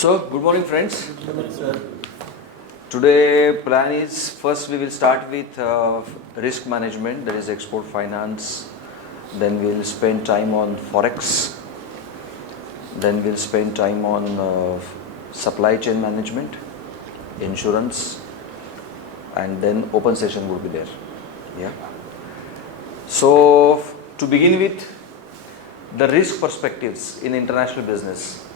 So, good morning, friends. Good morning, sir. Today, plan is first we will start with risk management, that is export finance. Then we'll spend time on forex. Then we'll spend time on supply chain management, insurance, and then open session would be there. Yeah. So, to begin with, the risk perspectives in international business.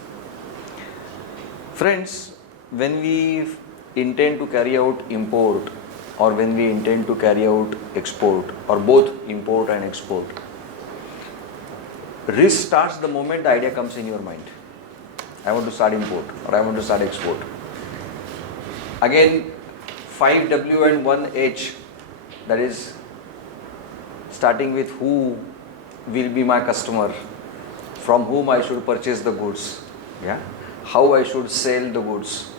Friends, when we intend to carry out import or when we intend to carry out export or both import and export, risk starts the moment the idea comes in your mind. I want to start import or I want to start export. Again, 5W and 1H, that is starting with who will be my customer, from whom I should purchase the goods, yeah, how I should sell the goods,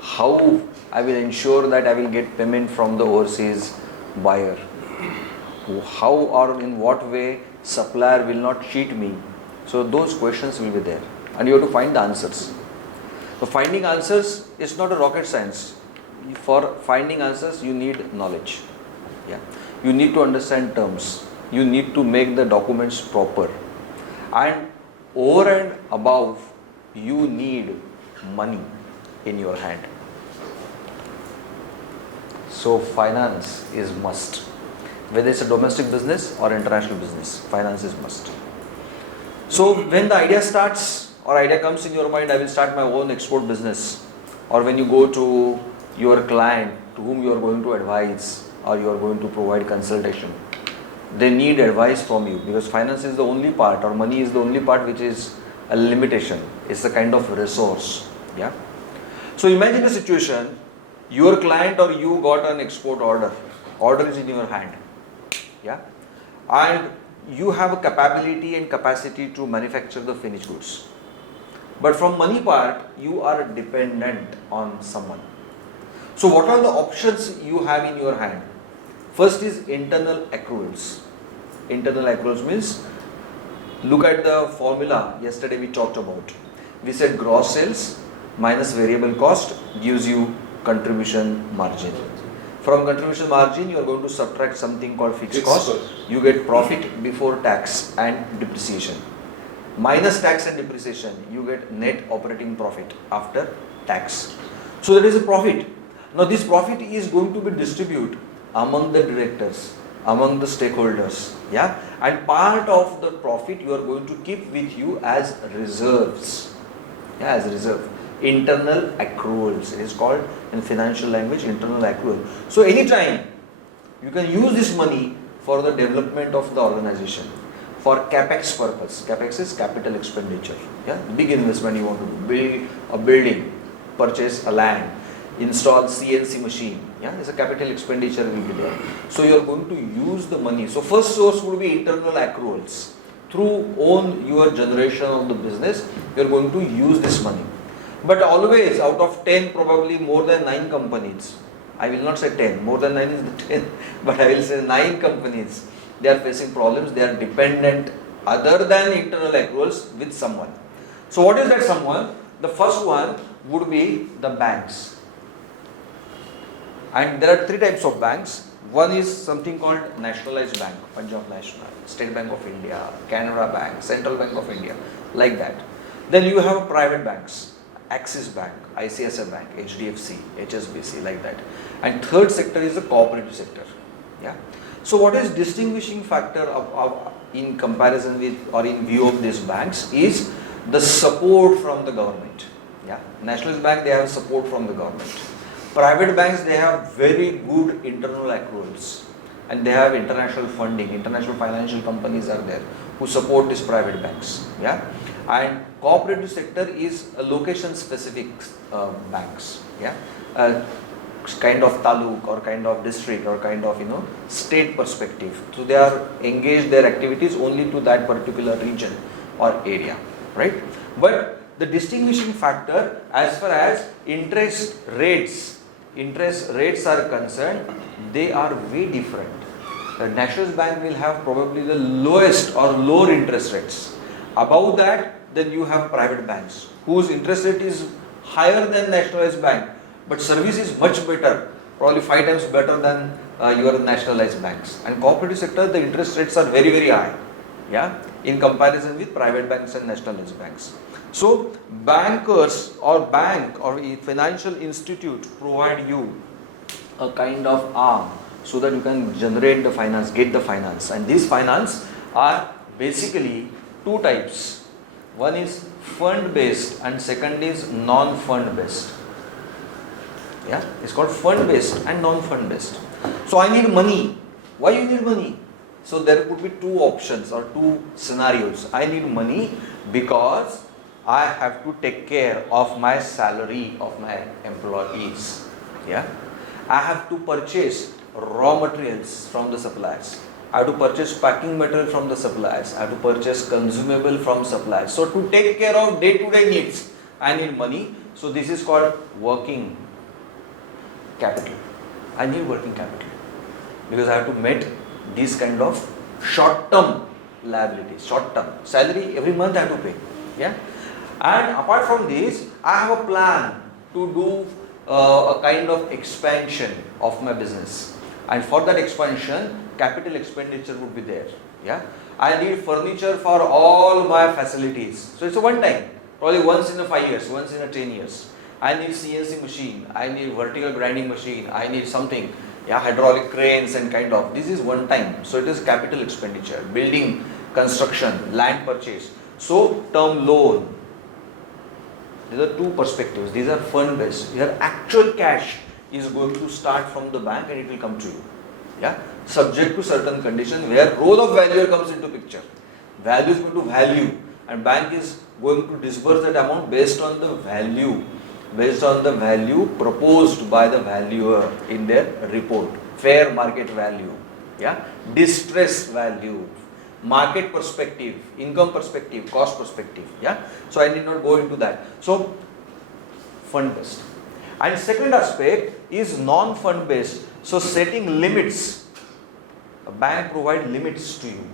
how I will ensure that I will get payment from the overseas buyer, how or in what way supplier will not cheat me. So those questions will be there and you have to find the answers. So finding answers is not a rocket science. For finding answers you need knowledge. Yeah. You need to understand terms. You need to make the documents proper. And over and above, you need money in your hand. So finance is must. Whether it's a domestic business or international business, finance is must. So when the idea starts or idea comes in your mind, I will start my own export business, or when you go to your client to whom you are going to advise or you are going to provide consultation, they need advice from you, because finance is the only part, or money is the only part which is a limitation. It's a kind of resource. Yeah. So imagine a situation, your client or you got an export order. Order is in your hand. Yeah. And you have a capability and capacity to manufacture the finished goods. But from money part, you are dependent on someone. So what are the options you have in your hand? First is internal accruals. Internal accruals means, look at the formula yesterday we talked about. We said gross sales minus variable cost gives you contribution margin. From contribution margin you are going to subtract something called fixed cost. You get profit before tax and depreciation. Minus tax and depreciation, you get net operating profit after tax. So there is a profit. Now this profit is going to be distributed among the directors, among the stakeholders, yeah, and part of the profit you are going to keep with you as reserves, yeah, as reserve. Internal accruals, it is called in financial language internal accrual. So anytime you can use this money for the development of the organization, for capex purpose. Capex is capital expenditure, yeah, big investment you want to do, build a building, purchase a land, install CNC machine, yeah, it's a capital expenditure will be there. So you are going to use the money. So first source would be internal accruals. Through own your generation of the business, you are going to use this money. But always out of 10, probably more than 9 companies, I will not say 10, more than 9 is the 10, but I will say 9 companies, they are facing problems, they are dependent other than internal accruals with someone. So what is that someone? The first one would be the banks. And there are 3 types of banks. One is something called nationalized bank, Punjab National, State Bank of India, Canara Bank, Central Bank of India, like that. Then you have private banks, Axis Bank, ICICI Bank, HDFC, HSBC, like that. And third sector is the cooperative sector. Yeah. So what is distinguishing factor of in comparison with or in view of these banks is the support from the government. Yeah. Nationalist Bank, they have support from the government. Private banks, they have very good internal accruals and they have international funding. International financial companies are there who support these private banks. Yeah. And cooperative sector is a location specific banks. Yeah. Kind of taluk or kind of district or kind of state perspective. So they are engaged their activities only to that particular region or area, right? But the distinguishing factor as far as interest rates are concerned, they are way different. The National Bank will have probably the lowest or lower interest rates. Above that, then you have private banks whose interest rate is higher than nationalized bank, but service is much better, probably 5 times better than your nationalized banks. And cooperative sector, the interest rates are very, very high, yeah, in comparison with private banks and nationalized banks. So bankers or bank or a financial institute provide you a kind of arm so that you can generate the finance, get the finance. And these finance are basically two types. One is fund based and second is non-fund based. Yeah, it's called fund based and non-fund based. So I need money. Why you need money? So there could be two options or two scenarios. I need money because I have to take care of my salary of my employees. Yeah, I have to purchase raw materials from the suppliers. I have to purchase packing material from the suppliers. I have to purchase consumable from suppliers. So to take care of day-to-day needs, I need money. So this is called working capital. I need working capital because I have to meet these kind of short-term liabilities, short-term salary every month I have to pay. Yeah, and apart from this, I have a plan to do a kind of expansion of my business, and for that expansion, capital expenditure would be there. Yeah, I need furniture for all my facilities. So it's a one time, probably once in a 5 years, once in a 10 years. I need CNC machine, I need vertical grinding machine, I need something, yeah, hydraulic cranes and kind of. This is one time. So it is capital expenditure, building, construction, land purchase. So term loan. These are two perspectives. These are fund based. Your actual cash is going to start from the bank and it will come to you. Yeah, subject to certain condition where role of valuer comes into picture. Value is going to value and bank is going to disburse that amount based on the value proposed by the valuer in their report. Fair market value, yeah, distress value, market perspective, income perspective, cost perspective. Yeah, so I need not go into that. So fund based. And second aspect is non-fund based. So setting limits. A bank provide limits to you.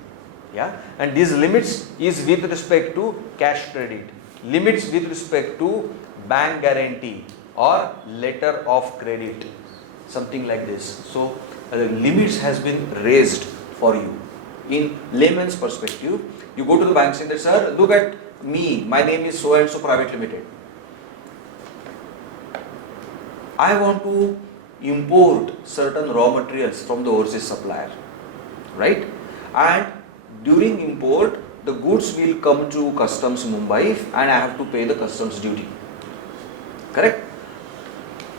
Yeah, and these limits is with respect to cash credit, limits with respect to bank guarantee or letter of credit, something like this. So limits has been raised for you. In layman's perspective, you go to the bank and say, sir, look at me, my name is so and so private limited. I want to import certain raw materials from the overseas supplier, right? And during import, the goods will come to customs Mumbai and I have to pay the customs duty. Correct?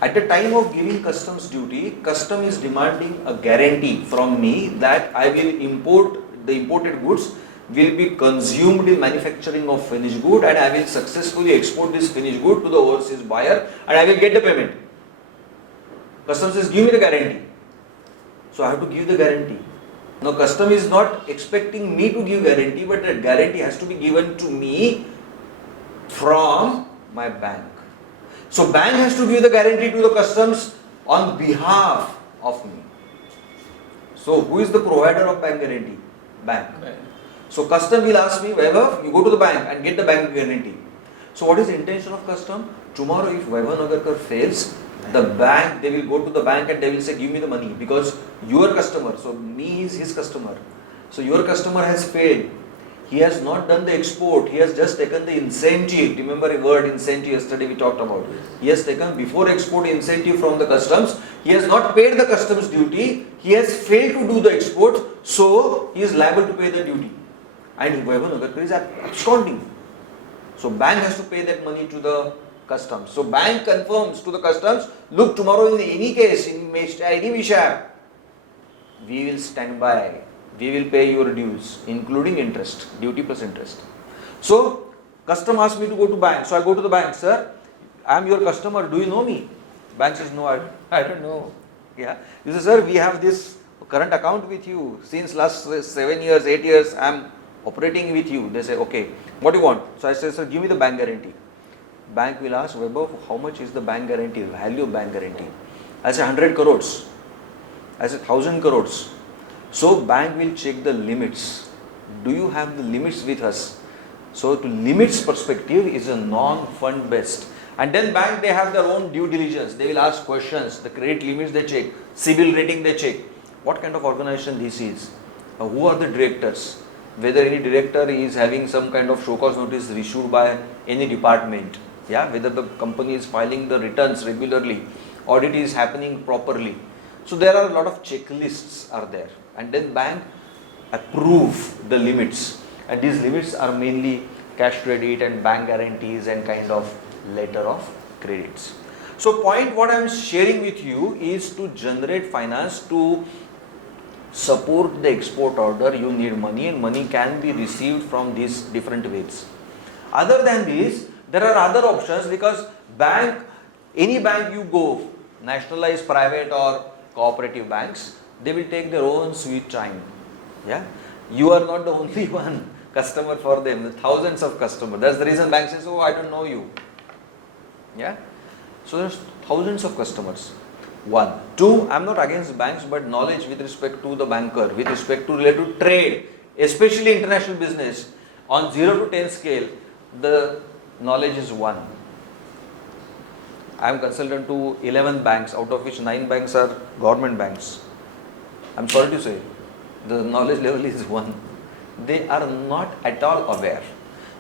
At the time of giving customs duty, custom is demanding a guarantee from me that I will import, the imported goods will be consumed in manufacturing of finished good and I will successfully export this finished good to the overseas buyer and I will get the payment. Customs says, give me the guarantee. So I have to give the guarantee. Now custom is not expecting me to give guarantee, but that guarantee has to be given to me from my bank. So bank has to give the guarantee to the customs on behalf of me. So who is the provider of bank guarantee? Bank. So custom will ask me, Vaibhav, you go to the bank and get the bank guarantee. So what is the intention of custom? Tomorrow if Vaibhav Nagarkar fails, the bank, they will go to the bank and they will say, give me the money because your customer, so me is his customer. So your customer has failed. He has not done the export. He has just taken the incentive. Remember a word incentive yesterday we talked about. He has taken before export incentive from the customs. He has not paid the customs duty. He has failed to do the export. So he is liable to pay the duty. And Vaibhav Nagarkar is absconding. So bank has to pay that money to the customs. So bank confirms to the customs, look, tomorrow in any case, in any mishap, we will stand by. We will pay your dues, including interest, duty plus interest. So, custom asks me to go to bank. So, I go to the bank, sir, I am your customer, do you know me? Bank says, no, I don't know. Yeah. You say, sir, we have this current account with you. Since last 7 years, 8 years, I am operating with you. They say, okay, what do you want? So, I say, sir, give me the bank guarantee. Bank will ask, Vaibhav, how much is the bank guarantee, value of bank guarantee? I say 100 crores. I say 1000 crores. So bank will check the limits. Do you have the limits with us? So to limits perspective is a non-fund based. And then bank, they have their own due diligence. They will ask questions, the credit limits they check, CIBIL rating they check. What kind of organization this is? Who are the directors? Whether any director is having some kind of show cause notice issued by any department. Yeah, whether the company is filing the returns regularly, audit is happening properly. So there are a lot of checklists are there, and then bank approve the limits, and these limits are mainly cash credit and bank guarantees and kind of letter of credits. So point what I am sharing with you is to generate finance to support the export order. You need money, and money can be received from these different ways. Other than this, there are other options, because bank, any bank you go, nationalized, private or cooperative banks, they will take their own sweet time. Yeah, you are not the only one customer for them, thousands of customers. That's the reason bank says, oh, I don't know you. Yeah, so there's thousands of customers. One. Two, I'm not against banks, but knowledge with respect to the banker, with respect to related to trade, especially international business, on 0 to 10 scale, the knowledge is 1. I am consultant to 11 banks, out of which 9 banks are government banks. I'm sorry to say, the knowledge level is 1. They are not at all aware.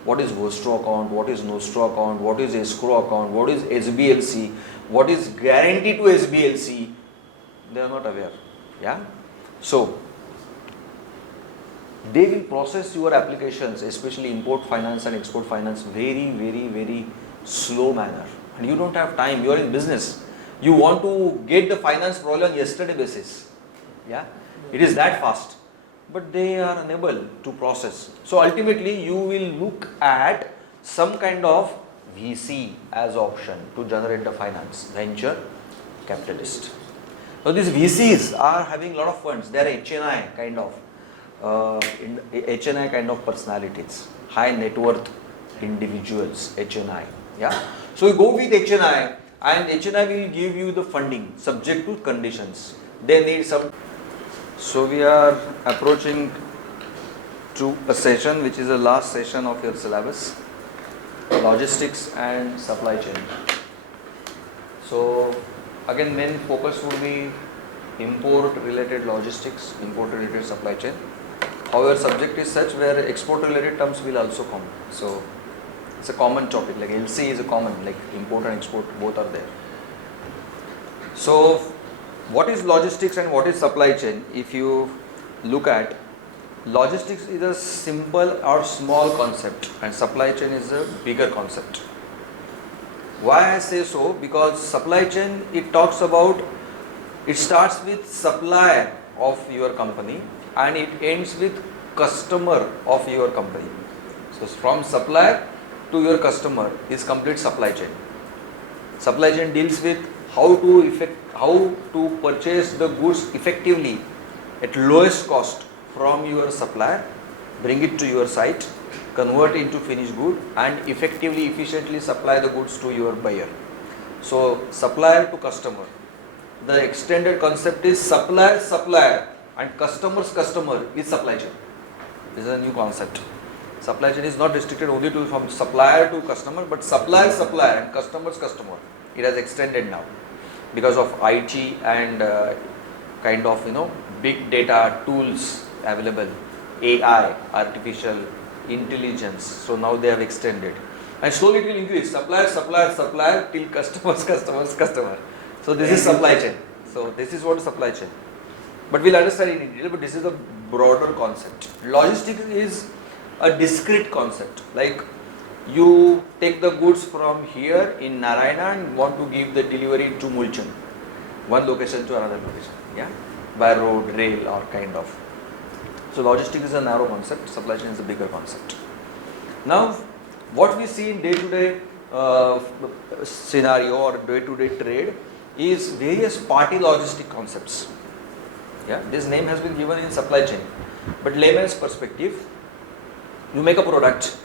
What is Vostro account, what is Nostro account, what is escrow account, what is SBLC, what is guarantee to SBLC, they are not aware. Yeah. So, they will process your applications, especially import finance and export finance, very slow manner. And you don't have time, you are in business. You want to get the finance problem on yesterday basis. Yeah. It is that fast. But they are unable to process. So ultimately you will look at some kind of VC as option to generate the finance, venture capitalist. So these VCs are having a lot of funds. They are HNI kind of HNI kind of personalities, high net worth individuals, HNI. Yeah. So you go with HNI, and HNI will give you the funding subject to conditions. They need some. So we are approaching to a session which is the last session of your syllabus, logistics and supply chain. So again, main focus would be import related logistics, import related supply chain. However, subject is such where export related terms will also come. So it's a common topic, like LC is a common, like import and export both are there. So what is logistics and what is supply chain? If you look at, logistics is a simple or small concept and supply chain is a bigger concept. Why I say so? Because supply chain, it talks about, it starts with supply of your company and it ends with customer of your company. So from supplier to your customer is complete supply chain. Supply chain deals with how to purchase the goods effectively at lowest cost from your supplier, bring it to your site, convert into finished good and effectively, efficiently supply the goods to your buyer. So supplier to customer. The extended concept is supplier and customer is supply chain. This is a new concept. Supply chain is not restricted only to from supplier to customer, but supplier and customer. It has extended now because of IT and kind of big data tools available, AI, artificial intelligence. So now they have extended and slowly it will increase supplier till customer. So this is supply chain. So this is what is supply chain. But we'll understand in detail, but this is a broader concept. Logistics is a discrete concept. Like you take the goods from here in Narayana and want to give the delivery to Mulchan, one location to another location, yeah, by road, rail or kind of. So logistics is a narrow concept, supply chain is a bigger concept. Now what we see in day-to-day scenario or day-to-day trade is various party logistic concepts. Yeah, this name has been given in supply chain, but layman's perspective, you make a product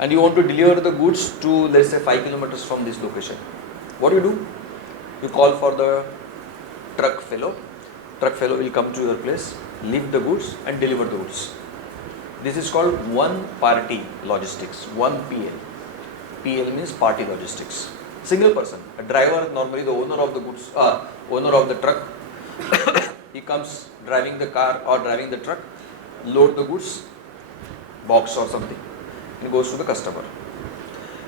and you want to deliver the goods to, let's say, 5 kilometers from this location. What do? You call for the truck fellow will come to your place, lift the goods and deliver the goods. This is called one party logistics, one PL. PL means party logistics. Single person. A driver, normally the owner of the goods, owner of the truck, he comes driving the car or driving the truck, load the goods, box or something, and goes to the customer.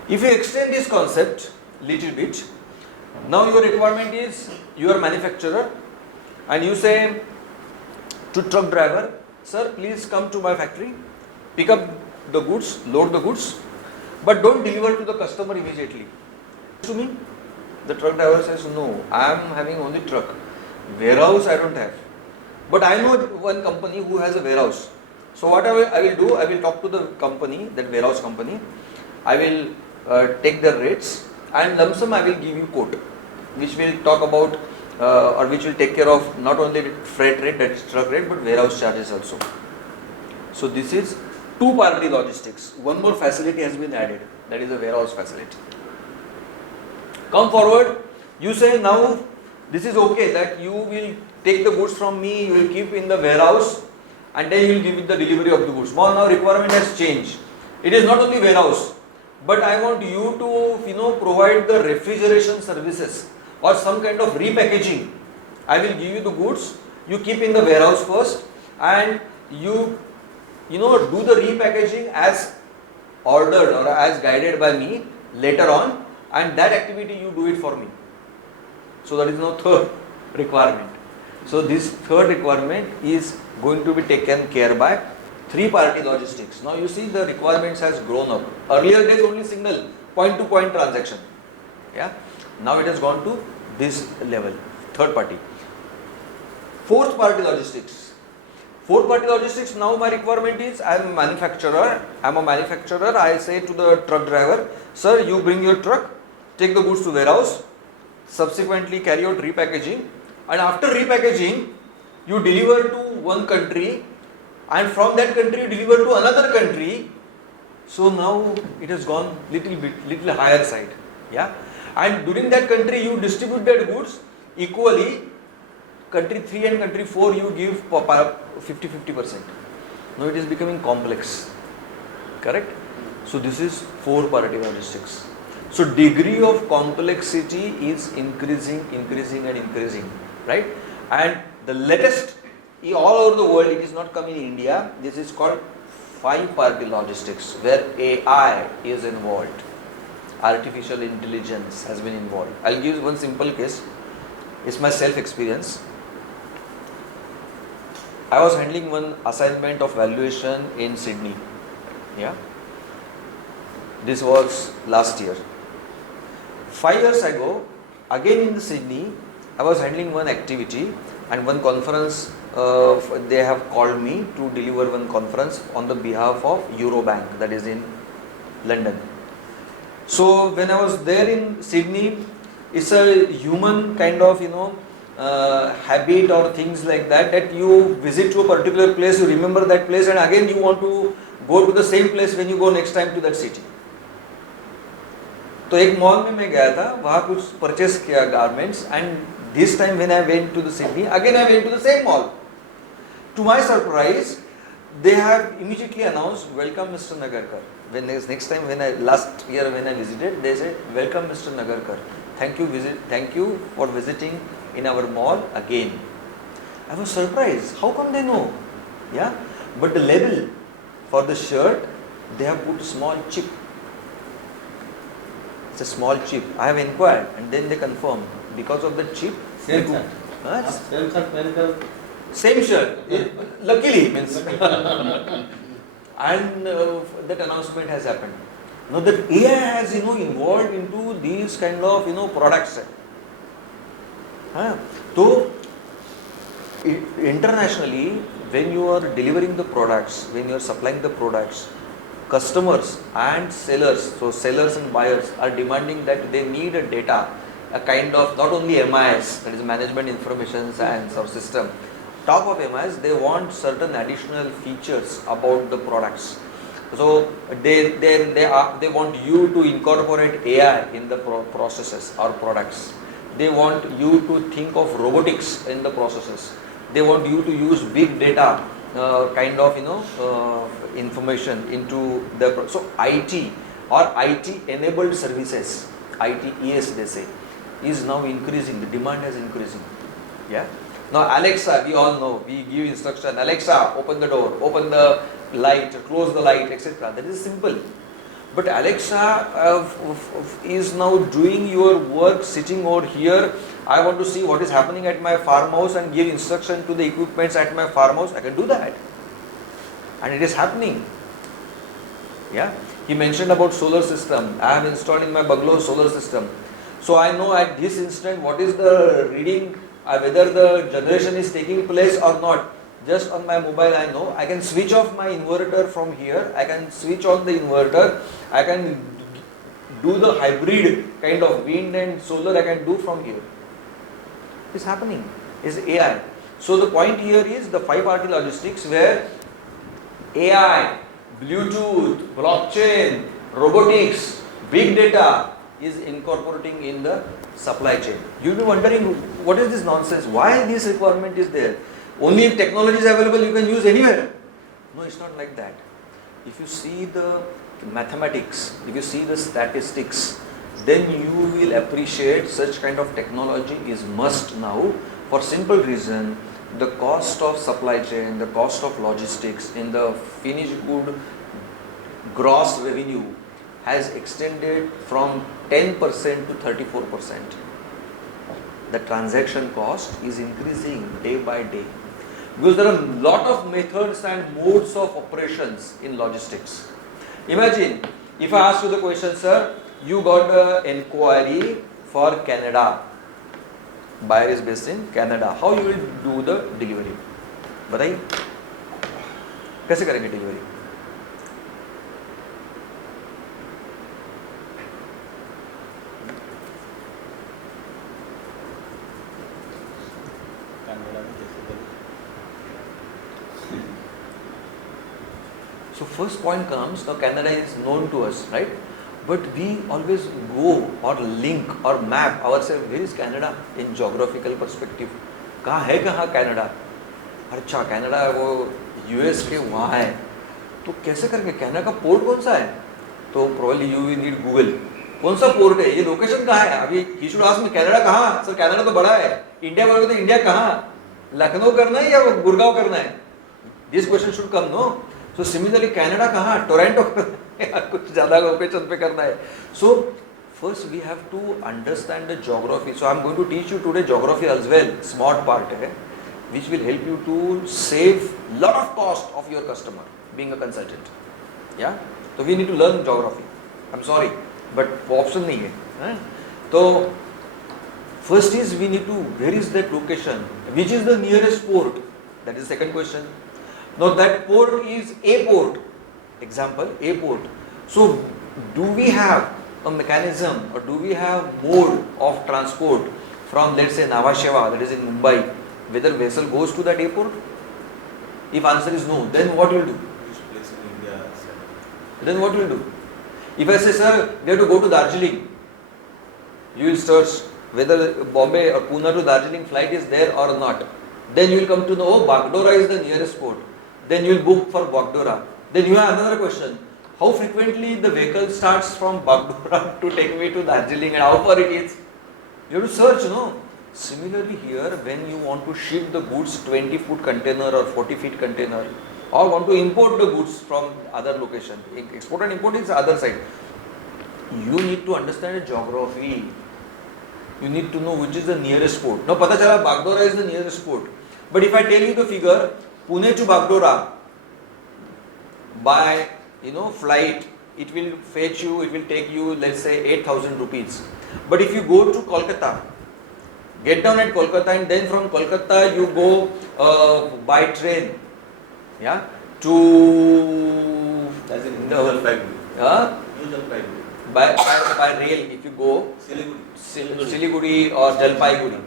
If you extend this concept little bit, now your requirement is you are manufacturer and you say to truck driver, sir, please come to my factory, pick up the goods, load the goods, but don't deliver to the customer immediately. To me, the truck driver says, no, I am having only truck. Warehouse I don't have. But I know one company who has a warehouse. So what I will do, I will talk to the company, that warehouse company. I will take the rates and lump sum I will give you quote, which will talk about or which will take care of not only freight rate, that is truck rate, but warehouse charges also. So this is two-party logistics. One more facility has been added, that is a warehouse facility. Come forward, you say now this is okay that you will take the goods from me, you will keep in the warehouse and then you will give it the delivery of the goods. Now requirement has changed. It is not only warehouse, but I want you to provide the refrigeration services or some kind of repackaging. I will give you the goods, you keep in the warehouse first and you do the repackaging as ordered or as guided by me later on, and that activity you do it for me. So that is now third requirement. So this third requirement is going to be taken care by three-party logistics. Now you see the requirements has grown up. Earlier days only single point-to-point transaction. Yeah. Now it has gone to this level, third party. Fourth party logistics. Fourth party logistics, now my requirement is I am a manufacturer. I say to the truck driver, sir, you bring your truck, take the goods to warehouse, subsequently carry out repackaging, and after repackaging you deliver to one country and from that country you deliver to another country. So now it has gone little higher side. Yeah. And during that country you distribute that goods equally. Country 3 and country 4 you give 50-50%. Now it is becoming complex. Correct? So this is four-party logistics. So degree of complexity is increasing, right? And the latest, all over the world, it is not coming in India. This is called five-party logistics, where AI is involved. Artificial intelligence has been involved. I'll give one simple case. It's my self-experience. I was handling one assignment of valuation in Sydney. Yeah. This was last year. 5 years ago, again in Sydney, I was handling one activity and one conference. They have called me to deliver one conference on the behalf of Eurobank, that is in London. So when I was there in Sydney, it's a human kind of habit or things like that you visit to a particular place, you remember that place, and again you want to go to the same place when you go next time to that city. तो एक mall में मैं गया था, वहाँ कुछ purchase किया garments, and this time when I went to the Sydney, again I went to the same mall. To my surprise, they have immediately announced, welcome Mr. Nagarkar. When next time last year when I visited, they said, welcome Mr. Nagarkar. Thank you for visiting in our mall again. I was surprised. How come they know? Yeah, but the label for the shirt, they have put small chip. It's a small chip. I have inquired and then they confirm because of the chip. Same shirt. Same shirt. Luckily means. And that announcement has happened. Now that AI has involved into these kind of products. So internationally, when you are delivering the products, when you are supplying the products, customers and sellers, so sellers and buyers are demanding that they need a data, a kind of not only MIS, that is management information and some system. Top of MIS, they want certain additional features about the products. So they want you to incorporate AI in the processes or products. They want you to think of robotics in the processes. They want you to use big data kind of information into the so IT or IT enabled services ITES they say, is now increasing. The demand is increasing. Yeah. Now Alexa, we all know, we give instruction, Alexa, open the door, open the light, close the light, etc. That is simple. But Alexa is now doing your work sitting over here. I want to see what is happening at my farmhouse and give instruction to the equipments at my farmhouse. I can do that. And it is happening. Yeah. He mentioned about solar system. I have installed in my bungalow solar system. So I know at this instant what is the reading, whether the generation is taking place or not. Just on my mobile I know. I can switch off my inverter from here. I can switch on the inverter. I can do the hybrid kind of wind and solar I can do from here. It's happening. It's AI. So the point here is the 5RT logistics where AI, Bluetooth, blockchain, robotics, big data is incorporating in the supply chain. You'll be wondering, what is this nonsense? Why this requirement is there? Only if technology is available you can use anywhere. No, it's not like that. If you see the mathematics, if you see the statistics, then you will appreciate such kind of technology is must now, for simple reason, the cost of supply chain, the cost of logistics in the finished good gross revenue has extended from 10% to 34%. The transaction cost is increasing day by day. Because there are a lot of methods and modes of operations in logistics. Imagine, if I ask you the question, sir, you got an inquiry for Canada. Buyer is based in Canada. How you will do the delivery? बताइए, कैसे करेंगे delivery? So first point comes, now Canada is known to us, right? But we always go or link or map ourselves, where is Canada in geographical perspective? कहाँ है कहाँ Canada? अच्छा Canada वो US के वहाँ है, तो कैसे करेंगे? Canada का पोर्ट कौन सा है? तो probably you will need Google. कौन सा पोर्ट है? ये लोकेशन कहाँ है? अभी he should ask me Canada कहाँ? सर Canada तो बड़ा है. इंडिया बोलोगे तो इंडिया कहाँ? लखनऊ करना है या गुड़गांव करना है? This question should come, no? So similarly, Canada कहाँ? टोरंटो या कुछ ज़्यादा लोकेशन पे करना है. So first we have to understand the geography. So I am going to teach you today geography as well. Smart part है, which will help you to save lot of cost of your customer being a consultant. Yeah. So we need to learn geography. I'm sorry, but option नहीं है. तो first is we need to, where is that location? Which is the nearest port? That is the second question. Now that port is a port. Example, a port. So do we have a mechanism or do we have mode of transport from, let's say, Nhava Sheva, that is in Mumbai, whether vessel goes to that airport? If answer is no, then what will do? Then what will do? If I say, sir, we have to go to Darjeeling, you will search whether Bombay or Pune to Darjeeling flight is there or not. Then you will come to know, oh, Bagdora is the nearest port. Then you will book for Bagdora. Then you have another question. How frequently the vehicle starts from Bagdora to take me to Darjeeling and how far it is? You have to search, no? Similarly here, when you want to ship the goods 20-foot container or 40-feet container, or want to import the goods from other location, export and import is the other side. You need to understand the geography. You need to know which is the nearest port. Now, pata chala Bagdora is the nearest port. But if I tell you the figure, Pune to Bagdora, by flight, it will fetch you, it will take you, let's say, 8,000 rupees. But if you go to Kolkata, get down at Kolkata and then from Kolkata you go by train, yeah, to by rail. If you go Siliguri or Jalpaiguri,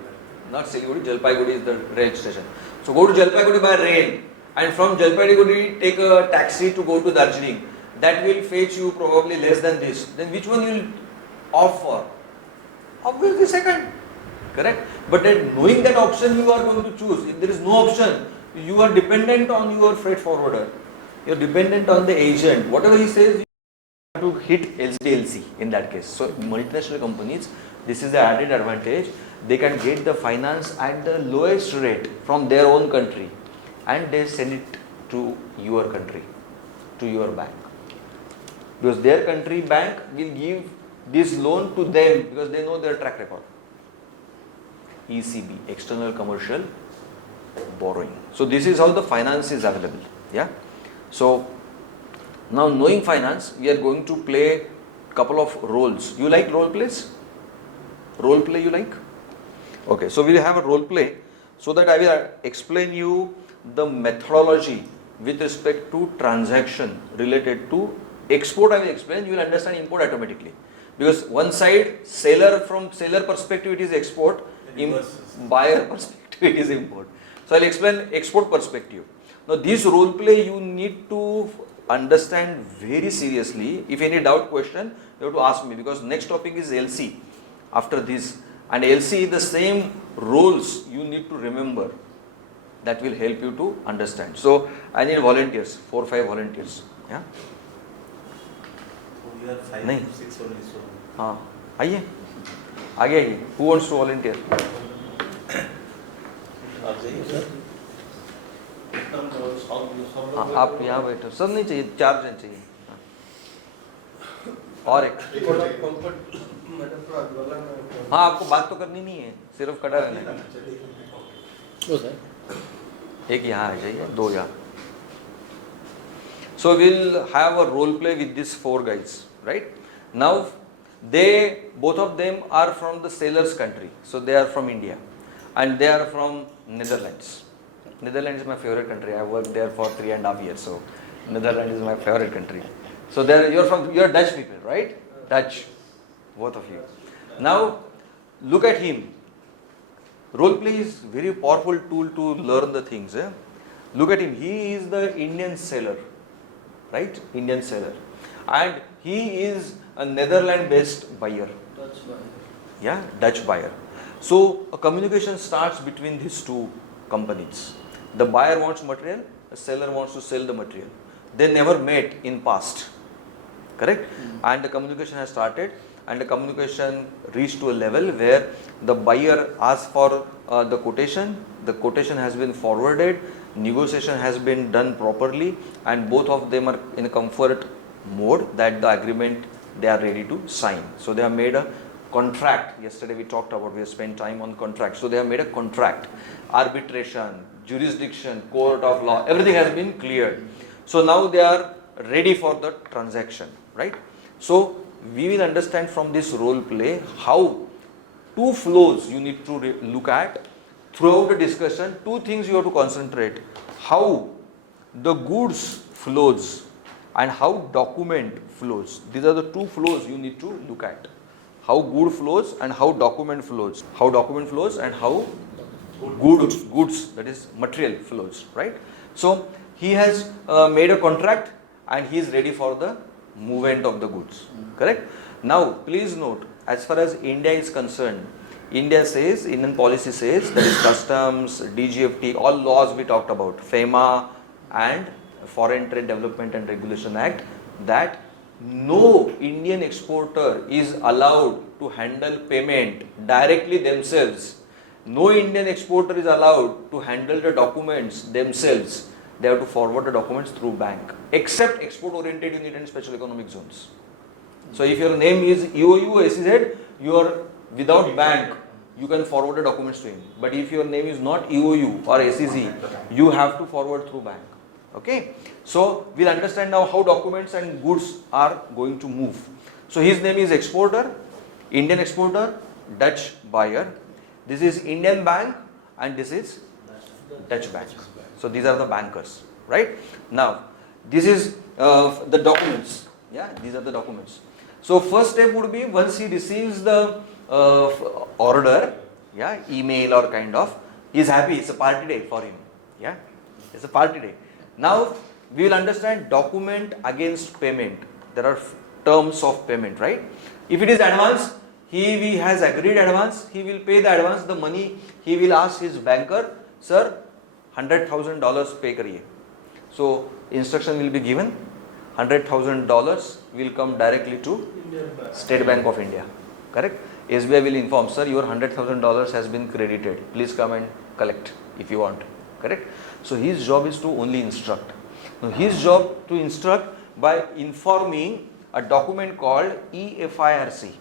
not Siliguri, Jalpaiguri is the rail station. So go to Jalpaiguri by rail and from Jalpaiguri take a taxi to go to Darjeeling. That will fetch you probably less than this. Then which one you will opt for? Obviously second. Correct? But then knowing that option you are going to choose. If there is no option, you are dependent on your freight forwarder. You are dependent on the agent. Whatever he says, to hit SDLC in that case. So multinational companies, this is the added advantage. They can get the finance at the lowest rate from their own country, and they send it to your country, to your bank. Because their country bank will give this loan to them because they know their track record. ECB, external commercial borrowing. So this is how the finance is available. Yeah. So now knowing finance, we are going to play couple of roles. You like role plays? Role play you like? Okay, so we will have a role play so that I will explain you the methodology with respect to transaction related to export. I will explain, you will understand import automatically. Because one side, seller, from seller perspective it is export, buyer perspective it is import. So I will explain export perspective. Now this role play you need to understand very seriously. If any doubt question, you have to ask me, because next topic is LC after this, and LC the same roles you need to remember. That will help you to understand. So I need volunteers, 4 or 5 volunteers. Yeah. We are 5 नहीं. to 6 only, so. हाँ आइए आगे आइए. Who wants to volunteer? आप जाइए sir. हाँ, आप यहाँ बैठो. सब नहीं चाहिए, 4 जन चाहिए. हाँ. और एक. हाँ आपको बात तो करनी नहीं है, सिर्फ खड़ा रहना है. एक यहाँ आ जाइए, 2 यहाँ. So we'll have a role play with these 4 guys, right? Now both of them are from the seller's country. So they are from India and they are from Netherlands. Netherlands is my favorite country. I worked there for 3.5 years. So Netherlands is my favorite country. So you're Dutch people, right? Dutch, both of you. Now look at him. Role play is very powerful tool to learn the things. Look at him. He is the Indian seller, right? Indian seller, and he is a Netherlands-based buyer. Dutch buyer. Yeah, Dutch buyer. So a communication starts between these 2 companies. The buyer wants material, the seller wants to sell the material. They never met in past, correct? And the communication has started, and the communication reached to a level where the buyer asks for the quotation has been forwarded, negotiation has been done properly, and both of them are in a comfort mode that the agreement they are ready to sign. So they have made a contract. Yesterday we talked about, we have spent time on contract. So they have made a contract, arbitration, jurisdiction, court of law, everything has been cleared. So now they are ready for the transaction, right? So we will understand from this role play how 2 flows you need to look at throughout the discussion. 2 things you have to concentrate: how the goods flows and how document flows. These are the 2 flows you need to look at: how good flows and how document flows. How document flows and how goods, that is material, flows, right? So he has made a contract and he is ready for the movement of the goods, correct? Now please note, as far as India is concerned, Indian policy says, that is customs, DGFT, all laws we talked about, FEMA and Foreign Trade Development and Regulation Act, that no Indian exporter is allowed to handle payment directly themselves. No Indian exporter is allowed to handle the documents themselves. They have to forward the documents through bank, except export oriented unit and special economic zones. So if your name is EOU, SEZ, you are without bank, you can forward the documents to him. But if your name is not EOU or SEZ, you have to forward through bank. Okay, so we'll understand now how documents and goods are going to move. So his name is exporter, Indian exporter, Dutch buyer. This is Indian bank and this is Dutch bank. So these are the bankers, right? Now this is the documents. Yeah, these are the documents. So first step would be, once he receives the order, yeah, email or kind of, he is happy. It's a party day for him. Yeah, it's a party day. Now we will understand document against payment. There are terms of payment, right? If it is advance, he has agreed advance, he will pay the advance, the money he will ask his banker, sir, $100,000 pay kariye. So instruction will be given, $100,000 will come directly to State Bank of India. Correct? SBI will inform, sir, your $100,000 has been credited. Please come and collect if you want. Correct? So his job is to only instruct. Now his job to instruct by informing a document called EFIRC,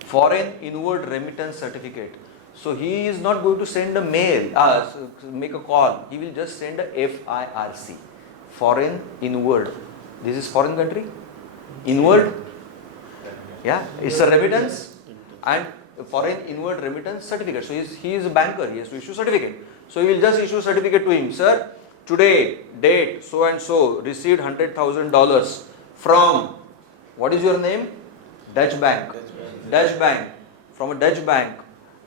Foreign Inward Remittance Certificate. So he is not going to send a mail, make a call. He will just send a FIRC, Foreign Inward. This is foreign country? Inward? Yeah, it's a remittance and Foreign Inward Remittance Certificate. So he is a banker, he has to issue certificate. So he will just issue certificate to him. Sir, today, date, so and so, received $100,000 from, what is your name? Dutch Bank. Dutch Bank. From a Dutch bank.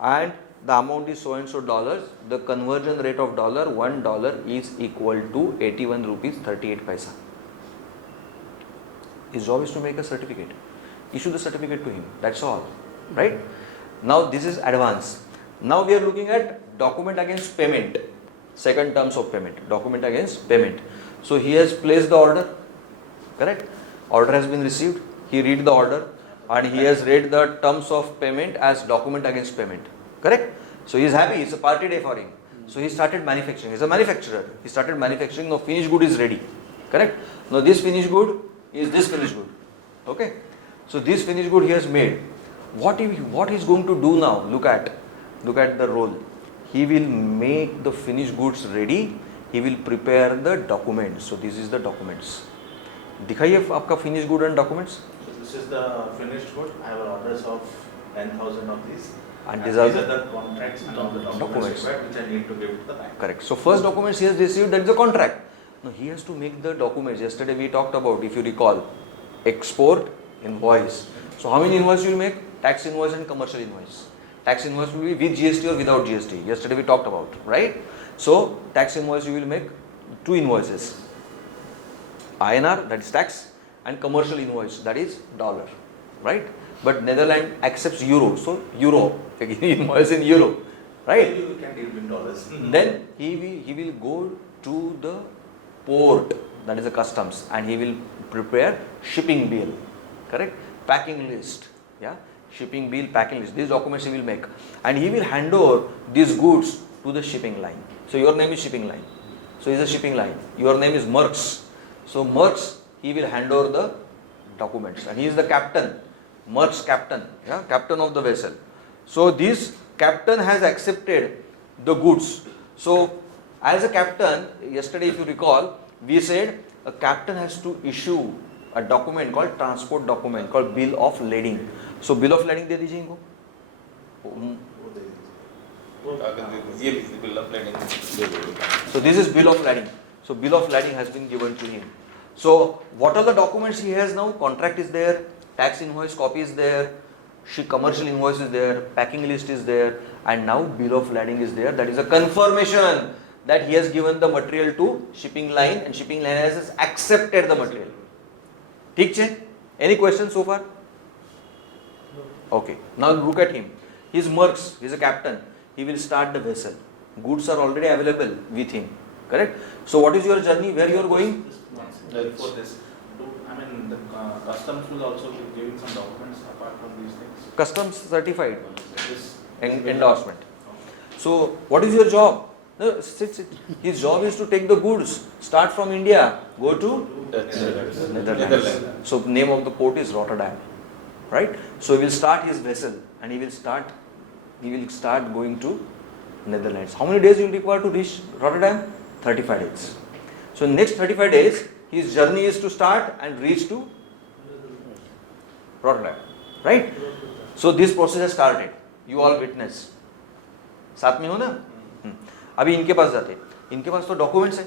And the amount is so and so dollars. The conversion rate of $1 is equal to 81 rupees 38 paisa. His job is to make a certificate. Issue the certificate to him. That's all. Right? Now this is advance. Now we are looking at document against payment. Second terms of payment. Document against payment. So he has placed the order. Correct? Order has been received. He read the order and he has read the terms of payment as document against payment. Correct? So he is happy. It's a party day for him. So he started manufacturing. He's a manufacturer. He started manufacturing. Now finished good is ready. Correct? Now this finished good is this finished good. Okay? So this finished good he has made. What he's going to do now? Look at the role. He will make the finished goods ready. He will prepare the documents. So this is the documents. दिखाइए आपका finished good and documents. So this is the finished good. I have orders of 10,000 of these. And these are the contracts and all the documents required which I need to give to the bank. Correct. So first documents he has received, that is a contract. Now he has to make the documents. Yesterday we talked about, if you recall, export, invoice. So how many invoices you will make? Tax invoice and commercial invoice. Tax invoice will be with GST or without GST. Yesterday we talked about, right? So tax invoice you will make two invoices. INR, that is tax, and commercial invoice, that is dollar, right? But Netherlands accepts euro, so euro, invoice in euro, right? You can deal in dollars. Then he will go to the port, that is the customs, and he will prepare shipping bill, correct? Packing list, yeah, shipping bill, packing list. These documents he will make, and he will hand over these goods to the shipping line. So your name is shipping line. So is a shipping line. Your name is Merckx. So Merckx, he will hand over the documents, and he is the captain. Merckx captain, yeah, captain of the vessel. So this captain has accepted the goods. So as a captain, yesterday if you recall, we said a captain has to issue a document called transport document called bill of lading. So bill of lading दे दीजिए इनको. So this is bill of lading. So bill of lading has been given to him. So what are the documents he has now? Contract is there, tax invoice copy is there, commercial invoice is there, packing list is there, and now bill of lading is there. That is a confirmation that he has given the material to shipping line, and shipping line has accepted the material. ठीक है? Any questions so far? Okay. Now look at him. He is Merckx. He is a captain. He will start the vessel. Goods are already available with him. Correct? So what is your journey? Where you are going? Before this, I mean the customs will also be giving some documents apart from these things. Customs certified. This Endorsement. So what is your job? No, sit. His job is to take the goods. Start from India. Go to Netherlands. So name of the port is Rotterdam. Right? So he will start his vessel and he will start going to Netherlands. How many days you will require to reach Rotterdam? 35 days. So next 35 days, his journey is to start and reach to Rotterdam. Right? So this process has started. You all witness. साथ में हो ना? अभी इनके पास जाते. इनके पास तो documents है.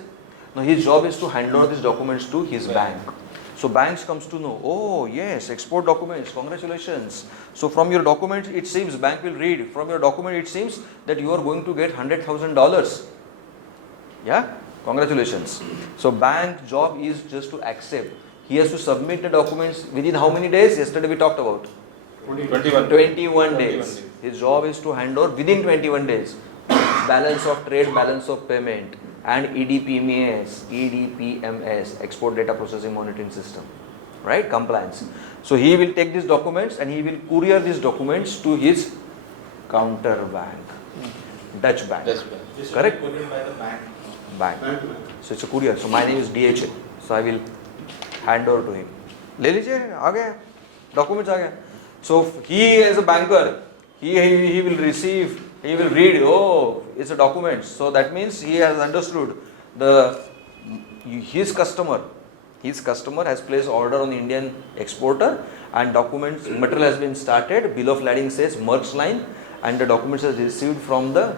Now his job is to hand over these documents to his bank. So banks comes to know, oh yes, export documents, congratulations. So from your documents it seems, bank will read, from your document it seems that you are going to get $100,000. Yeah, congratulations. So bank job is just to accept. He has to submit the documents within how many days? Yesterday we talked about 21 days. His job is to hand over within 21 days. Balance of trade, balance of payment, and EDPMS, Export Data Processing Monitoring System, right? Compliance. So he will take these documents and he will courier these documents to his counter bank, Dutch bank. That's bad. This will Correct. be couriered by the bank. Bank. Bank to bank. So it's a courier. So my name is DHA. So I will hand over to him. ले लीजिए आ गया documents आ गया. So he as a banker, he will receive, he will read, oh, it's a document. So that means he has understood his customer has placed order on Indian exporter and documents, material has been started, bill of lading says Merck's line and the documents are received from the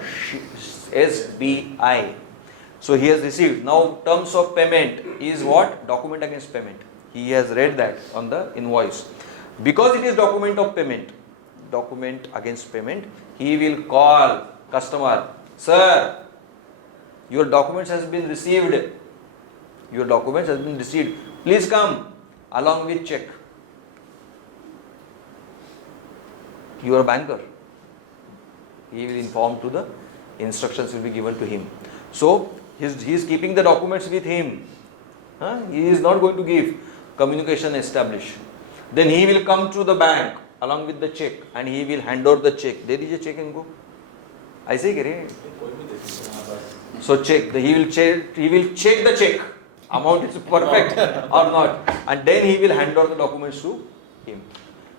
SBI. So he has received. Now terms of payment is what? Document against payment. He has read that on the invoice. Because it is document of payment, document against payment, he will call customer, sir, your documents has been received. Your documents has been received. Please come along with check. You are a banker. He will inform to the instructions will be given to him. So he is keeping the documents with him. He is not going to give communication established. Then he will come to the bank along with the check and he will hand over the check. दे दीजिए check इनको. ऐसे ही करें. So check. He will check the check. Amount is perfect or not, and then he will hand over the documents to him.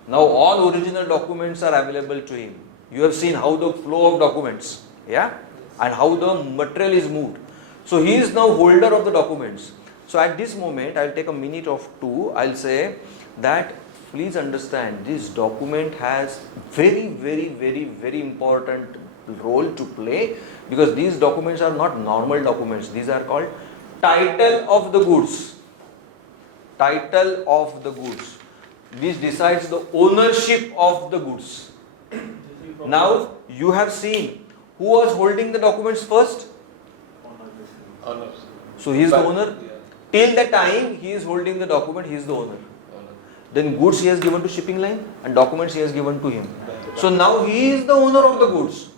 Now all original documents are available to him. You have seen how the flow of documents, yeah, and how the material is moved. So he is now holder of the documents. So at this moment, I will take a minute of two. I will say that please understand this document has very important role to play, because these documents are not normal documents. These are called title of the goods. Title of the goods. This decides the ownership of the goods. Now you have seen who was holding the documents first. So he is the owner. Till the time he is holding the document, he is the owner. Then goods he has given to shipping line and documents he has given to him. So now he is the owner of the goods.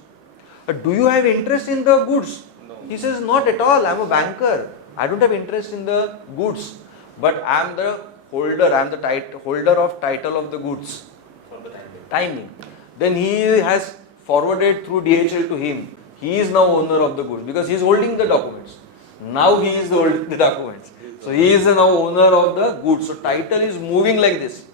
Do you have interest in the goods? No. He says, not at all. I am a banker. I don't have interest in the goods. But I am the holder. I am the holder of title of the goods. For the Timing. Then he has forwarded through DHL to him. He is now owner of the goods because he is holding the documents. Now he is holding the documents. So he is now owner of the goods. So title is moving like this.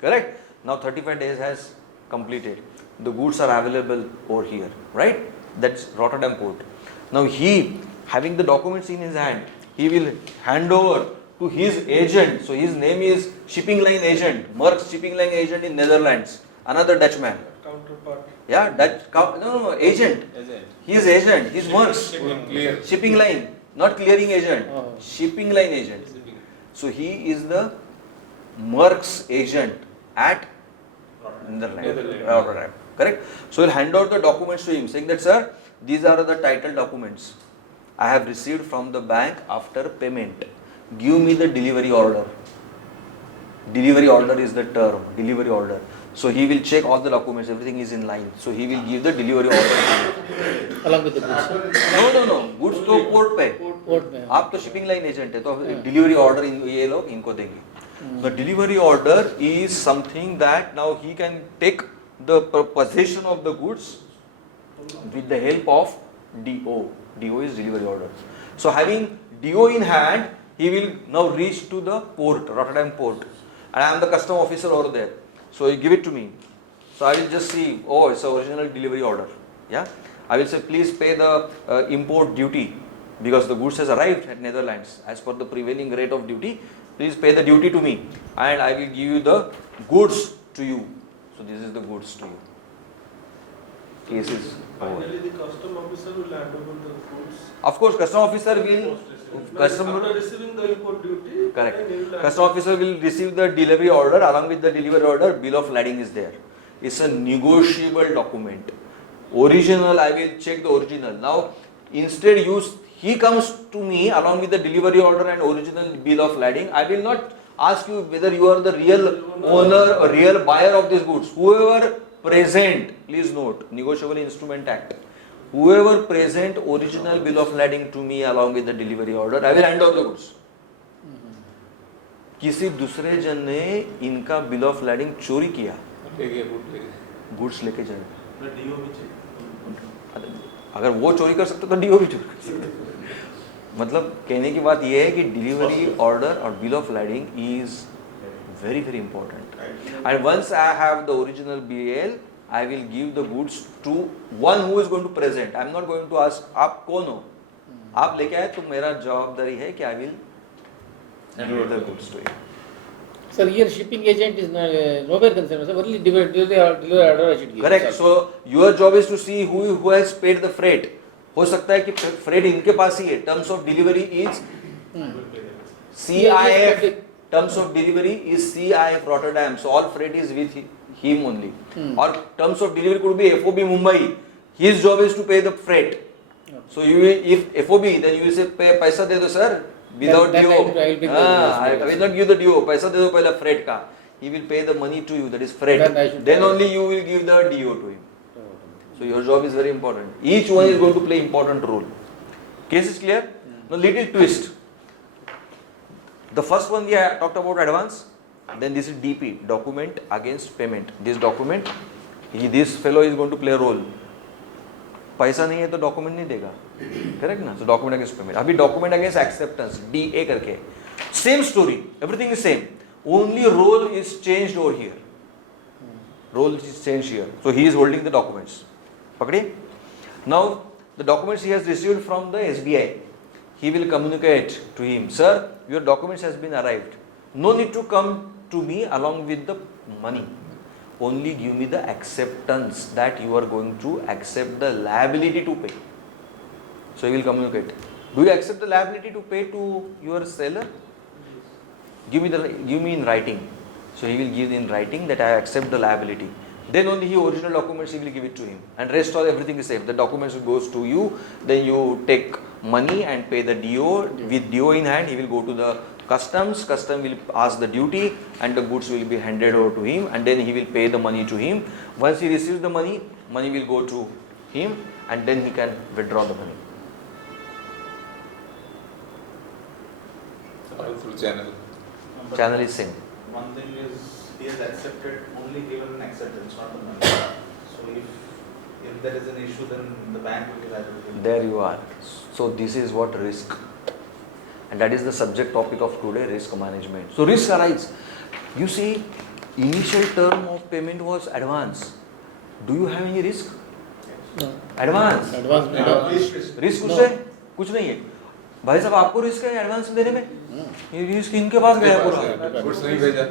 Correct? Now 35 days has completed. The goods are available over here. Right? That's Rotterdam port. Now he, having the documents in his hand, he will hand over to his agent. So his name is shipping line agent, Merck's shipping line agent in Netherlands. Another Dutchman. Counterpart. Yeah, agent. He is agent. He is Merck's shipping line, not clearing agent. Shipping line agent. So he is the Merck's agent at Netherlands. Rotterdam. Correct? So he'll hand over the documents to him, saying that, sir, these are the title documents I have received from the bank after payment. Give me the delivery order. Delivery order is the term. Delivery order. So he will check all the documents, everything is in line. So he will give the delivery order to you. अलग with the goods. No. Goods तो port पे. Port में. आप तो shipping line agent है तो delivery order ये लोग इनको देंगे. The delivery order is something that now he can take the possession of the goods with the help of DO. DO is delivery order. So having DO in hand, he will now reach to the port, Rotterdam port, and I am the custom officer over there. So you give it to me. So I will just see, oh, it's the original delivery order. Yeah, I will say, please pay the import duty because the goods has arrived at Netherlands as per the prevailing rate of duty. Please pay the duty to me, and I will give you the goods to you. So this is the goods to you. Cases. Finally, the custom officer will hand over the goods. Of course, custom officer will. After receiving the import duty, Correct. then he will hand Custom officer will receive the delivery order. Along with the delivery order, bill of lading is there. It's a negotiable document. Original, I will check the original. Now, instead he comes to me along with the delivery order and original bill of lading. I will not ask you whether you are the real owner or real buyer of these goods. Whoever present, please note, Negotiable Instrument Act. whoever present original bill of lading to me along with the delivery order, I will hand over the goods. किसी दूसरे जन ने इनका bill of lading चोरी किया, goods लेके जाए, do भी चाहिए। अगर वो चोरी कर सकते तो डीओ भी चोरी कर सकते। मतलब कहने की बात ये है कि डिलीवरी ऑर्डर और bill of lading is very very important, and once I have the original BL, I will give the goods to one who is going to present. I am not going to ask आप कौन हो, आप लेके आए तो मेरा जवाबदारी है कि I will give the goods to you. Sir, here shipping agent is nowhere concerned. Sir, only delivery order I should give. Correct. So your job is to see who has paid the freight. हो सकता है कि freight इनके पास ही है. Terms of delivery is CIF. Terms of delivery is CIF Rotterdam. So all freight is with him only. Or terms of delivery could be FOB Mumbai. His job is to pay the freight. So you will, if FOB, then you will say पैसा दे दो sir without Then DO. I will pay I will not give the DO. पैसा दे दो पहले freight का. He will pay the money to you. That is freight. Then only you will give the DO to him. So your job is very important. Each one is going to play important role. Case is clear? Now little twist. The first one we talked about advance. Then this is DP, document against payment. This document, this fellow is going to play a role. पैसा नहीं है तो document नहीं देगा, correct ना? So document against payment. अभी document against acceptance DA करके same story, everything is same, only role is changed over here. Role is changed here. So he is holding the documents. पकड़िए. Now the documents he has received from the SBI. He will communicate to him, sir, your documents has been arrived. No need to come to me along with the money. Only give me the acceptance that you are going to accept the liability to pay. So he will communicate. Do you accept the liability to pay to your seller? Give me in writing. So he will give in writing that I accept the liability. Then only he original documents he will give it to him, and rest all everything is safe. The documents goes to you. Then you take money and pay the DO. With DO in hand, he will go to the customs. Custom will ask the duty, and the goods will be handed over to him, and then he will pay the money to him. Once he receives the money, money will go to him, and then he can withdraw the money. All through channel. Channel is same. One thing is he has accepted, only given an acceptance, not the money. So if there is an issue, then the bank will be liable. There you are. So this is what risk, and that is the subject topic of today, risk management. So risk arise. You see, initial term of payment was advance. Do you have any risk? No. Advance. Risk No. उससे कुछ नहीं है. भाई साहब आपको risk है advance देने में? ये रिस्क इनके पास गया पूरा. Goods नहीं भेजा.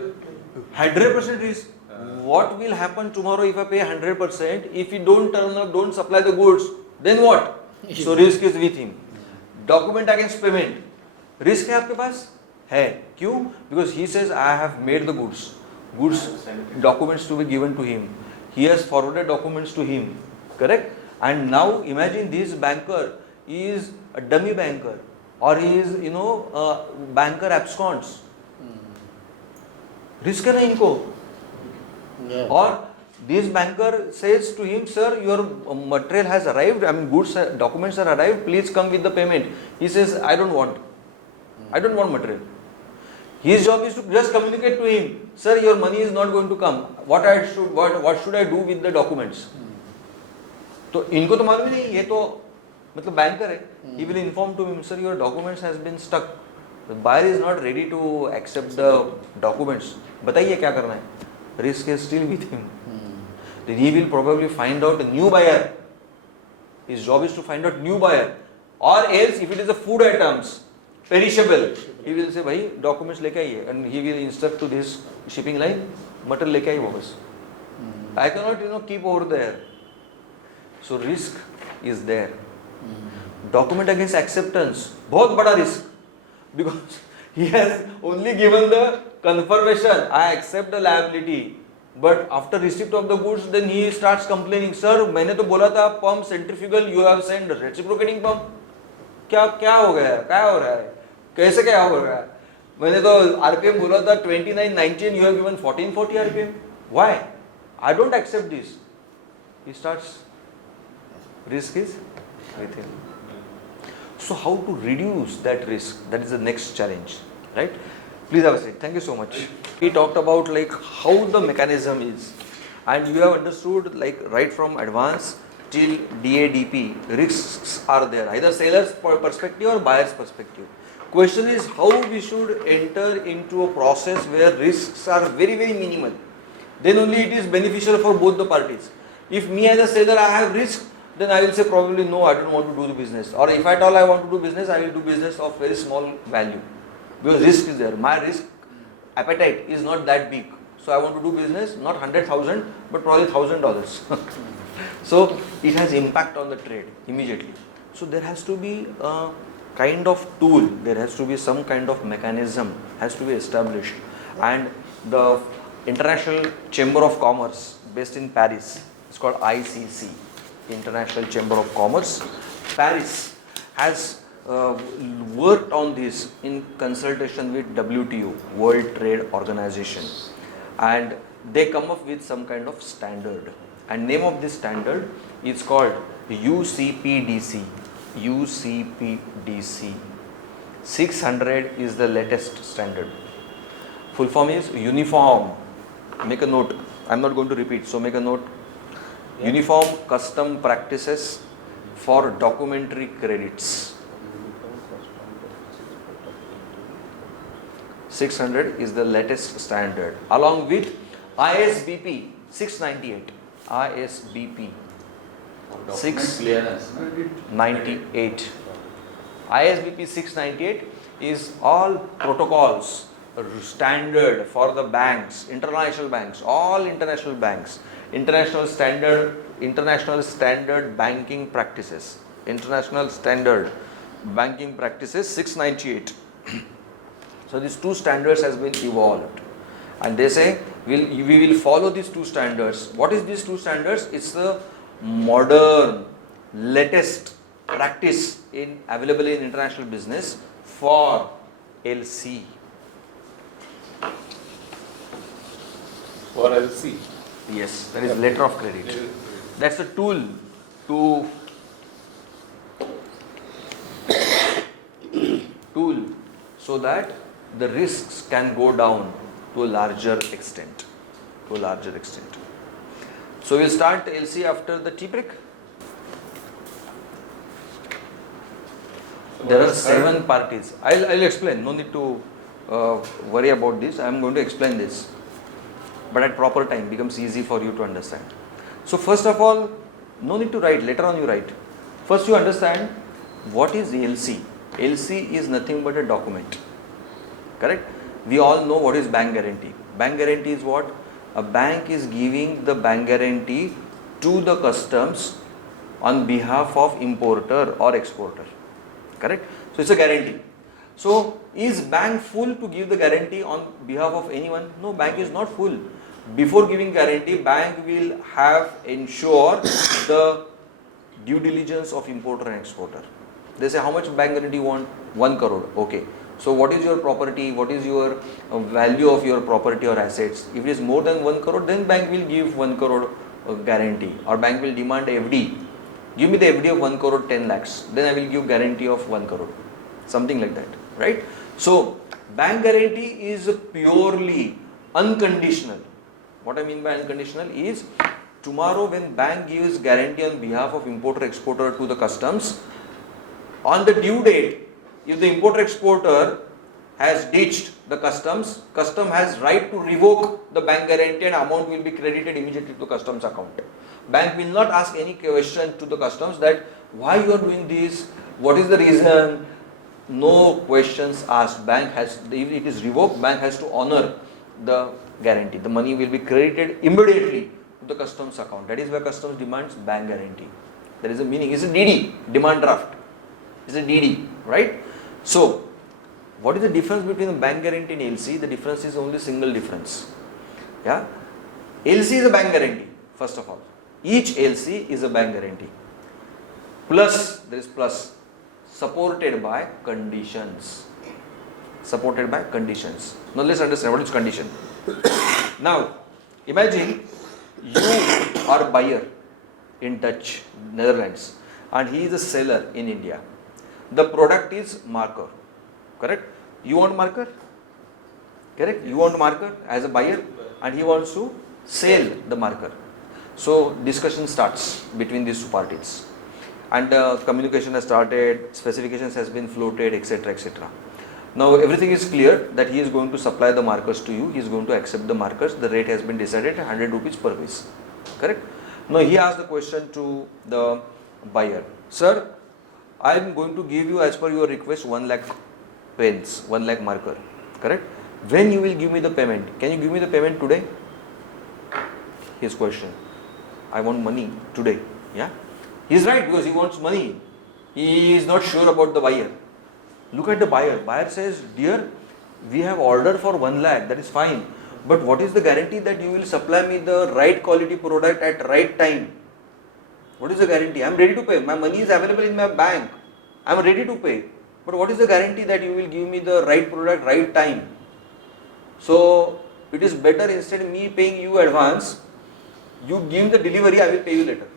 100% risk. What will happen tomorrow if I pay 100%? If you don't turn up, don't supply the goods, then what? So risk is with him. Document against payment. Risk है आपके पास? है. क्यों? Because he says I have made the goods. Goods documents to be given to him. He has forwarded documents to him. Correct? And now imagine this banker is a dummy banker, or he is a banker absconds. Risk है ना इनको. और this banker says to him, sir, your material has arrived, I mean goods documents are arrived, please come with the payment. He says I don't want material. His job is to just communicate to him, sir, your money is not going to come, what should I do with the documents. तो इनको तो मालूम ही नहीं, ये तो मतलब banker है. He will inform to him, sir, your documents has been stuck. The buyer is not ready to accept the documents. बताइए क्या करना है. Risk is still with him. Then he will probably find out a new buyer. His job is to find out new buyer. Or else if it is a food items, perishable, he will say भाई documents लेके आइए, and he will instruct to this shipping line, material लेके आइए वापस. I cannot keep over there. So risk is there. Document against acceptance, बहुत बड़ा risk. Because he has only given the confirmation, I accept the liability, but after receipt of the goods, then he starts complaining, sir, मैंने तो बोला था pump centrifugal, you have sent reciprocating pump. क्या हो गया है, क्या हो रहा है, कैसे क्या हो रहा है? मैंने तो RPM बोला था 2919, you have given 1440 RPM. Why? I don't accept this. He starts Risk is within. So how to reduce that risk? That is the next challenge, right? Please have a seat. Thank you so much. We talked about like how the mechanism is, and you have understood like right from advance till DADP, risks are there, either seller's perspective or buyer's perspective. Question is how we should enter into a process where risks are very minimal. Then only it is beneficial for both the parties. If me as a seller I have risk, then I will say probably no, I don't want to do the business. Or if at all I want to do business, I will do business of very small value. Because risk is there. My risk appetite is not that big. So I want to do business, not 100,000, but probably $1,000. So it has impact on the trade immediately. So there has to be a kind of tool, there has to be some kind of mechanism has to be established. And the International Chamber of Commerce based in Paris, it's called ICC, International Chamber of Commerce, Paris, has worked on this in consultation with WTO, World Trade Organization, and they come up with some kind of standard, and name of this standard is called UCPDC. UCPDC 600 is the latest standard. Full form is uniform, make a note, I am not going to repeat, so make a note. Uniform custom practices for documentary credits. 600 is the latest standard, along with ISBP 698. ISBP 698. ISBP 698 is all protocols, standard for the banks, international banks, all international banks, international standard banking practices, international standard banking practices 698. So these two standards has been evolved, and they say we will follow these two standards. What is these two standards? It's the modern, latest practice available in international business for LC. For LC. Yes, that is letter of credit. That's a tool to so that the risks can go down to a larger extent. So we'll start LC after the tea break. There are 7 parties. I'll explain. No need to worry about this. I am going to explain this, but at proper time becomes easy for you to understand. So first of all, no need to write. Later on you write. First you understand what is LC. LC is nothing but a document. Correct? We all know what is bank guarantee. Bank guarantee is what? A bank is giving the bank guarantee to the customs on behalf of importer or exporter. Correct? So it's a guarantee. So is bank full to give the guarantee on behalf of anyone? No, bank is not full. Before giving guarantee, bank will have ensure the due diligence of importer and exporter. They say how much bank guarantee you want? 1 crore. Okay. So what is your property? What is your value of your property or assets? If it is more than 1 crore, then bank will give 1 crore guarantee, or bank will demand FD. Give me the FD of 1 crore 10 lakhs. Then I will give guarantee of 1 crore. Something like that. Right? So bank guarantee is purely unconditional. What I mean by unconditional is tomorrow when bank gives guarantee on behalf of importer exporter to the customs, on the due date, if the importer exporter has ditched the customs, custom has right to revoke the bank guarantee and amount will be credited immediately to customs account. Bank will not ask any question to the customs that why you are doing this, what is the reason. No questions asked. Bank has, if it is revoked, bank has to honor the guarantee. The money will be credited immediately to the customs account. That is why customs demands bank guarantee. There is a meaning. It's a DD, demand draft. It's a DD, right? So, what is the difference between the bank guarantee and LC? The difference is only single difference. Yeah, LC is a bank guarantee. First of all, each LC is a bank guarantee. Plus, there is plus, supported by conditions. Supported by conditions. Now let's understand what is condition. Now, imagine you are buyer in Dutch, Netherlands, and he is a seller in India. The product is marker, correct? You want marker? Correct? You want marker as a buyer, and he wants to sell the marker. So discussion starts between these two parties, and communication has started, specifications has been floated, etc., etc. Now everything is clear that he is going to supply the markers to you, he is going to accept the markers, the rate has been decided 100 rupees per piece, correct? Now he asked the question to the buyer, sir, I am going to give you as per your request 1 lakh pens, 1 lakh marker, correct? When you will give me the payment? Can you give me the payment today? His question. I want money today. Yeah? He is right because he wants money. He is not sure about the buyer. Look at the buyer. Buyer says, dear, we have ordered for 1 lakh, that is fine. But what is the guarantee that you will supply me the right quality product at right time? What is the guarantee? I am ready to pay. My money is available in my bank. I am ready to pay. But what is the guarantee that you will give me the right product, right time? So, it is better instead of me paying you advance, you give the delivery, I will pay you later.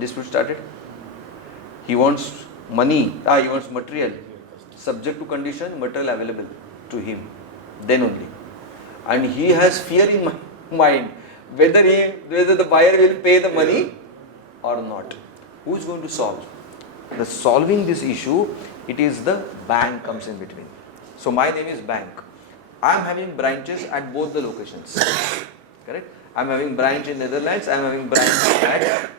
Dispute started. He wants money, he wants material, subject to condition, material available to him, then only. And he has fear in mind whether the buyer will pay the money or not. Who is going to solve? The solving this issue, it is the bank comes in between. So my name is bank. I am having branches at both the locations. Correct? I am having branch in Netherlands, I am having branch at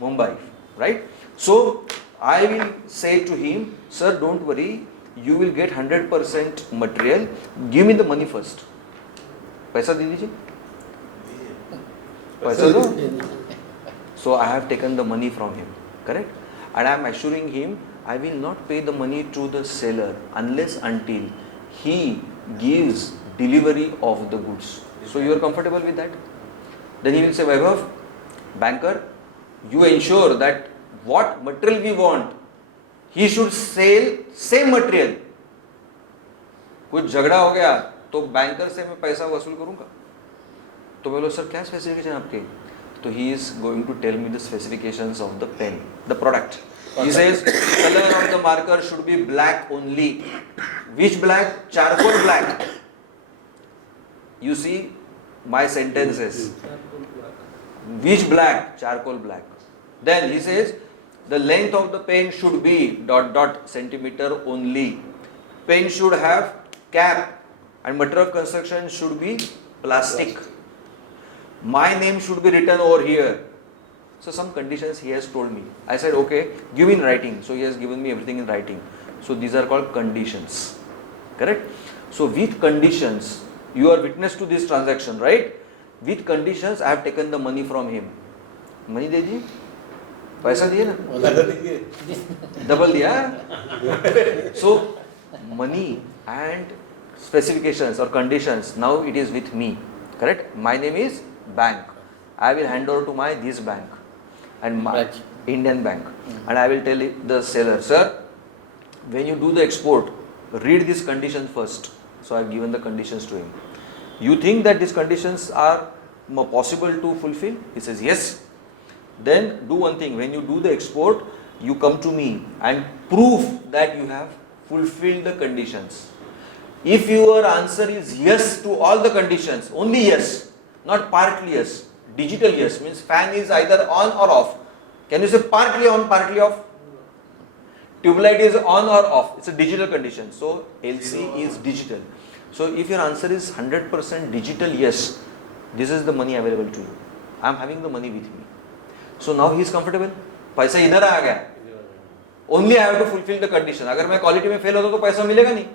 Mumbai. Right? So I will say to him, sir, don't worry, you will get 100% material. Give me the money first. पैसा दे दीजिए. पैसा दो. So I have taken the money from him. Correct? And I am assuring him, I will not pay the money to the seller unless until he gives delivery of the goods. So you are comfortable with that? Then he will say, Vaibhav, banker, you ensure that what material we want, he should sell same material. कुछ झगड़ा हो गया तो banker से मैं पैसा वसूल करूंगा. तो बोलो सर क्या स्पेसिफिकेशन आपके? So he is going to tell me the specifications of the pen, the product. He says color of the marker should be black only. Which black? Charcoal black. You see my sentences. Which black? Charcoal black. Then he says the length of the pen should be ... centimeter only. Pen should have cap and material of construction should be plastic. My name should be written over here. So some conditions he has told me. I said okay, give in writing. So he has given me everything in writing. So these are called conditions. Correct? So with conditions, you are witness to this transaction, right? With conditions, I have taken the money from him. Money दे दिए? पैसा दिए ना? Double दिया? So money and specifications or conditions, now it is with me. Correct? My name is bank. I will hand over to my this bank and my Indian bank, and I will tell the seller, sir, when you do the export, read these conditions first. So I have given the conditions to him. You think that these conditions are possible to fulfill? He says yes. Then do one thing. When you do the export, you come to me and prove that you have fulfilled the conditions. If your answer is yes to all the conditions, only yes, not partly yes, digital yes, means fan is either on or off. Can you say partly on, partly off? Tube-light is on or off. It's a digital condition. So LC is digital. So if your answer is 100% digital yes, this is the money available to you. I am having the money with me. So now he is comfortable. पैसा इधर आ गया. Only I have to fulfill the condition. अगर मैं quality में fail होता तो पैसा मिलेगा नहीं.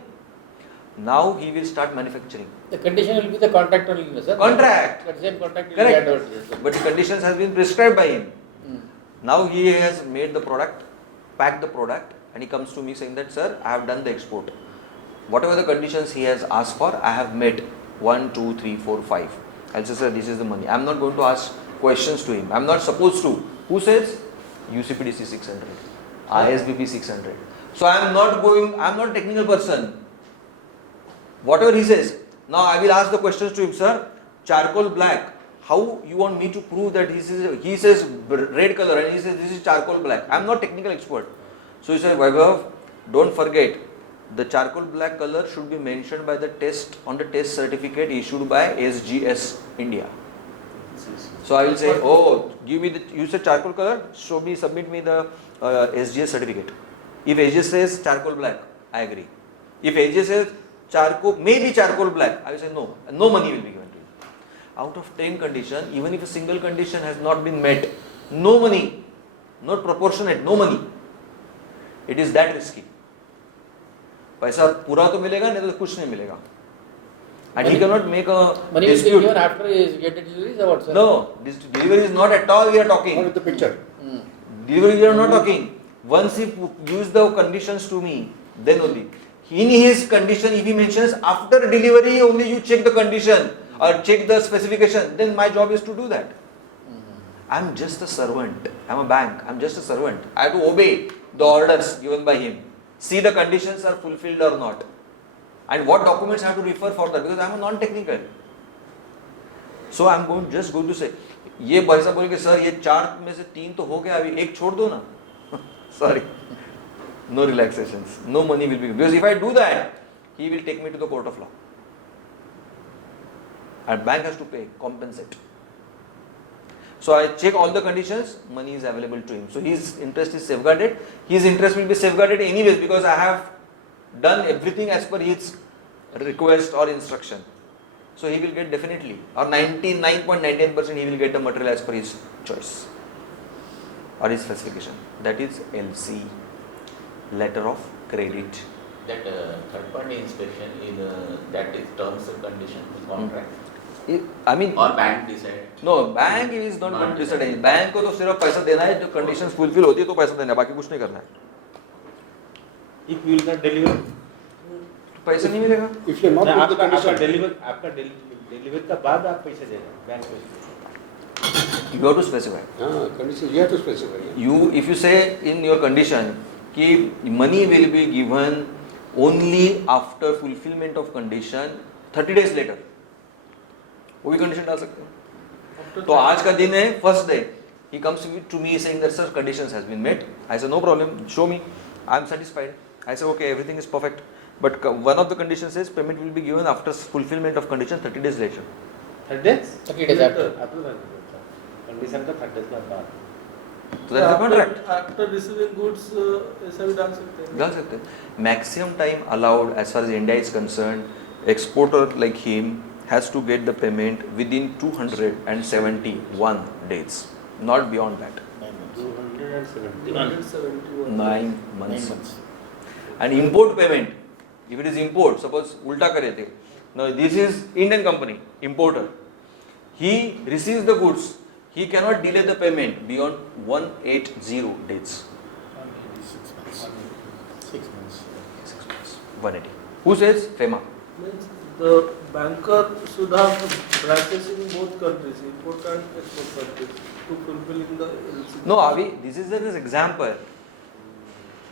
Now he will start manufacturing. The condition will be the contract only, sir. Contract. But same contract will Correct. be advertised. But the conditions has been prescribed by him. Now he has made the product, packed the product, and he comes to me saying that, sir, I have done the export. Whatever the conditions he has asked for, I have met 1, 2, 3, 4, 5. I'll say, sir, this is the money. I am not going to ask questions to him. I am not supposed to. Who says? UCPDC 600, ISBP 600. So I am not a technical person. Whatever he says, now I will ask the questions to him, sir, charcoal black, how you want me to prove that he says red color and he says this is charcoal black? I am not technical expert. So he said, Vaibhav, don't forget, the charcoal black color should be mentioned by the test on the test certificate issued by SGS India. So I will say, oh, give me you said charcoal color, submit me the SGS certificate. If SGS says charcoal black, I agree. If SGS says maybe charcoal black, I will say no money will be given to you. Out of 10 conditions, even if a single condition has not been met, no money, not proportionate, no money. It is that risky. पैसा पूरा तो मिलेगा नहीं तो कुछ नहीं मिलेगा. And he cannot make a money will be dispute. given after he get the delivery or what, sir? No, this delivery is not at all we are talking. What is the picture? Delivery we are not talking. Once he gives the conditions to me, then only. In his condition, if he mentions after delivery only you check the condition or check the specification, then my job is to do that. I am just a servant. I am a bank. I am just a servant. I have to obey the orders given by him. See the conditions are fulfilled or not. And what documents I have to refer for that, because I am a non-technical. So I am just going to say, ये पैसा बोल के sir ये 4 में से 3 तो हो गया, अभी एक छोड़ दो ना. Sorry. No relaxations. No money will be given. Because if I do that, he will take me to the court of law. And bank has to pay, compensate. So I check all the conditions, money is available to him. So his interest is safeguarded. His interest will be safeguarded anyways because I have done everything as per his request or instruction. So he will get definitely, or 99.98% he will get the material as per his choice or his specification. That is LC, letter of credit. That third party inspection in that is terms and conditions contract. I mean, or bank decide. No, bank is not going to decide anything. Bank को तो सिर्फ पैसा देना है, जो conditions fulfill होती है तो पैसा देना है, बाकी कुछ नहीं करना है. If you will not deliver, पैसा नहीं मिलेगा. if you are not put the condition, आपका deliver का बाद आप पैसे देना, बैंक को. You have to specify. Condition you have to specify. You, if you say in your condition कि money will be given only after fulfillment of condition 30 days later, वो भी condition डाल सकते हैं. तो आज का दिन है first day. He comes to me saying that sir conditions has been met. I say no problem. Show me. I am satisfied. I say okay, everything is perfect. But one of the conditions says payment will be given after fulfillment of condition 30 days later. 30 days? 30 days after. Condition का 30 days के बाद. So that is the contract. After receiving goods, ऐसा भी डाल सकते हैं. डाल सकते हैं. Maximum time allowed as far as India is concerned, exporter like him has to get the payment within 271 days, not beyond that. 271. 9 months. And import payment, if it is import, suppose ulta करे थे. Now this is Indian company, importer. He receives the goods. He cannot delay the payment beyond 180 days. 6 months. 180. Who says? FEMA. Means the banker should have branches in both countries, import and export countries, to fulfilling the LC. No, Avi, this is an example.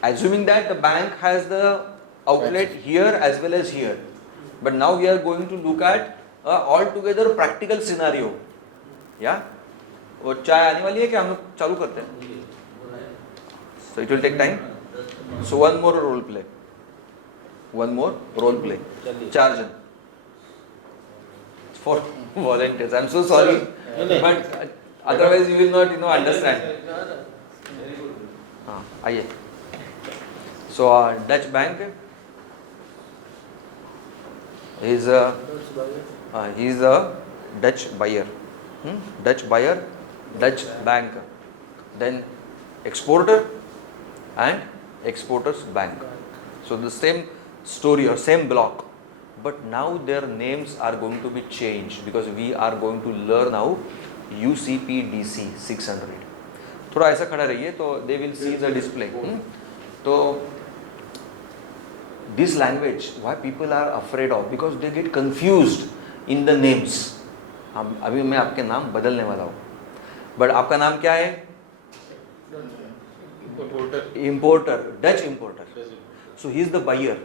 Assuming that the bank has the outlet here as well as here. But now we are going to look at altogether practical scenario. Yeah? और चाय आने वाली है क्या हम लोग चालू करते हैं? So it will take time. So one more role play. One more role play. 4 जन. For volunteers. I'm so sorry. But otherwise you will not understand. हाँ आइए. So Dutch bank is a Dutch buyer. Dutch buyer, Dutch bank. Then exporter and exporters bank. So the same story or same block. But now their names are going to be changed because we are going to learn now UCPDC 600. थोड़ा ऐसा खड़ा रहिए तो they will see the display. तो this language, why people are afraid of? Because they get confused in the names. अभी मैं आपके नाम बदलने वाला हूँ. But आपका नाम क्या है? Importer, Dutch importer. So he is the buyer.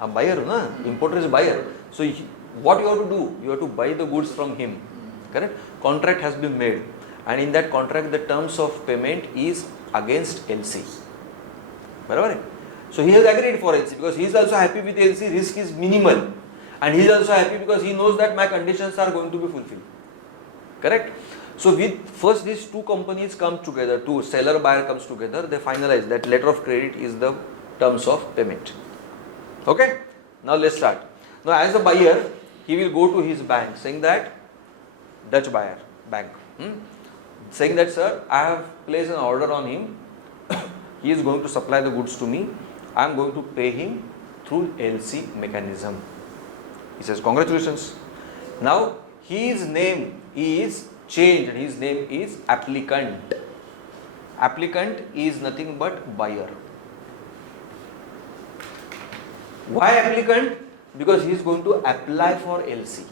आप buyer हो ना? Importer is buyer. So what you have to do? You have to buy the goods from him. correct? Contract has been made, and in that contract the terms of payment is against LC. Barabar hai? So he has agreed for LC because he is also happy with LC, risk is minimal, and he is also happy because he knows that my conditions are going to be fulfilled. Correct? So with first these two companies come together, two seller buyer comes together, they finalize that letter of credit is the terms of payment. Okay? Now let's start. Now as a buyer, he will go to his bank saying that, Dutch buyer, bank, saying that, sir, I have placed an order on him, he is going to supply the goods to me, I am going to pay him through LC mechanism. He says, congratulations. Now his name is changed, his name is applicant. Applicant is nothing but buyer. Why applicant? Because he is going to apply for LC.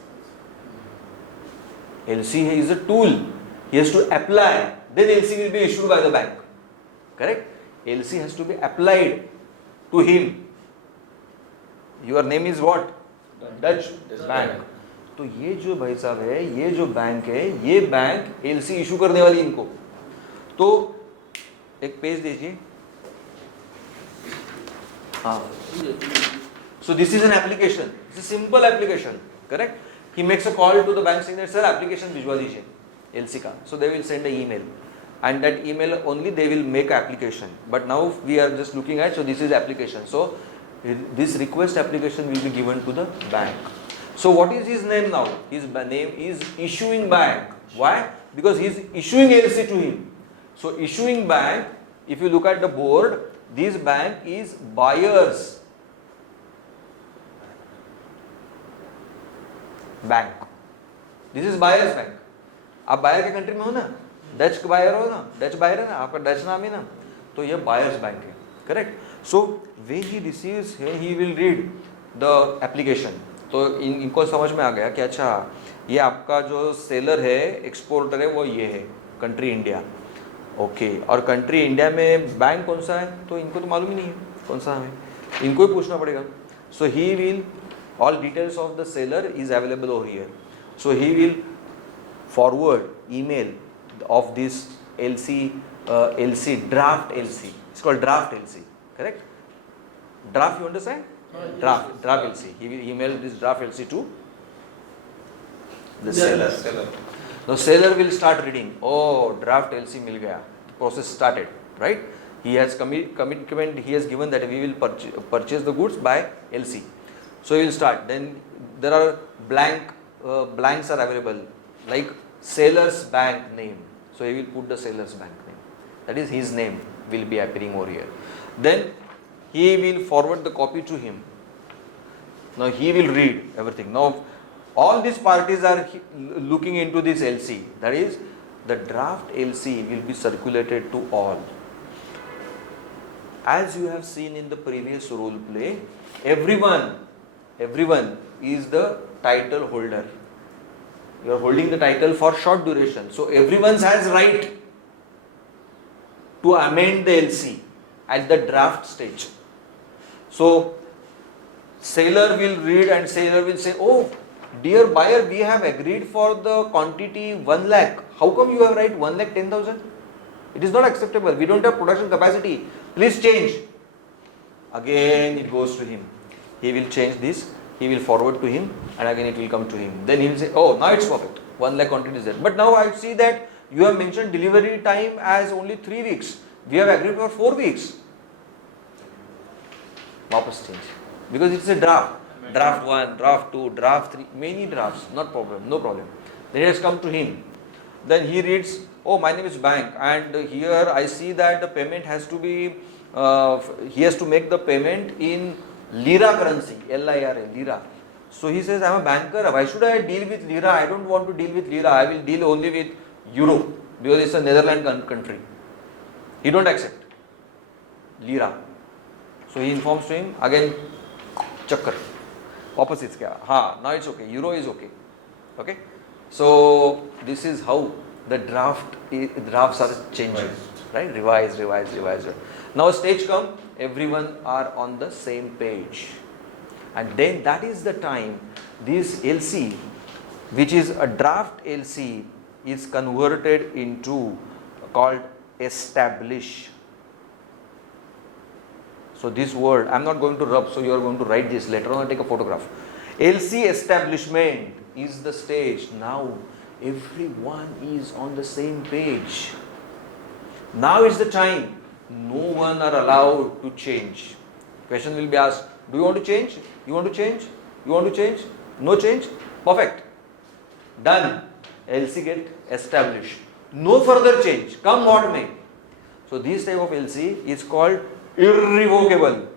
LC is a tool. He has to apply. Then LC will be issued by the bank. Correct? LC has to be applied to him. Your name is what? Dutch bank. तो ये जो भाई साहब है, ये जो bank है, ये बैंक एलसी इशू करने वाली इनको. तो एक पेज दीजिए. हाँ. So this is an application. It's a simple application. Correct? He makes a call to the bank saying that, sir, application भिजवा दीजिए LC का. So they will send an email, and that email only they will make application. But now we are just looking at, so this is application. So this request application will be given to the bank. So what is his name now? His name is issuing bank. Why? Because he is issuing LC to him. So issuing bank, if you look at the board, this bank is buyers bank. This is buyers bank. आप buyer के country में हो ना, Dutch buyer हो ना, Dutch buyer है ना, आपका डच नाम है ना, तो ये बायर्स बैंक है. Correct? So when he receives, he will read the application. तो इनको समझ में आ गया कि अच्छा ये आपका जो सेलर है, एक्सपोर्टर है, वो ये है, कंट्री इंडिया. ओके, और कंट्री इंडिया में बैंक कौन सा है, तो इनको तो मालूम ही नहीं है कौन सा है, इनको ही पूछना पड़ेगा. So he will, all details of the seller is available over here. So he will forward email of this LC, draft LC. It's called draft LC. Correct? Draft, you understand? Draft LC. He will email this draft LC to the seller. The seller will start reading. Oh, draft LC mil gaya. The process started, right? He has commitment. He has given that we will purchase the goods by LC. So he will start. Then there are blanks are available, like seller's bank name. So he will put the seller's bank name. That is, his name will be appearing over here. Then he will forward the copy to him. Now he will read everything. Now all these parties are looking into this LC. That is, the draft LC will be circulated to all. As you have seen in the previous role play, everyone is the title holder. You are holding the title for short duration. So everyone has right to amend the LC at the draft stage. So seller will read and seller will say, oh, dear buyer, we have agreed for the quantity 1 lakh. How come you have write 1 lakh 10,000? It is not acceptable. We don't have production capacity. Please change. Again it goes to him. He will change this, he will forward to him, and again it will come to him. Then he will say, oh, now it's perfect. 1 lakh quantity is there. But now I see that you have mentioned delivery time as only 3 weeks. We have agreed for 4 weeks. Wapas change. Because it's a draft. Draft 1, draft 2, draft 3, many drafts, no problem. Then it has come to him. Then he reads, oh, my name is bank, and here I see that the payment has to be, he has to make the payment in Lira currency, Lira, Lira. So he says, I am a banker, why should I deal with Lira? I don't want to deal with Lira, I will deal only with Euro, because it's a Netherlands country. He don't accept Lira. So he informs to him, again, chakkar. Opposites kya? Ha, now it's okay, Euro is okay. Okay? So this is how the drafts are changing. Right? Revise. Now stage come, everyone are on the same page. And then that is the time this LC which is a draft LC is converted into called establish. So this word I am not going to rub, so you are going to write this later on. Take a photograph. LC establishment is the stage. Now everyone is on the same page. Now is the time. No one are allowed to change. Question will be asked, do you want to change? You want to change? You want to change? No change? Perfect. Done. LC get established. No further change. Come what may. So this type of LC is called irrevocable.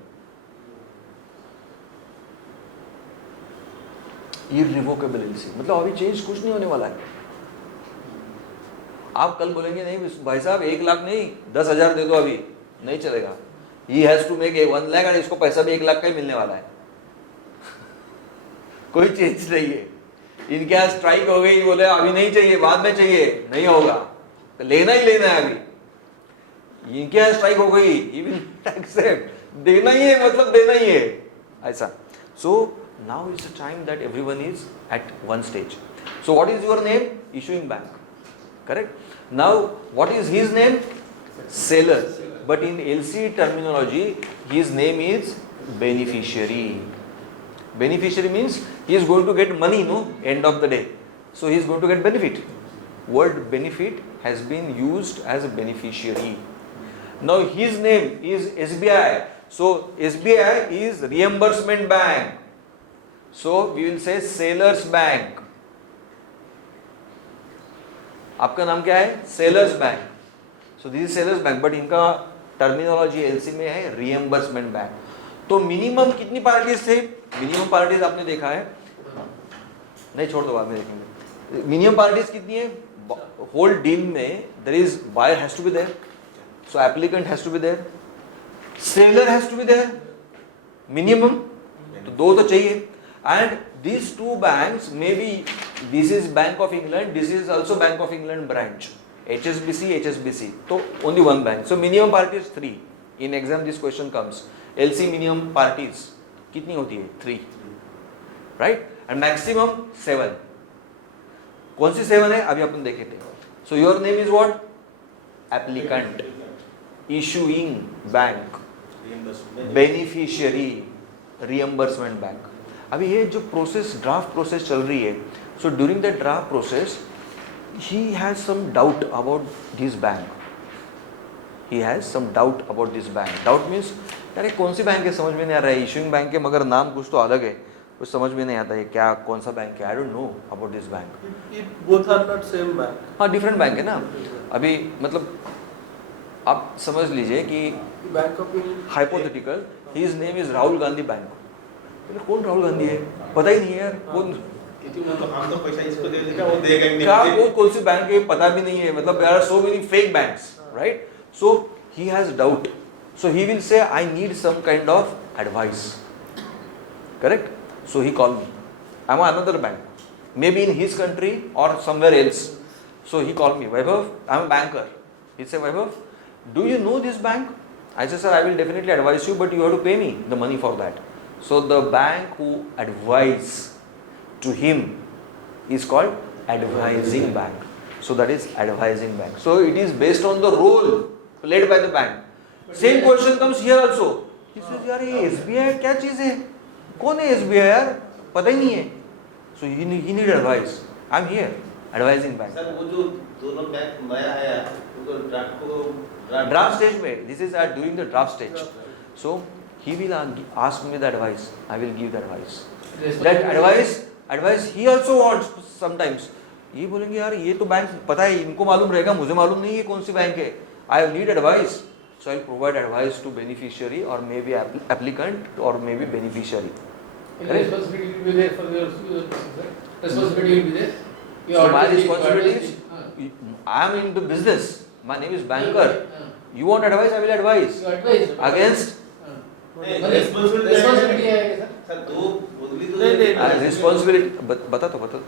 Irrevocable LC. मतलब अभी change कुछ नहीं होने वाला है. आप कल बोलेंगे नहीं भाई साहब 1 लाख नहीं 10,000 दे दो, अभी नहीं चलेगा. He has to make 1 lakh और इसको पैसा भी 1 लाख का ही मिलने वाला है. कोई चेंज नहीं है. इनके यहाँ स्ट्राइक हो गई, बोले अभी नहीं चाहिए बाद में चाहिए, नहीं होगा, तो लेना ही लेना है. अभी इनके यहाँ स्ट्राइक हो गई, he will accept, देना ही है मतलब देना ही है ऐसा. So now is the time that everyone is at one stage. So what is your name? Issuing bank. Correct. Now what is his name? Seller. But in LC terminology, his name is beneficiary. Beneficiary means he is going to get money, no, end of the day. So he is going to get benefit. Word benefit has been used as a beneficiary. Now his name is SBI. So SBI is reimbursement bank. So we will say sellers bank. आपका नाम क्या है? Sellers bank. So this is sellers bank, but इनका terminology LC में है reimbursement bank. तो minimum कितनी parties थे? मिनिमम पार्टीज आपने देखा है, नहीं छोड़ दो बाद में देखेंगे. मिनिमम पार्टीज कितनी है? होल डील में there is buyer has to be there, so applicant has to be there, seller has to be there, minimum तो 2 तो चाहिए. And these two banks, maybe this is Bank of England, this is also Bank of England branch, HSBC, HSBC. So only one bank. So minimum parties 3. In exam this question comes. LC minimum parties कितनी होती है? 3. Right? And maximum 7. कौन सी 7 है? अभी अपन देखे थे. So your name is what? Applicant. Issuing bank. Beneficiary. Reimbursement bank. अभी ये जो प्रोसेस ड्राफ्ट प्रोसेस चल रही है, so during the draft process he has some doubt about this bank. He has some doubt about this bank. Doubt means यार ये कौन सी bank है समझ में नहीं आ रहा है. इशूइंग बैंक है मगर नाम कुछ तो अलग है, कुछ समझ में नहीं आता है क्या कौन सा बैंक है. I don't know about this bank. Both are not same bank. हाँ डिफरेंट बैंक है ना. अभी मतलब आप समझ लीजिए कि bank of hypothetical his name is Rahul Gandhi bank. कौन राहुल गांधी है पता ही नहीं है यार. कौन हम तो पैसा इसको दे देंगे, वो देगा ही नहीं. क्या वो कौन सी बैंक है पता भी नहीं है. मतलब there are so many fake banks, right. So he has doubt, so he will say I need some kind of advice. Correct. So he call me. I am another bank, may be in his country or somewhere else. So he call me, Vaibhav I am a banker. He say Vaibhav do you know this bank? I say sir I will definitely advice you but you have to पे me the money for that. So the bank who advise to him is called advising bank. So that is advising bank. So it is based on the role played by the bank. Same question comes here also. He says यार ये SBI क्या चीज़ है? कौन है SBI यार? पता ही नहीं है. So he need advice. I'm here advising bank. Sir वो जो दोनों बैंक नया आया उनको Draft stage में. This is at during the draft stage. So he will ask me the advice. I will give the advice. That advice he also wants sometimes. ये बोलेंगे यार ये तो बैंक पता है, इनको मालूम रहेगा, मुझे मालूम नहीं है कौन सी बैंक है. I need advice. So I will provide advice to beneficiary or maybe applicant or maybe beneficiary. Responsibility will be there for your responsibility will be there. So my responsibility is I am into business. My name is banker. You want advice? I will advise. You advise Against responsibility है क्या sir? Sir दो बदली तो responsibility बता तो.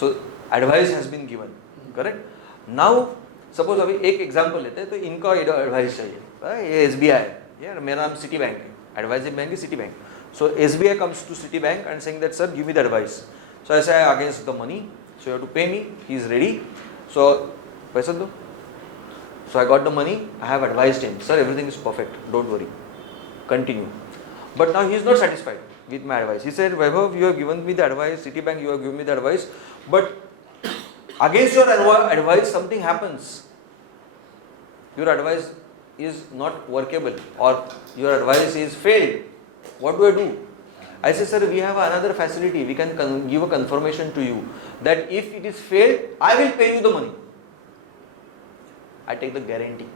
So advice has been given, correct. Now suppose अभी एक example लेते हैं. तो इनका एडवाइस चाहिए. ये SBI है यार, मेरा नाम सिटी बैंक है, एडवाइजिंग बैंक है city bank. So SBI comes to City Bank and saying that sir give me the advice. So I say against the money, so you have to pay me. He is ready. So paisa do. So I got the money. I have advised him, sir, everything is perfect. Don't worry. Continue. But now he is not satisfied with my advice. He said, Vaibhav, you have given me the advice. Citibank, you have given me the advice. But against your advice, something happens. Your advice is not workable, or your advice is failed. What do I do? I say, sir, we have another facility. We can give a confirmation to you that if it is failed, I will pay you the money. I take the guarantee.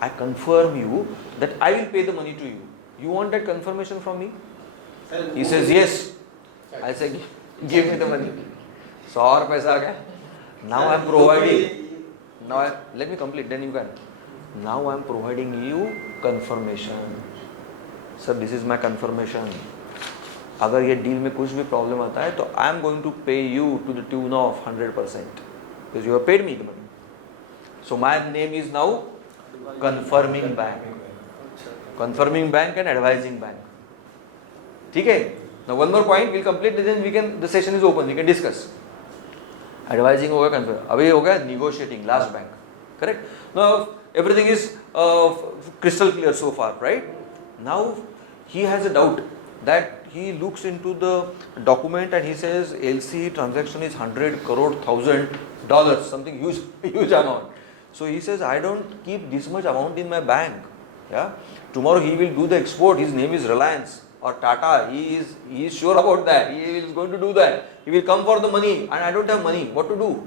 I confirm you that I will pay the money to you. You want that confirmation from me? He says, yes. I say, give me the money. 100 paisa aa gaya. Now I am providing. Let me complete, then you can. Now I am providing you confirmation. Sir, this is my confirmation. अगर ये deal में कुछ भी problem आता है तो I am going to pay you to the tune of 100% because you have paid me the money. So my name is now confirming bank. Confirming bank and advising bank. ठीक है? Now one more point, we'll complete, then the session is open, we can discuss. Advising हो गया, confirm. अभी हो गया negotiating, last bank. Correct? Now everything is crystal clear so far, right? Now he has a doubt that he looks into the document and he says LC transaction is 100 crore $1,000, something huge amount. So he says, I don't keep this much amount in my bank. Yeah. Tomorrow he will do the export. His name is Reliance or Tata. He is sure about that. He is going to do that. He will come for the money and I don't have money. What to do?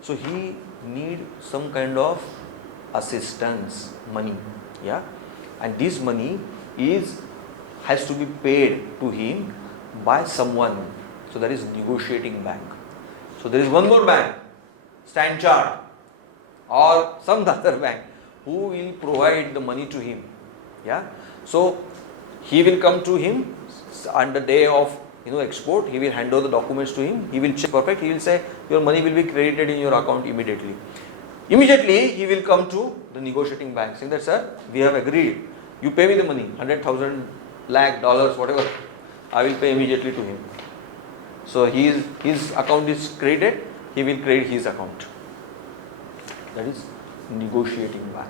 So he need some kind of assistance, money. Yeah. And this money has to be paid to him by someone. So that is negotiating bank. So there is one more bank, Stand Chart or some other bank who will provide the money to him. Yeah. So he will come to him on the day of export. He will hand over the documents to him. He will check perfect. He will say your money will be credited in your account immediately. Immediately he will come to the negotiating bank saying that, sir, we have agreed. You pay me the money, 100,000 lakh dollars, whatever. I will pay immediately to him. So his account is credited. He will credit his account. That is negotiating bank.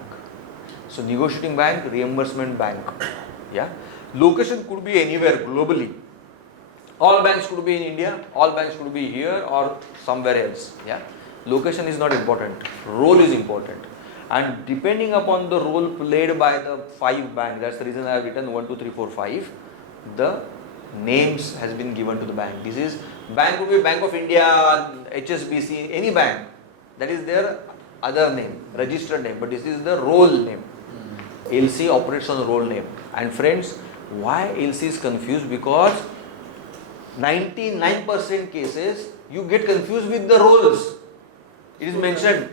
So negotiating bank, reimbursement bank. Yeah. Location could be anywhere globally. All banks could be in India. All banks could be here or somewhere else. Yeah. Location is not important. Role is important. And depending upon the role played by the 5 banks, that's the reason I have written 1, 2, 3, 4, 5. The names has been given to the bank. This is bank could be Bank of India, HSBC, any bank. That is their other name, registered name. But this is the role name. LC operates on role name. And friends, why LC is confused? Because 99% cases you get confused with the roles. It is mentioned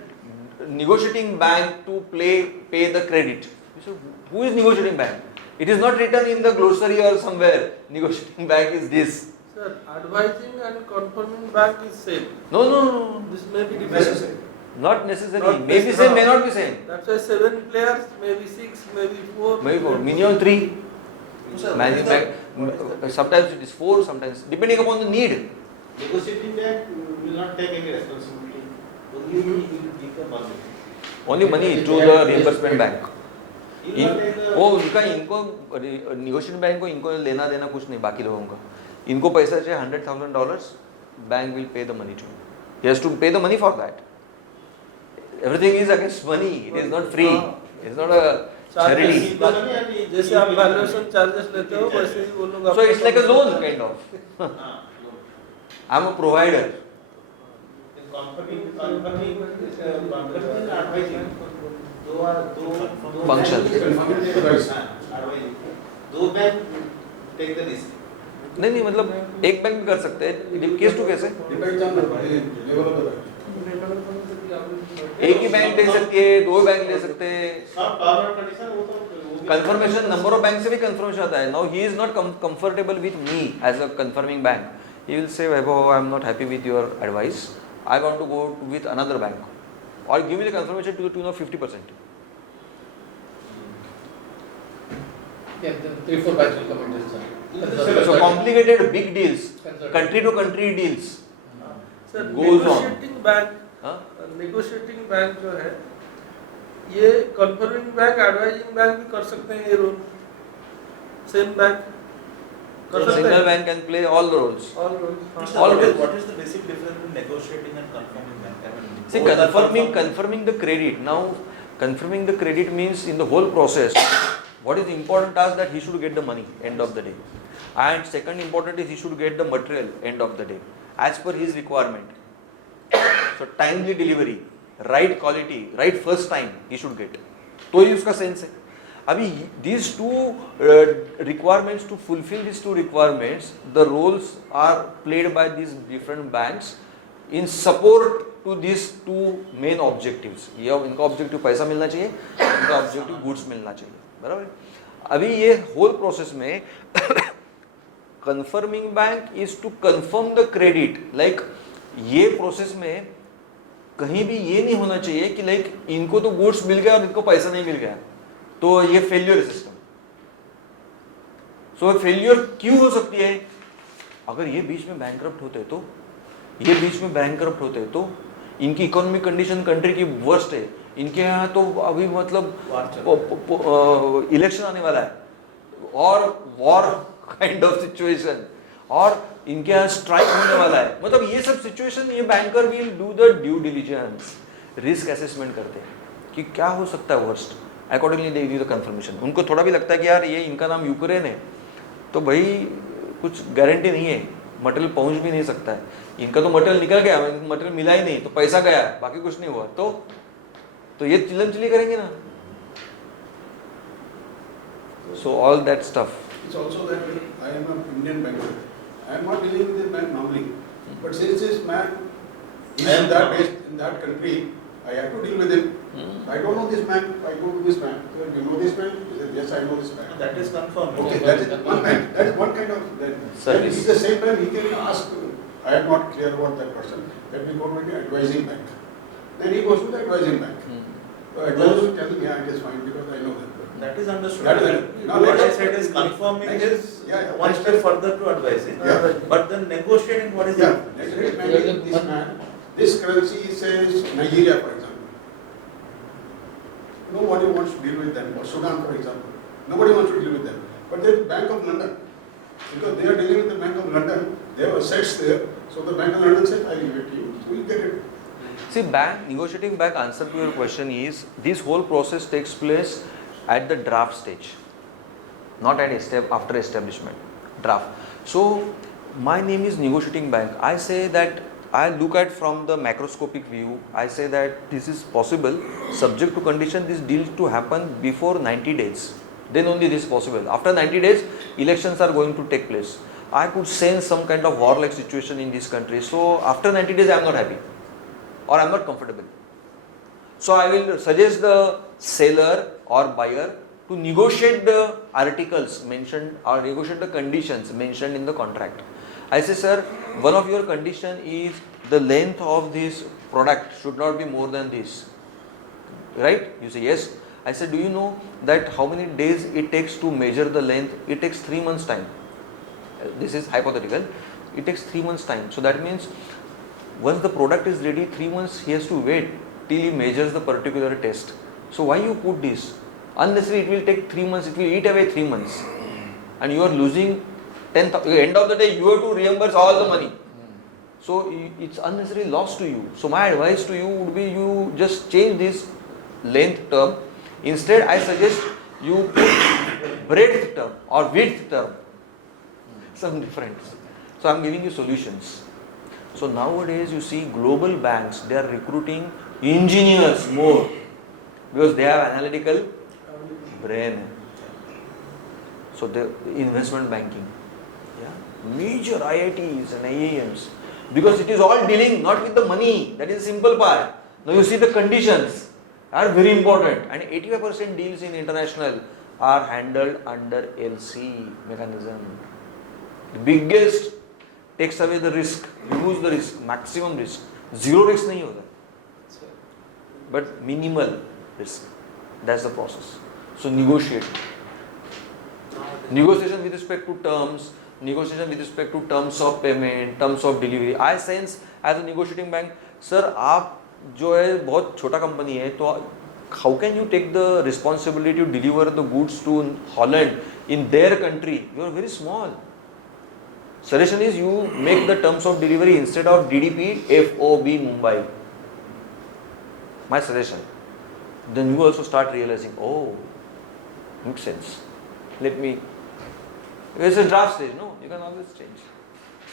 negotiating bank to pay the credit. So who is negotiating bank? It is not written in the glossary or somewhere. Negotiating bank is this. Sir, advising and confirming bank is same. No. This may be different. Not necessarily. Not Maybe same, may not be same. That's why 7 players, maybe 6, maybe 4. Maybe 4. Minimum 3. Sometimes it is 4, sometimes depending upon the need. Negotiating bank will not take any responsibility. Only he will give the money. Only money to the reimbursement bank. He will not take the इनको negotiating bank को इनको लेना देना कुछ नहीं बाकी लोगों का. इनको पैसा चाहिए $100,000. Bank will pay the money to him. He has to pay the money for that. Everything is against money. It is not free. It is not a charity. जैसे आप valuation charges लेते हो वैसे ही वो लोग. So it's like a loan kind of. I am a provider. confirming and advising. दो Function. advising. दो bank take the risk. नहीं मतलब एक बैंक भी कर सकते हैं केस टू केस है. एक ही बैंक ले सकते हैं, 2 बैंक ले सकते हैं. सब टर्म एंड कंडीशन वो तो कंफर्मेशन नंबर ऑफ बैंक से भी कंफर्मेशन आता है. Now he is not comfortable with me as a confirming bank. He will say Vaibhav I am not happy with your advice. I want to go with another bank or give me the confirmation to the tune of 50%. Yeah, the 3-4 banks will come and sir. So complicated big deals, country to country deals. Sir Goes on. Huh? Negotiating bank जो है ये confirming bank advising bank भी कर सकते हैं ये role same bank कर सकते Single हैं bank can play all the roles. All roles All What is the basic difference between negotiating and confirming bank? I mean, See, both are confirming the credit. Now, confirming the credit means in the whole process, what is the important task that he should get the money end of the day, and second important is he should get the material end of the day as per his requirement. So timely delivery, right quality, right first time he should get. तो ही उसका sense है. अभी these two requirements, to fulfill these two requirements, the roles are played by these different banks in support to these two main objectives. ये इनका objective पैसा मिलना चाहिए, इनका ऑब्जेक्टिव गुड्स मिलना चाहिए, बराबर. अभी ये होल प्रोसेस में confirming bank is to confirm the credit. Like ये प्रोसेस में कहीं भी ये नहीं होना चाहिए कि लाइक इनको तो गुड्स मिल गया और इनको पैसा नहीं मिल गया, तो ये फेल्यूर सिस्टम. सो फेल्यूर क्यों हो सकती है? अगर ये बीच में बैंकरप्ट होते तो, ये बीच में बैंकरप्ट होते तो, इनकी इकोनॉमिक कंडीशन कंट्री की वर्स्ट है, इनके यहाँ तो अभी मतलब इलेक्शन आने वाला है और वॉर काइंड ऑफ सिचुएशन, और इनके यहाँ स्ट्राइक होने वाला है, मतलब ये सब सिचुएशन ये banker will do the due diligence, risk assessment करते हैं कि क्या हो सकता है worst, accordingly they give the confirmation. उनको थोड़ा भी लगता है कि यार ये इनका नाम यूक्रेन है तो भाई कुछ गारंटी नहीं है, मटेरियल पहुंच भी नहीं सकता है, इनका तो मटेरियल निकल गया, मटेरियल मिला ही नहीं तो पैसा गया, बाकी कुछ नहीं हुआ, तो ये चिल्लम चिल्ली करेंगे ना. So all that stuff. It's also that I am an Indian banker. I am not dealing with this man normally. But since this man is based in that country, I have to deal with him. I don't know this man. I go to this man. So, do you know this man? He says, yes, I know this man. That is confirmed. Okay, that is one man. That is one kind of. Then Service. at the same time, he can ask. I am not clear about that person. Let me go to the advising bank. Then he goes to the advising bank. So advisor will tell him, yeah, it is fine because I know that. That is understood. That is Now, what I said is confirming is one step further to advising. Yeah. But then negotiating, what is Yeah, it? negotiating this man. This currency says Nigeria, for example. Nobody wants to deal with them. Or Sudan, for example. Nobody wants to deal with them. But there is Bank of London. Because they are dealing with the Bank of London, they have assets there. So the Bank of London said, I will give it to you. So we get it. See, negotiating bank answer to your question is, this whole process takes place at the draft stage, not at after establishment, draft. So my name is negotiating bank. I say that I look at from the macroscopic view. I say that this is possible subject to condition this deal to happen before 90 days. Then only this is possible. After 90 days, elections are going to take place. I could sense some kind of war-like situation in this country. So after 90 days, I am not happy or I am not comfortable. So I will suggest the seller or buyer to negotiate the articles mentioned or negotiate the conditions mentioned in the contract. I say, sir, one of your condition is the length of this product should not be more than this. Right? You say yes. I said, do you know that how many days it takes to measure the length? It takes 3 months time. This is hypothetical. It takes 3 months time. So that means once the product is ready, 3 months he has to wait till he measures the particular test. So why you put this? Unnecessarily it will take 3 months, it will eat away 3 months. And you are losing 10,000. End of the day you have to reimburse all the money. So it's unnecessary loss to you. So my advice to you would be you just change this length term. Instead I suggest you put breadth term or width term. Some difference. So I am giving you solutions. So nowadays you see global banks, they are recruiting engineers more because they have analytical brain. So the investment banking, major IITs and IIMs, because it is all dealing not with the money, that is the simple part. Now you see the conditions are very important, and 85% deals in international are handled under LC mechanism. The biggest takes away the risk, removes the risk, maximum risk. Zero risk nahi hota, but minimal risk. That's the process. So negotiate. Now Negotiation with respect to terms, negotiation with respect to terms of payment, terms of delivery. I sense as a negotiating bank, sir, आप जो है बहुत छोटा company है, तो how can you take the responsibility to deliver the goods to Holland in their country? You are very small. Suggestion is you make the terms of delivery instead of DDP FOB Mumbai. My suggestion. Then you also start realizing, oh, makes sense. Let me. It's a draft stage, no? You can always change.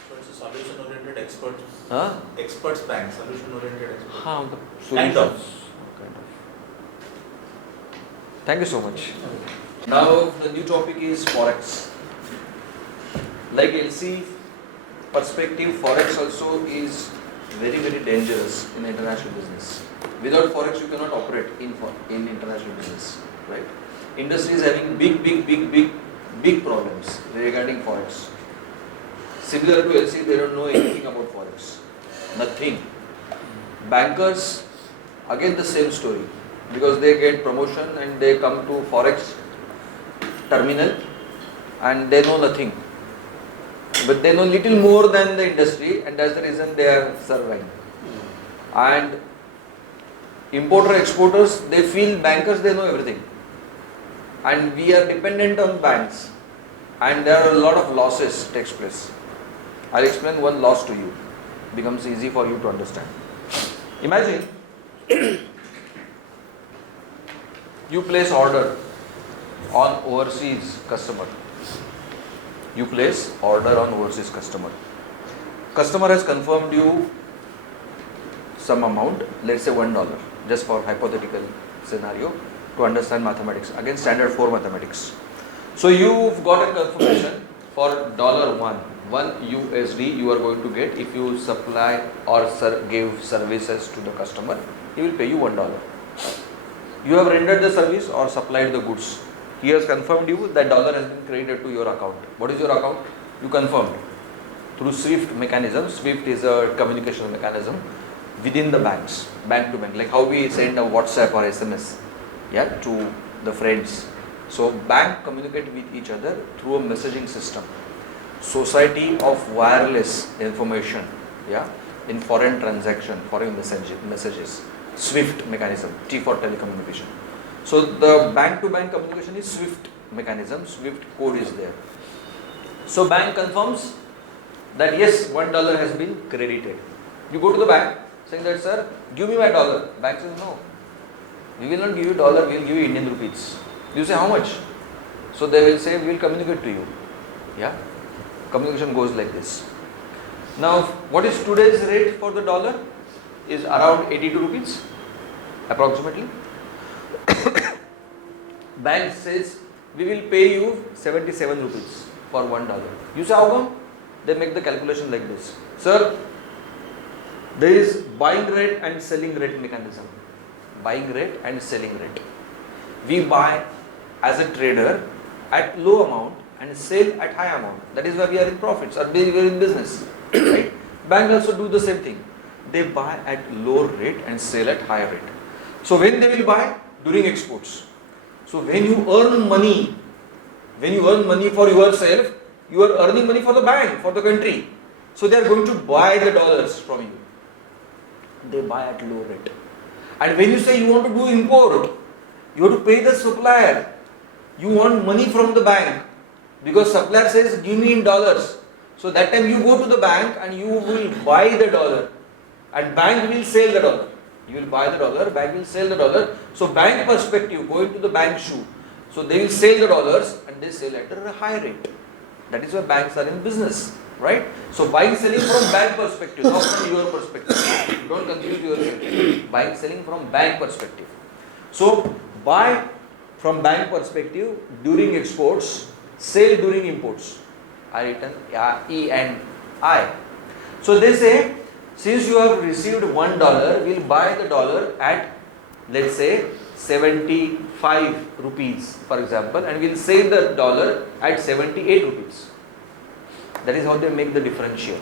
So it's a solution-oriented expert. Huh? Experts bank, solution-oriented expert. हाँ, the Kind solutions. of. Kind of. Thank you so much. Now the new topic is forex. Like LC perspective, forex also is very dangerous in international business. Without forex, you cannot operate in international business, right? Industry is having big problems regarding forex. Similar to LC, they don't know anything about forex. Nothing. Bankers, again the same story, because they get promotion and they come to forex terminal and they know nothing. But they know little more than the industry, and that's the reason they are surviving. And importer exporters, they feel bankers, they know everything. And we are dependent on banks, and there are a lot of losses takes place. I'll explain one loss to you. Becomes easy for you to understand. Imagine you place order on overseas customer. You place order on overseas customer. Customer has confirmed you some amount, let's say $1, just for hypothetical scenario to understand mathematics. Again, standard 4 mathematics. So you've got a confirmation for $1 USD you are going to get if you supply or give services to the customer. He will pay you $1. You have rendered the service or supplied the goods. He has confirmed you that dollar has been credited to your account. What is your account? You confirmed through SWIFT mechanism. SWIFT is a communication mechanism within the banks, bank to bank, like how we send a WhatsApp or SMS, to the friends. So bank communicate with each other through a messaging system. Society of wireless information, in foreign transaction, foreign messages, SWIFT mechanism, T for telecommunication. So the bank-to-bank communication is SWIFT mechanism, SWIFT code is there. So bank confirms that yes, $1 has been credited. You go to the bank saying that, sir, give me my dollar. Bank says no, we will not give you dollar, we will give you Indian rupees. You say how much? So they will say we will communicate to you. Communication goes like this. Now what is today's rate for the dollar? Is around 82 rupees approximately. Bank says we will pay you 77 rupees for $1. You say how come? They make the calculation like this. Sir, there is buying rate and selling rate mechanism. Buying rate and selling rate. We buy as a trader at low amount and sell at high amount. That is why we are in profits or we are in business. Right? Bank also do the same thing. They buy at low rate and sell at high rate. So when they will buy? During exports. So when you earn money for yourself, you are earning money for the bank, for the country. So they are going to buy the dollars from you. They buy at low rate. And when you say you want to do import, you have to pay the supplier. You want money from the bank because supplier says give me in dollars. So that time you go to the bank and you will buy the dollar and bank will sell the dollar. You will buy the dollar, bank will sell the dollar. So bank perspective, going to the bank shoe. So they will sell the dollars and they sell at a high rate. That is why banks are in business, right? So buying, selling from bank perspective, not from your perspective. Don't confuse yourself. Buying, selling from bank perspective. So buy from bank perspective during exports, sell during imports. I written E and I. So they say, since you have received $1, we'll buy the dollar at, let's say, 75 rupees, for example, and we'll sell the dollar at 78 rupees. That is how they make the differential.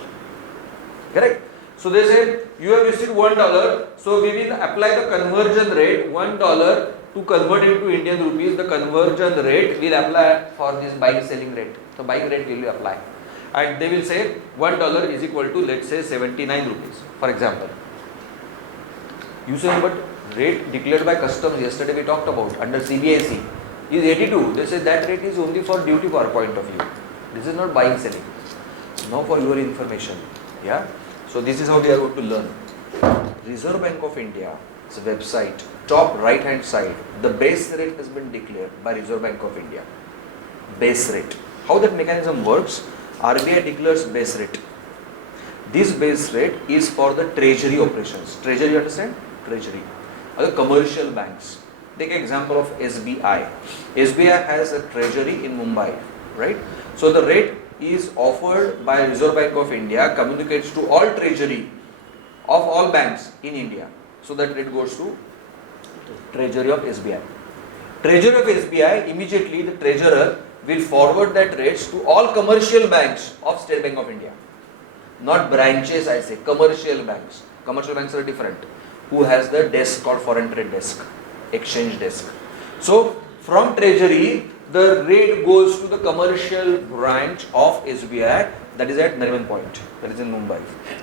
Correct? So they say you have received $1, so we will apply the conversion rate $1 to convert into Indian rupees. The conversion rate will apply for this buying selling rate. So buying rate will apply, and they will say $1 is equal to, let's say, 79 rupees, for example. You say, but rate declared by customs yesterday we talked about under CBIC is 82. They say that rate is only for duty bar point of view. This is not buying selling. Now for your information, yeah. So this is how we are going to learn. Reserve Bank of India's website, top right hand side, the base rate has been declared by Reserve Bank of India. Base rate. How that mechanism works? RBI declares base rate. This base rate is for the treasury operations. Treasury, you understand? Treasury. Other commercial banks. Take an example of SBI. SBI has a treasury in Mumbai, right? So the rate is offered by Reserve Bank of India, communicates to all treasury of all banks in India. So that rate goes to treasury of SBI. Treasury of SBI, immediately the treasurer will forward that rates to all commercial banks of State Bank of India. Not branches, I say, commercial banks. Commercial banks are different. Who has the desk called foreign trade desk, exchange desk. So from treasury, the rate goes to the commercial branch of SBI, that is at Nariman Point, that is in Mumbai.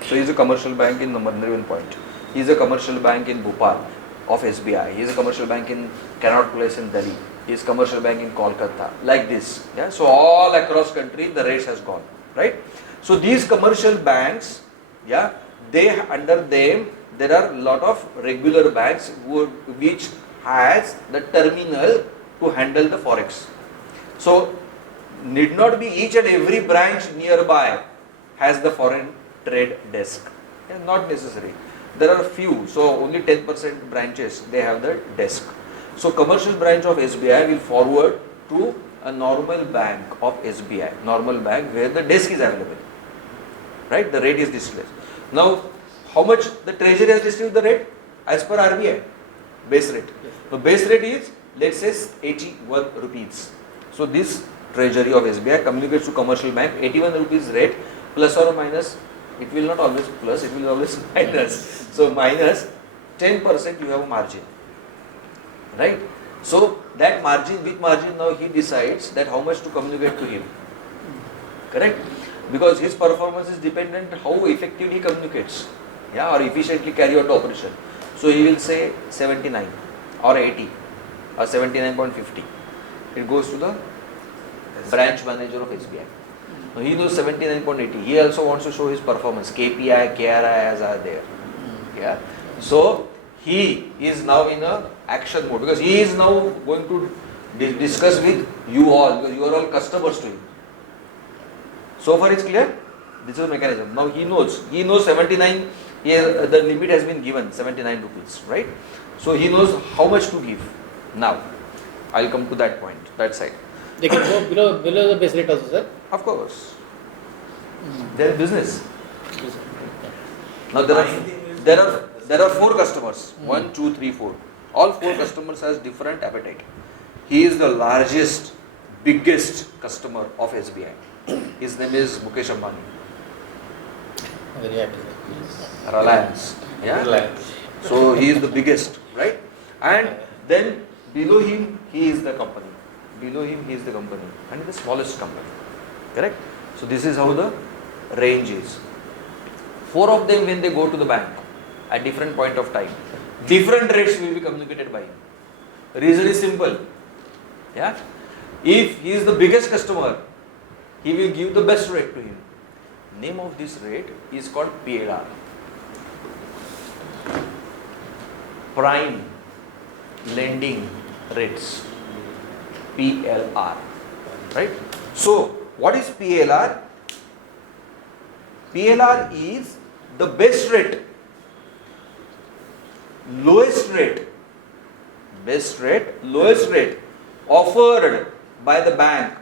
So he is a commercial bank in Nariman Point. He is a commercial bank in Bhopal of SBI. He is a commercial bank in Connaught Place in Delhi. He is a commercial bank in Kolkata. Like this. Yeah. So all across country the rates has gone. Right. So these commercial banks, yeah, they under them there are a lot of regular banks which has the terminal to handle the forex. So need not be each and every branch nearby has the foreign trade desk. Yeah, not necessary. There are few, so only 10% branches they have the desk. So commercial branch of SBI will forward to a normal bank of SBI, normal bank where the desk is available. Right? The rate is displayed. Now, how much the treasury has received the rate? As per RBI, base rate. The base rate is, let's say, 81 rupees. So this treasury of SBI communicates to commercial bank 81 rupees rate, plus or minus. It will not always plus, it will always minus. So minus 10% you have a margin. Right? So that margin, with margin now he decides that how much to communicate to him. Correct? Because his performance is dependent how effectively he communicates. Yeah, or efficiently carry out the operation. So he will say 79 or 80 or 79.50. It goes to the branch manager of SBI. Now he knows 79.80. He also wants to show his performance. KPI, KRIs are there. Yeah. So he is now in a action mode because he is now going to discuss with you all because you are all customers to him. So far it's clear? This is the mechanism. Now he knows 79, here the limit has been given 79 rupees, right? So he knows how much to give. Now, I'll come to that point, that side. They can go below the base rate also, sir? Of course. Their business. Now there are 4 customers. 1, 2, 3, 4. All 4 customers has different appetite. He is the largest, biggest customer of SBI. His name is Mukesh Ambani. Very happy. Reliance. Yeah. So he is the biggest, right? And then below him he is the company. Below him he is the company. And the smallest company. Correct? So this is how the range is. 4 of them when they go to the bank at different point of time, different rates will be communicated by him. Reason is simple. Yeah. If he is the biggest customer, he will give the best rate to him. Name of this rate is called PLR. Prime lending rates. PLR. Right? So, what is PLR? PLR is the best rate, lowest rate offered by the bank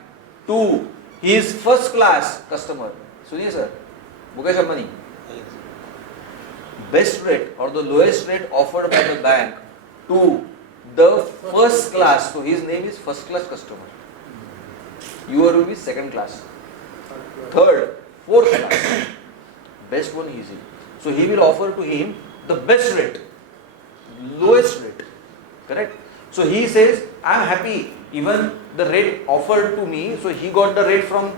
to his first class customer. Suniye sir, Mukesh Ambani. Best rate or the lowest rate offered by the bank to the first class. So his name is first class customer. Your will be second class, third, fourth class. Best one easy. So he will offer to him the best rate, lowest rate, correct? So he says, I am happy, even the rate offered to me, so he got the rate from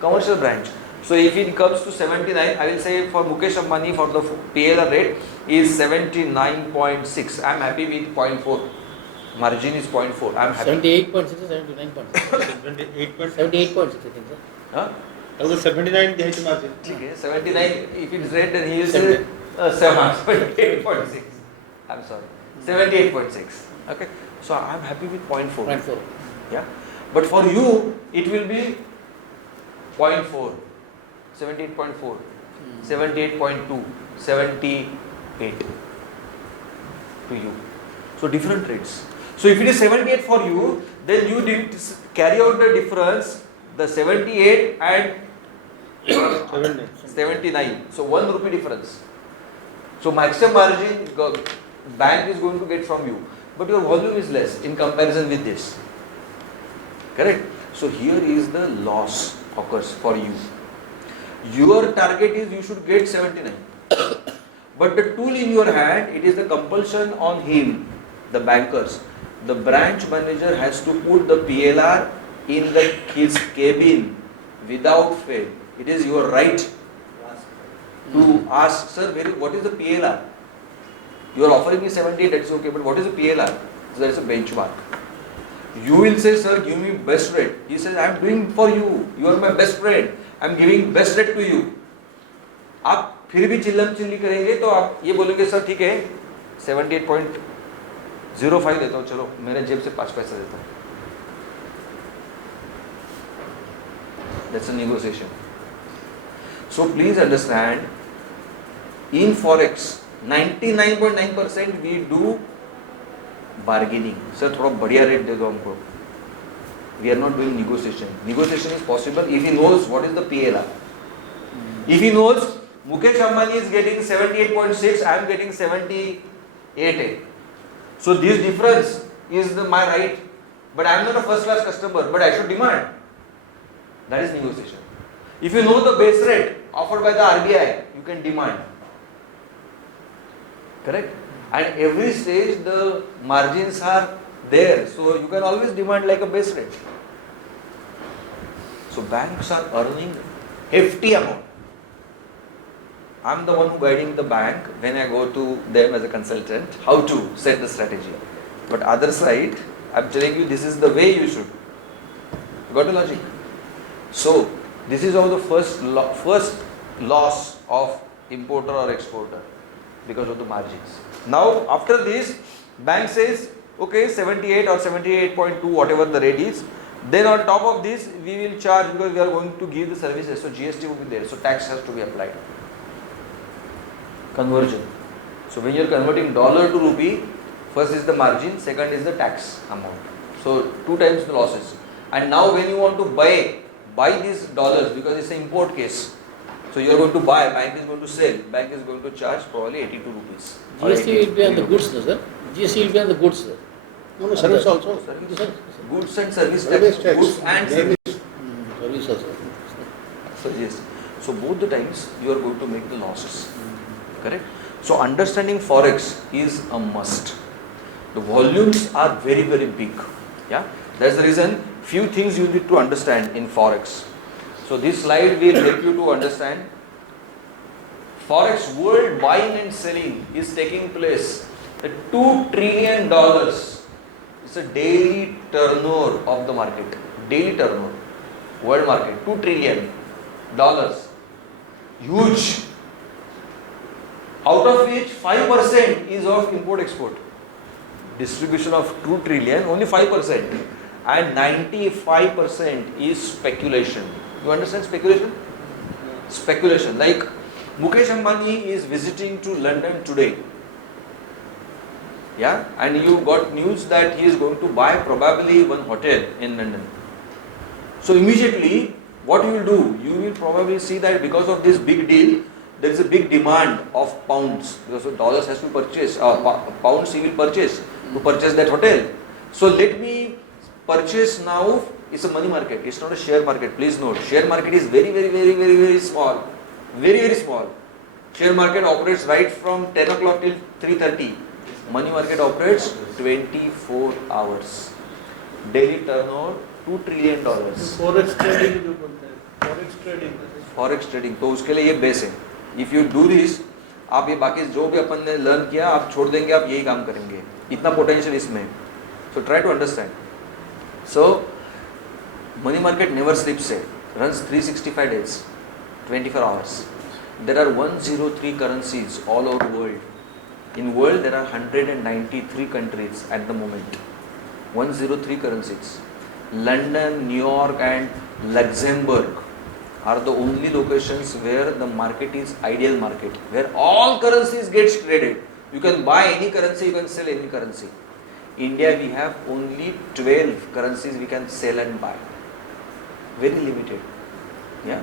commercial branch. So if it comes to 79, I will say for Mukesh Ambani for the PLR rate is 79.6. I am happy with 0.4. Margin is 0.4. I am happy. 78.6 or 79.6? 78. 78.6 I think, sir. Huh? अगर 79 द्यायचं माझे. Okay, 79, if it is red, then he will say 78.6. I'm sorry, 78.6. Okay, so I'm happy with 0.4. 0.4. Yeah, but for you, it will be 0.4, 78.4, 78.2, 78 to you. So different rates. So if it is 78 for you, then you did carry out the difference, the 78 and 79. So 1 rupee difference. So maximum margin bank is going to get from you, but your volume is less in comparison with this. Correct? So here is the loss occurs for you. Your target is you should get 79. But the tool in your hand, it is the compulsion on him, the bankers. The branch manager has to put the PLR in his cabin without fail. It is your right to ask, sir, what is the PLR? You are offering me 78, that's okay, but what is the PLR? So there is a benchmark. You will say, sir, give me best rate. He says, I am doing for you. You are my best friend. I am giving best rate to you. आप फिर भी चिल्लम chilli करेंगे तो आप ये बोलेंगे sir ठीक है 78.05 देता हूँ, चलो मेरे जेब से 5 पैसा देता हूँ. That's a negotiation. So please understand, in forex 99.9% we do bargaining. Sir थोड़ा बढ़िया रेट दे दो हमको. We are not doing negotiation. Negotiation is possible if he knows what is the PLR. If he knows Mukesh Ambani is getting 78.6, I am getting 78. So this difference is my right, but I am not a first class customer, but I should demand. That is negotiation. If you know the base rate offered by the RBI, you can demand. Correct? And every stage the margins are there, so you can always demand like a base rate. So banks are earning hefty amount. I am the one who guiding the bank when I go to them as a consultant how to set the strategy. But other side, I am telling you this is the way you should. You got the logic? So this is how the first loss of importer or exporter because of the margins. Now after this, bank says okay 78 or 78.2 whatever the rate is. Then on top of this we will charge because we are going to give the services. So GST will be there. So tax has to be applied. Conversion. So when you are converting dollar to rupee, first is the margin, second is the tax amount. So 2 times the losses. And now when you want to buy these dollars because it's an import case. So you are going to buy, bank is going to sell, bank is going to charge probably 82 rupees. GST will be on the goods, no, sir? GST will be on the goods, sir. No, service also. Service. Goods and service Service tax. tax. Goods and service. Service also. So yes. So both the times you are going to make the losses. Correct? So understanding forex is a must. The volumes are very, very big. Yeah. That's the reason few things you need to understand in forex. So this slide will help you to understand. Forex world buying and selling is taking place at $2 trillion. It's a daily turnover of the market. Daily turnover. World market. $2 trillion. Huge. Out of which 5% is of import export. Distribution of 2 trillion, only 5%. And 95% is speculation. You understand speculation? Speculation. Like Mukesh Ambani is visiting to London today. Yeah, and you got news that he is going to buy probably one hotel in London. So immediately, what you will do? You will probably see that because of this big deal, there is a big demand of pounds because of dollars has to purchase, pounds he will purchase to purchase that hotel. So let me purchase now. It's a money market. It's not a share market. Please note, share market is very, very, very, very, very small. Very, very small. Share market operates right from 10 o'clock till 3:30. Money market operates 24 hours. Daily turnover $2 trillion. Forex trading जो बोलते हैं, forex trading forex trading, तो उसके लिए ये base है. If you do this, आप ये बाकी जो भी अपन ने लर्न किया आप छोड़ देंगे, आप यही काम करेंगे. इतना पोटेंशियल इसमें. So try to understand. So money market never sleeps, runs 365 days, 24 hours. There are 103 currencies all over the world. In world there are 193 countries at the moment. 103 currencies. London, New York and Luxembourg are the only locations where the market is ideal market, where all currencies gets traded. You can buy any currency, you can sell any currency. India we have only 12 currencies we can sell and buy. Very limited. Yeah,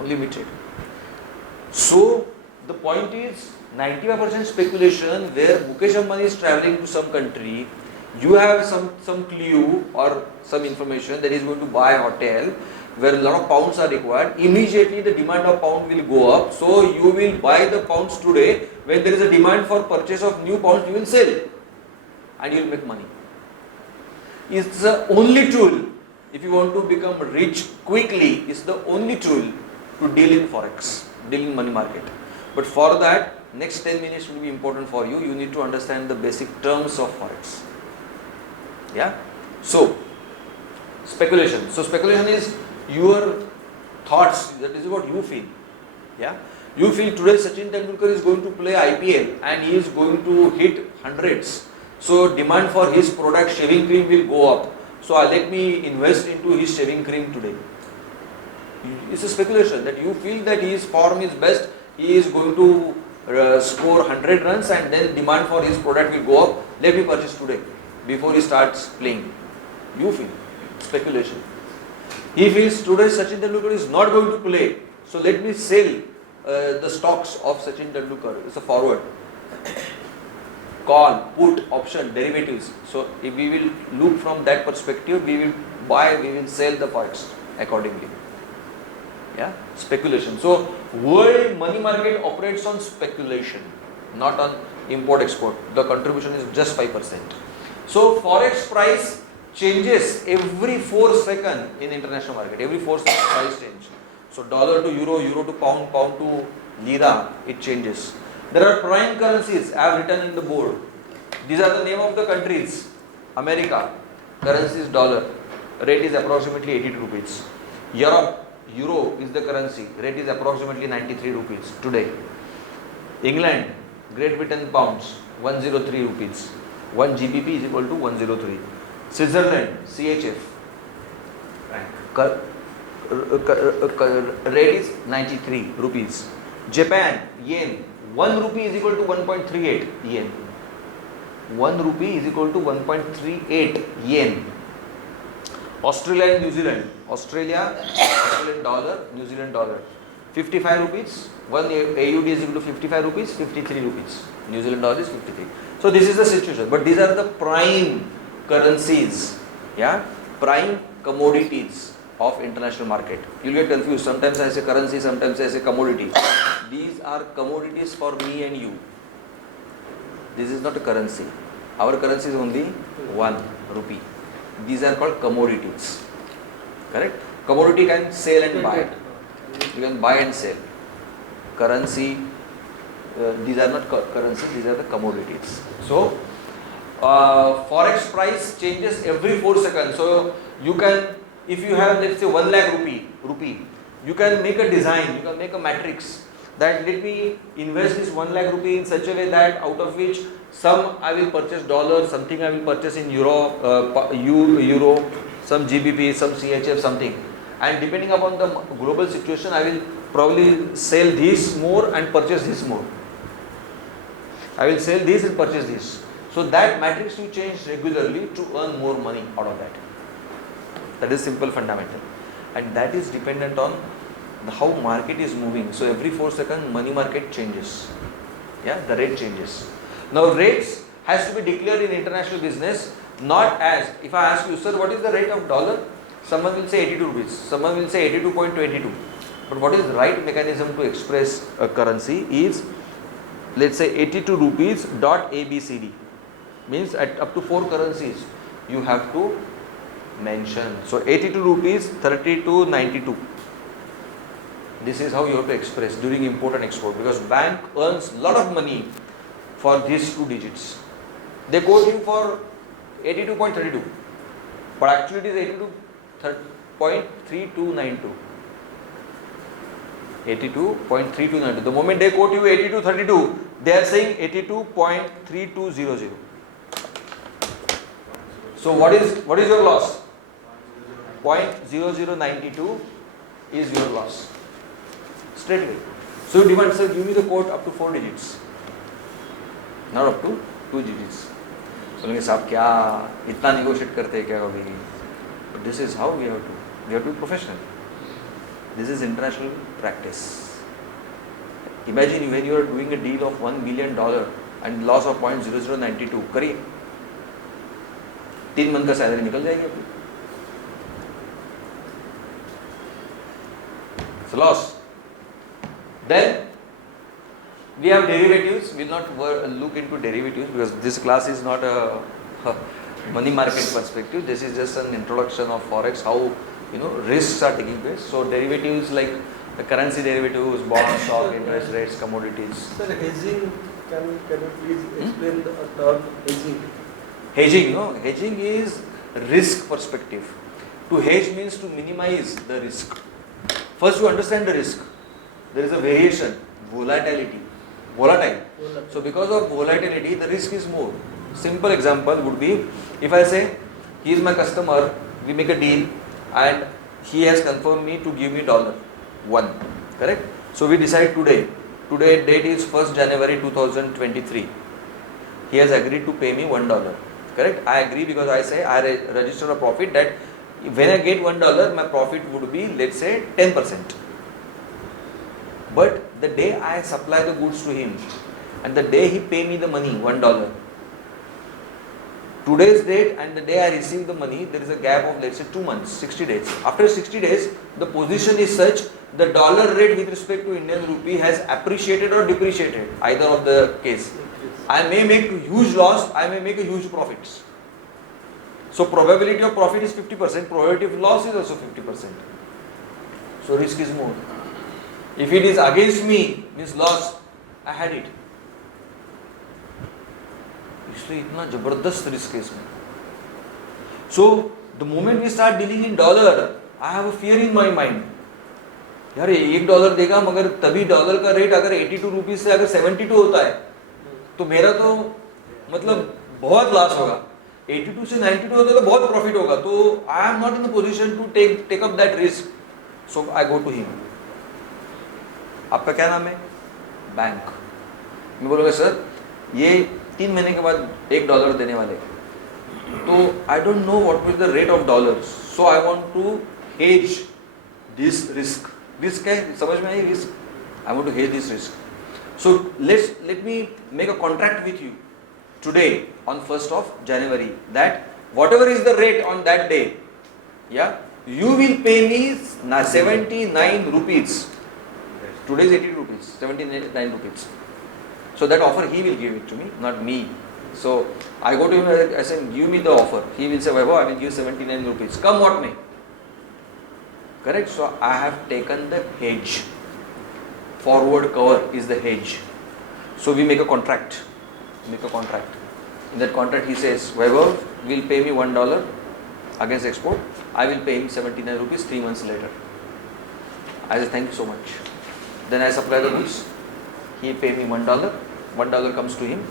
only limited. So the point is 95% speculation where Mukesh Ambani is traveling to some country, you have some clue or some information that he is going to buy a hotel where a lot of pounds are required. Immediately the demand of pound will go up, so you will buy the pounds today. When there is a demand for purchase of new pounds, you will sell and you will make money. It's the only tool. If you want to become rich quickly, it's the only tool to deal in forex, deal in money market. But for that, next 10 minutes will be important for you. You need to understand the basic terms of forex. Yeah. So speculation. So speculation is your thoughts. That is what you feel. Yeah. You feel today Sachin Tendulkar is going to play IPL and he is going to hit hundreds. So demand for his product shaving cream will go up. So let me invest into his shaving cream today. It's a speculation that you feel that his form is best. He is going to score 100 runs and then demand for his product will go up. Let me purchase today before he starts playing. You feel speculation. He feels today Sachin Tendulkar is not going to play. So let me sell the stocks of Sachin Tendulkar. It's a forward. Call, put, option, derivatives. So if we will look from that perspective, we will buy, we will sell the forex accordingly. Yeah, speculation. So world money market operates on speculation, not on import export. The contribution is just 5%. So forex price changes every 4 seconds in international market. Every 4 seconds price change. So dollar to euro, euro to pound, pound to lira, it changes. There are prime currencies I have written in the board. These are the name of the countries. America, currency is dollar, rate is approximately 82 rupees. Europe, euro is the currency, rate is approximately 93 rupees today. England, Great Britain pounds, 103 rupees. 1 GBP is equal to 103. Switzerland, CHF, rate is 93 rupees. Japan, yen, 1 rupee is equal to 1.38 yen. 1 rupee is equal to 1.38 yen. Australia and New Zealand. Australia, Australian dollar, New Zealand dollar. 55 rupees. 1 AUD is equal to 55 rupees, 53 rupees. New Zealand dollar is 53. So this is the situation. But these are the prime currencies. Yeah, prime commodities of international market. You will get confused. Sometimes I say currency, sometimes I say commodity. These are commodities for me and you. This is not a currency. Our currency is only 1 rupee. These are called commodities. Correct? Commodity can sell and buy. You can buy and sell. Currency, these are not currency, these are the commodities. So, forex price changes every 4 seconds. So, you can, if you have let's say 1 lakh rupee, you can make a design, you can make a matrix that let me invest this 1 lakh rupee in such a way that out of which some I will purchase dollar, something I will purchase in euro, some GBP, some CHF, something. And depending upon the global situation, I will probably sell this more and purchase this more. I will sell this and purchase this. So that matrix you change regularly to earn more money out of that. That is simple fundamental. And that is dependent on how market is moving. So every 4 seconds money market changes. Yeah, the rate changes. Now rates has to be declared in international business, not as, if I ask you, sir, what is the rate of dollar? Someone will say 82 rupees, someone will say 82.22. But what is the right mechanism to express a currency is, let's say 82 rupees dot ABCD. Means at up to 4 currencies you have to mention. So 82 rupees 32.92. This is how you have to express during import and export, because bank earns lot of money for these 2 digits. They quote you for 82.32, but actually it is 82.3292. 82.3292. The moment they quote you 82.32, they are saying 82.3200. So what is your loss? 0.0092 is your loss. Straight away. So you demand, sir, give me the quote up to 4 digits, not up to 2 digits. बोलेंगे साहब क्या इतना negotiate करते हैं क्या कभी? But this is how we have to be professional. This is international practice. Imagine when you are doing a deal of $1 billion and loss of 0.0092, करिए 3 month का सैलरी निकल जाएगी अपनी. It's a loss. Then we have derivatives. We will not look into derivatives because this class is not a money market perspective. This is just an introduction of forex, how risks are taking place. So derivatives like the currency derivatives, bonds, stock, interest rates, commodities. Sir, hedging, can you please explain the term hedging? Hedging, hedging is risk perspective. To hedge means to minimize the risk. First you understand the risk. There is a variation, volatility. Volatile. So because of volatility, the risk is more. Simple example would be, if I say, he is my customer, we make a deal and he has confirmed me to give me $1. Correct? So we decide today. Today date is 1st January 2023. He has agreed to pay me $1. Correct? I agree because I say I register a profit that when I get $1, my profit would be, let's say, 10%. But the day I supply the goods to him and the day he pay me the money, $1, today's date and the day I receive the money, there is a gap of, let's say, 2 months, 60 days. After 60 days, the position is such, the dollar rate with respect to Indian rupee has appreciated or depreciated, either of the case. I may make a huge loss, I may make a huge profits. So probability of profit is 50%, probability of loss is also 50%. So risk is more. If it is against me, means loss, I had it. इसलिए इतना जबरदस्त risk है इसमें. So the moment we start dealing in dollar, I have a fear in my mind. यार $1 देगा मगर तभी dollar का रेट अगर 82 रुपीज से अगर 72 होता है तो मेरा तो मतलब बहुत लॉस होगा. 82 से 92 होता है तो बहुत प्रॉफिट होगा. तो I am not in the position to take up that risk. So I go to him. आपका क्या नाम है? बैंक. मैं बोलूँगा सर ये 3 महीने के बाद $1 देने वाले, तो I don't know what will the rate of dollars, so I want to hedge this risk. Risk है, समझ में आई? Risk. I want to hedge this risk. So let me make a contract with you today on 1st of January that whatever is the rate on that day, you will pay me 79 rupees. Today is 80 rupees, 79 rupees. So that offer he will give it to me, not me. So I go to him, I say, give me the offer. He will say, Vaibhav, I will give 79 rupees. Come what may. Correct? So I have taken the hedge. Forward cover is the hedge. So we make a contract. In that contract he says, Vaibhav will pay me $1 against export. I will pay him 79 rupees 3 months later. I say, thank you so much. Then I supply the goods. He pay me $1. $1 comes to him.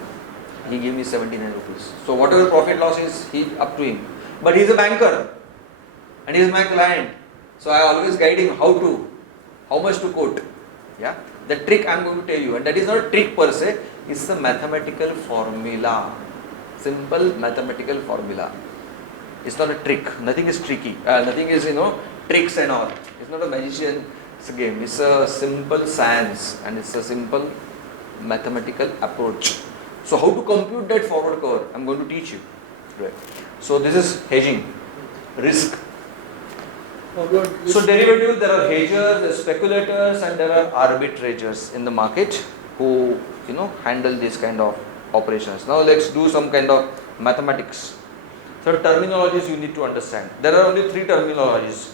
He give me 79 rupees. So whatever profit loss is, he up to him. But he is a banker and he is my client. So I always guide him how much to quote. The trick I am going to tell you, and that is not a trick per se. It's a mathematical formula. Simple mathematical formula. It's not a trick. Nothing is tricky. Nothing is tricks and all. It's not a magician's game. It's a simple science and it's a simple mathematical approach. So how to compute that forward cover? I'm going to teach you. Right. So this is hedging, risk. Forward. So derivative, there are hedgers, speculators, and there are arbitrators in the market who handle this kind of operations. Now let's do some kind of mathematics. So terminologies you need to understand. There are only three terminologies: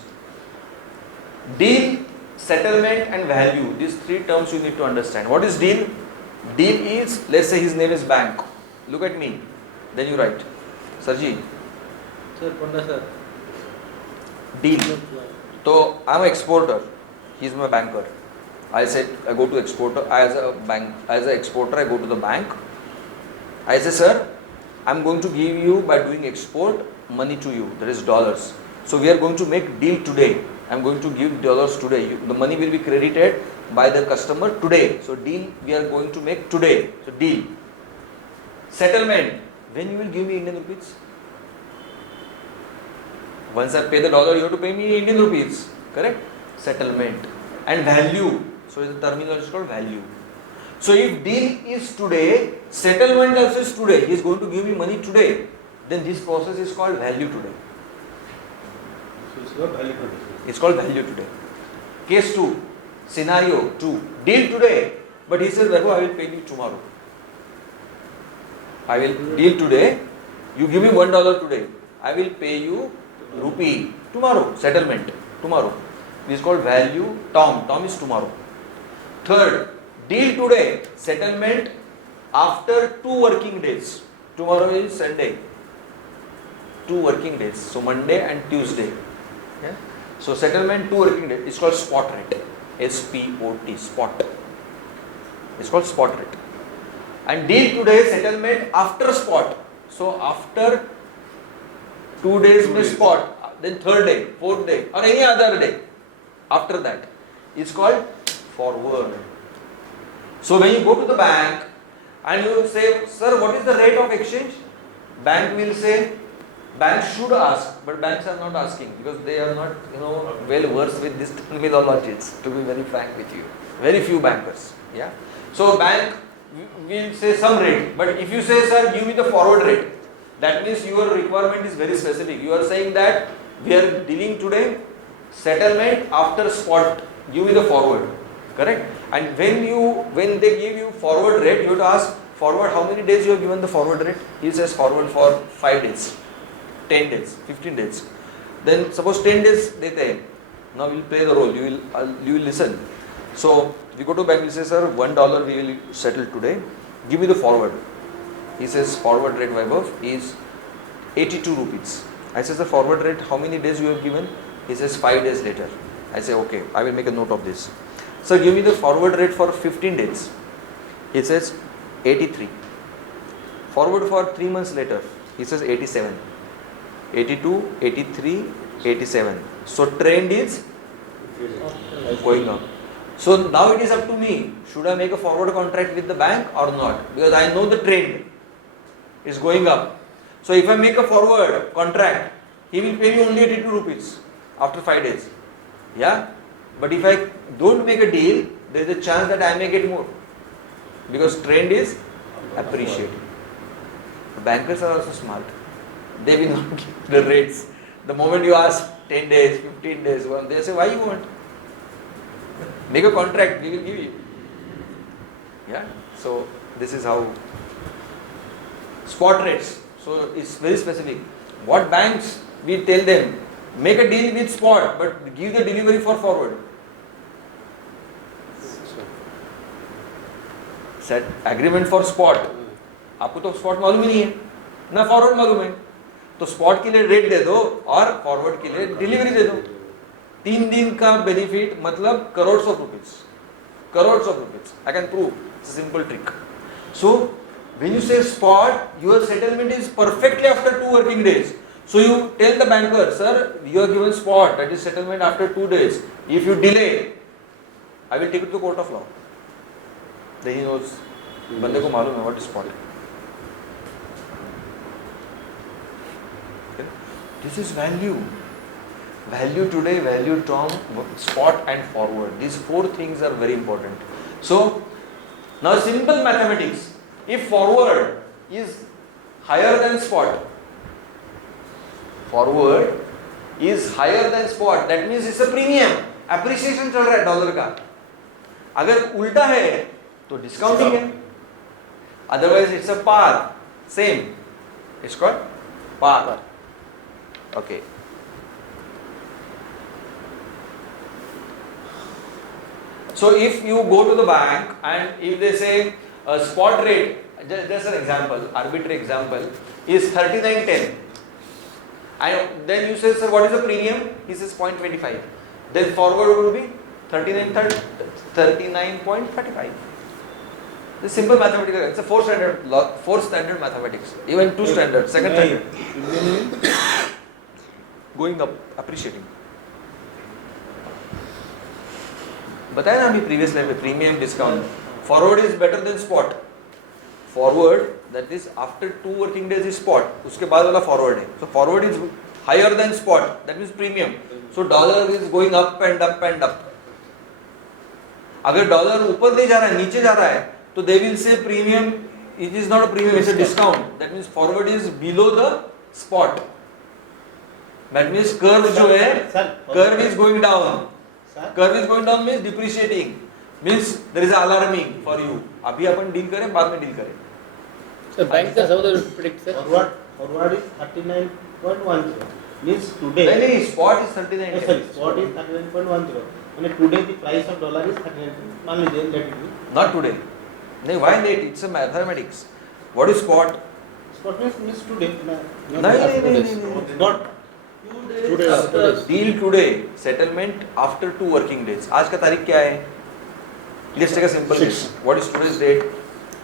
deal, settlement, and value. These three terms you need to understand. What is deal? Deal is, let's say his name is Bank. Look at me. Then you write, Sarji. Sir, Panda sir. Deal. So I am an exporter. He is my banker. I said I go to exporter as an exporter. I go to the bank. I say, sir, I am going to give you, by doing export, money to you. That is dollars. So we are going to make deal today. I am going to give dollars today. The money will be credited by the customer today. So deal we are going to make today. So deal. Settlement. When you will give me Indian rupees? Once I pay the dollar, you have to pay me Indian rupees. Correct? Settlement. And value. So the terminology is called value. So if deal is today, settlement also is today. He is going to give me money today. Then this process is called value today. So it's not value today. It's called value today. Case 2. Scenario 2. Deal today. But he says, Vaibhav, I will pay you tomorrow. I will deal today. You give me $1 today. I will pay you rupee tomorrow. Settlement tomorrow. This is called value. Tom is tomorrow. Third, deal today. Settlement after 2 working days. Tomorrow is Sunday. 2 working days. So Monday and Tuesday. Yeah? So settlement 2 working days. It's called spot rate. S-P-O-T. Spot. It's called spot rate. And deal today, settlement after spot. So after 2 days में spot, then 3rd day, 4th day, or any other day after that, it's called forward. So when you go to the bank and you say, sir, what is the rate of exchange? Bank will say, bank should ask, but banks are not asking because they are not well versed with these terminologies, to be very frank with you. Very few bankers. Yeah. So bank will say some rate, but if you say, sir, give me the forward rate, that means your requirement is very specific. You are saying that we are dealing today, settlement after spot, give me the forward. Correct? And when they give you forward rate, you have to ask, forward how many days you have given the forward rate? He says forward for 5 days, 10 days, 15 days. Then suppose 10 days dete hai. Now we will play the role, you will listen. So we go to bank, we say, sir, $1 we will settle today, give me the forward. He says forward rate Vaibhav is 82 rupees. I say, the forward rate how many days you have given? He says 5 days later. I say, okay, I will make a note of this. So give me the forward rate for 15 days. He says 83. Forward for 3 months later. He says 87. 82, 83, 87. So trend is going up. So now it is up to me. Should I make a forward contract with the bank or not? Because I know the trend is going up. So if I make a forward contract, he will pay me only 82 rupees after 5 days. Yeah? But if I don't make a deal, there is a chance that I may get more. Because trend is appreciating. Bankers are also smart. They will not give the rates. The moment you ask 10 days, 15 days, they say, why you want? Make a contract, we will give you. Yeah? So this is how spot rates. So it's very specific. What banks we tell them, make a deal with spot, but give the delivery for forward. Set agreement for spot. आपको तो spot मालूम ही नहीं है ना forward मालूम है तो spot के लिए रेट दे दो और फॉरवर्ड के लिए डिलीवरी दे दो 3 दिन का बेनिफिट मतलब crores of rupees. I can prove. It's a simple trick. So when you say spot, your settlement is perfectly after 2 working days. So you tell the banker, sir, you are given spot, that is settlement after 2 days. If you delay, I will take it to the court of law. Then he knows, बंदे को मालूम है what is spot. Okay? This is value. Value today, value term, spot and forward. These 4 things are very important. So now simple mathematics. If forward is higher than spot, forward is higher than spot, that means it's a premium. Appreciation चल रहा है dollar का. अगर उल्टा है तो discounting है. Otherwise it's a par. Same. It's called par. Okay. So if you go to the bank and if they say a spot rate, just an example, arbitrary example, is 39.10, and then you say, sir, what is the premium? He says 0.25. Then forward will be 39.35. This is simple mathematical. It's a four standard mathematics. Even two standard, second standard. Going up, appreciating. बताया ना अभी previous line में premium discount. Forward is better than spot. Forward that is after 2 working days is spot, उसके बाद वाला forward है. So forward is higher than spot, that means premium. So dollar is going up and up and up. अगर dollar ऊपर नहीं जा रहा है, नीचे जा रहा है, तो they will say premium, it is not a premium, it's a discount. That means forward is below the spot. That means curve जो है, curve is going down. Curve is going down means depreciating, means there is alarming for you. अभी अपन deal करें, बाद में deal करें. Sir, banks are how they predict, sir? Forward is 39.10 means today. नहीं, spot is 39. Sorry, spot is 39.10. And today the price of dollar is 39. मान लीजिए let it be. Not today. नहीं, why late? It's a mathematics. What is spot? Spot means today. नहीं. Not. Today after this. Deal today, settlement after 2 working days. आज का तारीख क्या है? Let's take a simple Six. list. What is today's date?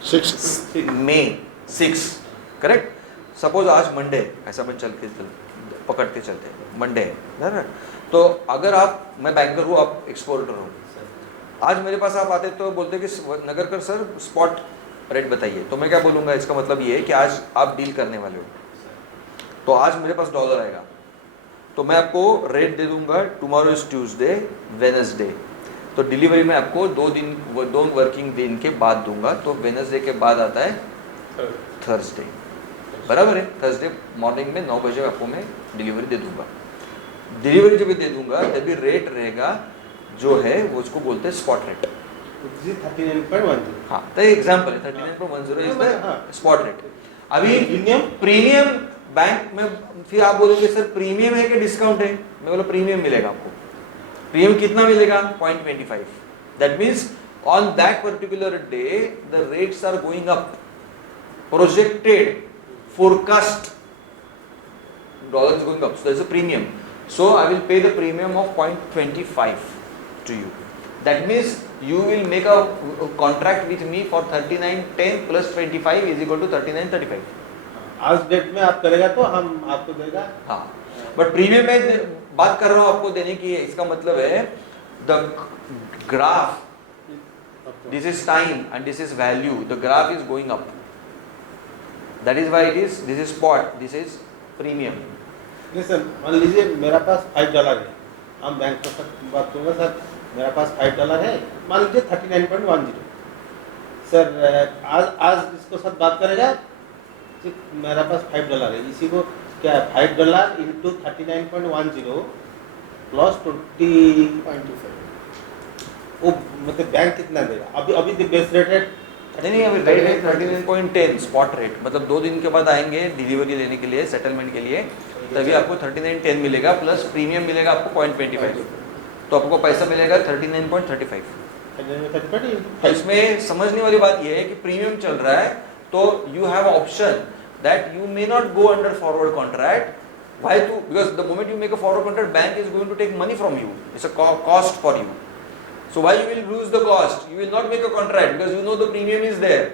6. May 6. Correct? Suppose आज Monday, ऐसा मैं पकड़ते चलते मंडे है. तो अगर मैं बैंकर हूँ, आप एक्सपोर्टर हो, आज मेरे पास आप आते तो बोलते कि नगरकर सर स्पॉट रेट बताइए, तो मैं क्या बोलूँगा? इसका मतलब ये है कि आज आप डील करने वाले हो, तो आज मेरे पास डॉलर आएगा, तो मैं आपको रेट दे दूंगा. टुमारो इज ट्यूसडे, वेडनेसडे, तो डिलीवरी में आपको 2 वर्किंग दिन के बाद दूंगा. तो वेडनेसडे के बाद आता है थर्सडे, बराबर है. थर्सडे मॉर्निंग में 9 बजे आपको मैं डिलीवरी दे दूंगा. डिलीवरी जब भी दे दूंगा तभी रेट रहेगा जो है वो उसको बोलते हैं स्पॉट रेट. 39.10. हाँ, तो एग्जाम्पल है 39.10 इज द स्पॉट रेट. अभी प्रीमियम बैंक में फिर आप बोलोगे सर प्रीमियम है कि डिस्काउंट है? मैं बोला प्रीमियम मिलेगा आपको. प्रीमियम कितना मिलेगा? 0.25. That means on that particular day the rates are going up. Projected forecast dollar is going up, so there is a premium. So I will pay the premium of 0.25 to you. That means you will make a contract with me for 39.10 plus 25 is equal to 39.35. आज date में आप करेगा तो हम आपको देगा. हाँ, but premium में बात कर रहा हूँ आपको देने की. इसका मतलब है the graph, this is time and this is value, the graph is going up. That is why it is, this is spot, this is premium. Sir मान लीजिए मेरा पास $5 है, हम बैंक के साथ बात करूँगा, सर मेरा पास $5 है, मान लीजिए 39.10. सर आज इसको साथ बात करेगा, मेरा पास $5 है, इसी को क्या है $5 इंटू 39.10 प्लस 20.25. वो मतलब बैंक कितना देगा? अभी बेस रेट है नहीं, अभी रेट है 39.10 स्पॉट रेट. मतलब 2 दिन के बाद आएंगे डिलीवरी लेने के लिए, सेटलमेंट के लिए, तभी आपको 39.10 मिलेगा प्लस प्रीमियम मिलेगा आपको 0.25. तो आपको पैसा मिलेगा 39.35. इसमें समझने वाली बात यह है कि प्रीमियम चल रहा है तो you have option that you may not go under forward contract. Why to? Because the moment you make a forward contract, bank is going to take money from you. It's a cost for you. So why you will lose the cost? You will not make a contract because you know the premium is there.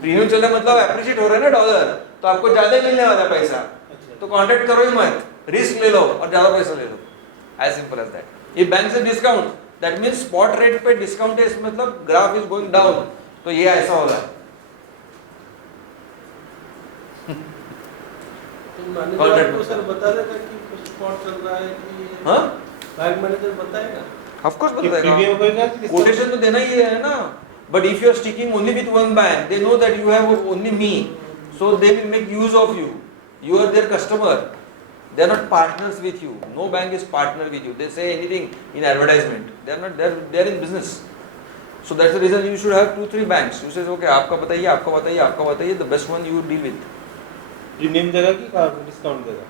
Premium चल रहा है मतलब appreciate हो रहा है ना dollar, तो आपको ज्यादा ही मिलने वाला है पैसा. तो कॉन्ट्रैक्ट करो ही मत, रिस्क ले लो और ज्यादा पैसा ले लो. As simple as that. ये बैंक से discount, that means spot rate पे डिस्काउंट है, इसमें मतलब ग्राफ is going down. तो ये ऐसा हो रहा है. मैनेजर को सर बता देगा कि कुछ स्पॉट चल रहा है कि हाँ, बैंक मैनेजर बताएगा. of course बताएगा. कोटेशन तो देना ही है ना. But if you are sticking only with one bank, they know that you have only me, so they will make use of you. You are their customer. They are not partners with you. No bank is partner with you. They say anything in advertisement. They are not. They are in business. So that's the reason you should have 2-3 banks. You say okay, आपका बताइए, आपका बताइए, आपका बताइए. The best one you deal with. Premium देगा कि discount देगा?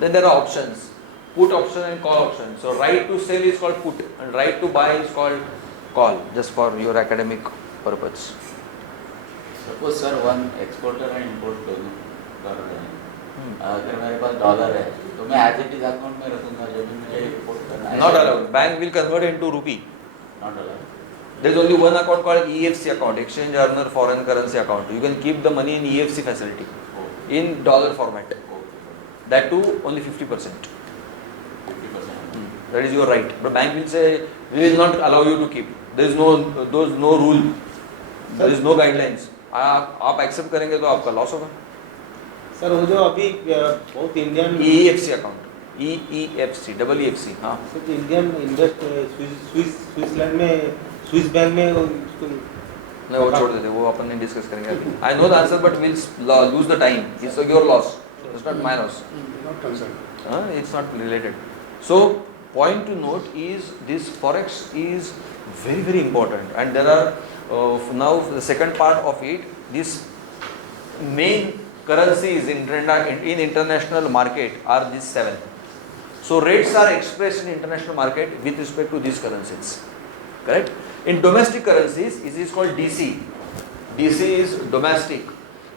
Then there are options. Put option and call option. So right to sell is called put and right to buy is called call, just for your academic purpose. Suppose sir one exporter and import कर रहे हैं, अगर मेरे पास dollar है तो मैं as it is account में रखूंगा जब भी मुझे इम्पोर्ट करना है? Not allowed. Bank will convert into rupee. Not allowed. There is only one account called EFC account, Exchange Earner Foreign Currency account. You can keep the money in EFC facility in dollar format. That too only 50%. 50%. That is your right. But bank will say we will not allow you to keep. There is no rule. There is no guidelines. आप accept करेंगे तो आपका loss होगा. Sir वो जो अभी बहुत Indian EEFC account. EEFC, EEFC. हाँ. सर इंडियन इन्वेस्ट स्विट्जरलैंड में स्विस बैंक में उसको नहीं वो छोड़ देते, वो अपन ने डिस्कस करेंगे अभी. I know the answer but we'll lose the time. It's your loss. It's not my loss. Not concerned. It's not related. So point to note is this forex is very very important, and there are now the second part of it. This main currencies in international market are these 7. So rates are expressed in international market with respect to these currencies. Correct? In domestic currencies, it is called DC. DC is domestic.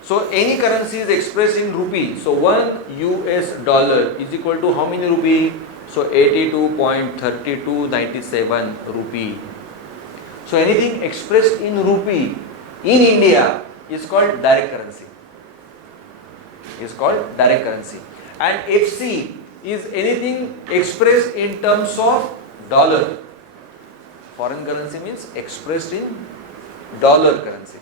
So any currency is expressed in rupee. So 1 US dollar is equal to how many rupee? So 82.3297 rupee. So anything expressed in rupee in India is called direct currency. Is called direct currency. And FC is anything expressed in terms of dollar. Foreign currency means expressed in dollar currency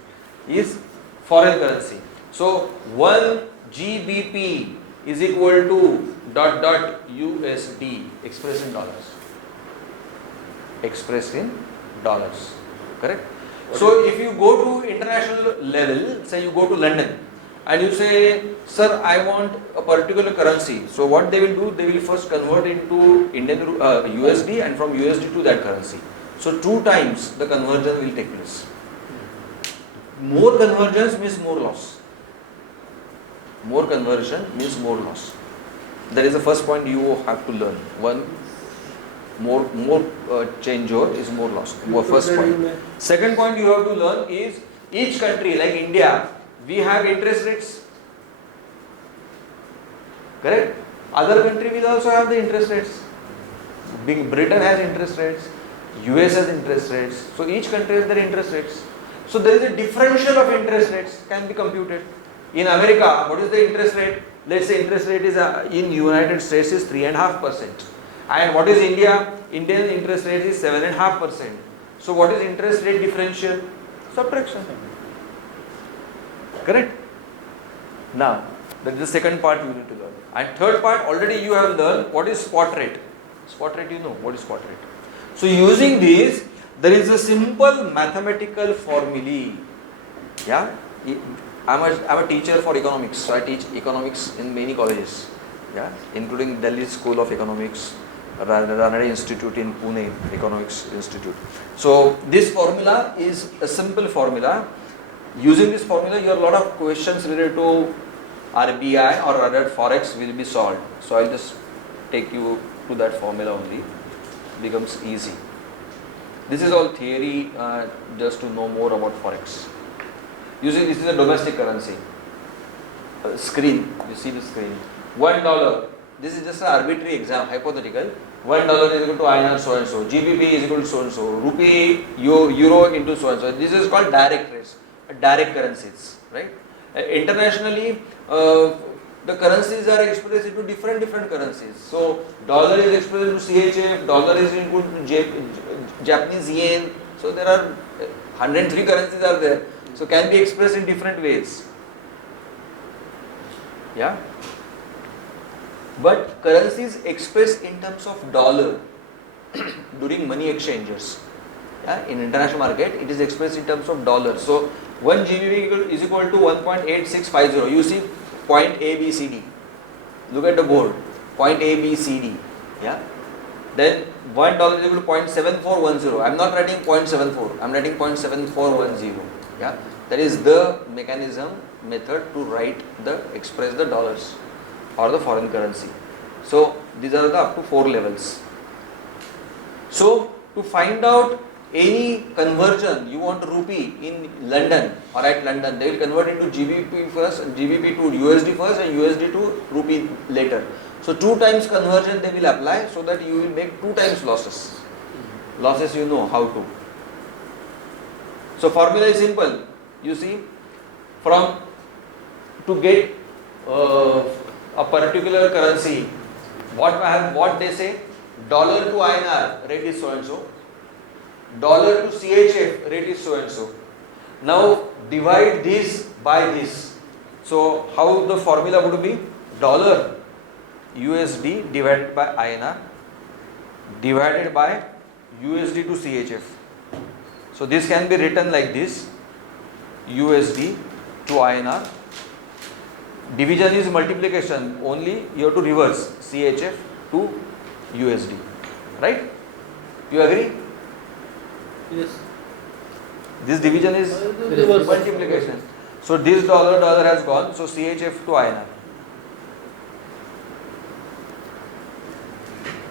is foreign currency. So 1 GBP is equal to ... USD expressed in dollars. Expressed in dollars. Correct? So if you go to international level, say you go to London and you say, sir, I want a particular currency. So what they will do, they will first convert into USD and from USD to that currency. So 2 times the conversion will take place. More conversions means more loss. More conversion means more loss. That is the first point you have to learn. One, more changeover is more loss. First point. Second point you have to learn is each country like India, we have interest rates. Correct? Other country will also have the interest rates. Britain has interest rates. US has interest rates. So each country has their interest rates. So there is a differential of interest rates can be computed. In America, what is the interest rate? Let's say interest rate is in United States is 3.5%. And what is India? Indian interest rate is 7.5%. So what is interest rate differential? Subtraction. Correct? Now, that is the second part you need to learn. And third part, already you have learned what is spot rate. Spot rate, you know what is spot rate. So using this, there is a simple mathematical formulae. Yeah, I'm a teacher for economics, so I teach economics in many colleges. Yeah, including Delhi School of Economics, Ranade Institute in Pune, Economics Institute. So this formula is a simple formula. Using this formula, your lot of questions related to RBI or other forex will be solved. So I'll just take you to that formula only. Becomes easy. This is all theory, just to know more about forex. Using this is a domestic currency. Screen, you see the screen. $1. This is just an arbitrary exam, hypothetical. $1 is equal to INR so and so. GBP is equal to so and so. Rupee, euro into so and so. This is called direct rates, direct currencies, right? Internationally, the currencies are expressed into different currencies. So dollar is expressed into CHF, dollar is equal to Japanese yen. So there are 103 currencies are there. So can be expressed in different ways. Yeah. But currencies expressed in terms of dollar during money exchanges. Yeah? In international market, it is expressed in terms of dollars. So 1 GBP is equal to 1.8650. You see point A, B, C, D. Look at the board. Point A, B, C, D. Yeah. Then $1 is equal to 0.7410. I am not writing 0.74. I am writing 0.7410. Yeah. That is the mechanism method to express the dollars or the foreign currency. So these are the up to 4 levels. So to find out any conversion, you want rupee in London or at London, they will convert into GBP first, GBP to USD first and USD to rupee later. So 2 times conversion they will apply so that you will make 2 times losses. Losses you know how to. So formula is simple. You see, to get a particular currency, what they say, dollar to INR rate is so and so, dollar to CHF rate is so and so. Now divide this by this. So how the formula would be? Dollar USD divided by INR divided by USD to CHF. So this can be written like this: USD to INR. Division is multiplication, only you have to reverse CHF to USD. Right? You agree? Yes. This division is multiplication. So this dollar has gone, so CHF to INR.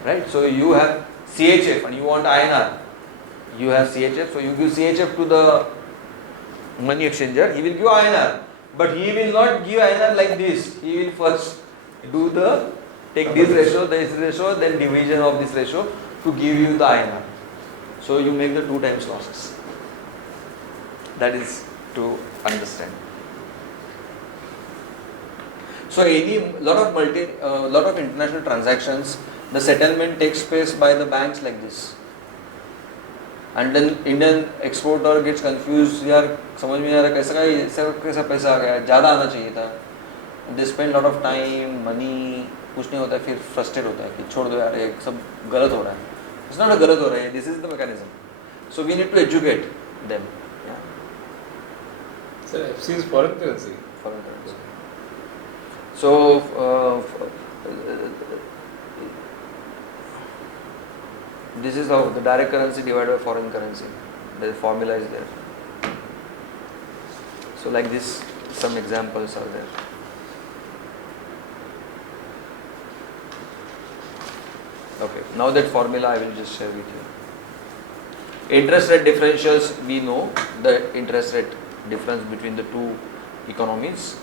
Right? So you have CHF and you want INR. You have CHF, so you give CHF to the money exchanger, he will give INR. But he will not give INR like this. He will first take this ratio, then division of this ratio to give you the INR. So you make the 2 times losses. That is to understand. So lot of international transactions, the settlement takes place by the banks like this. And then Indian exporter gets confused, यार समझ में नहीं आ रहा कैसा पैसा आ गया, ज़्यादा आना चाहिए था. They spend lot of time, money, कुछ नहीं होता है, फिर frustrated होता है कि छोड़ दो यार, ये सब गलत हो रहा है. It's not a गलत हो रहा है, this is the mechanism. So we need to educate them. Yeah. Sir, FC is foreign currency. Foreign currency. So this is how the direct currency divided by foreign currency. The formula is there. So like this, some examples are there. Okay, now that formula I will just share with you. Interest rate differentials, we know the interest rate difference between the two economies,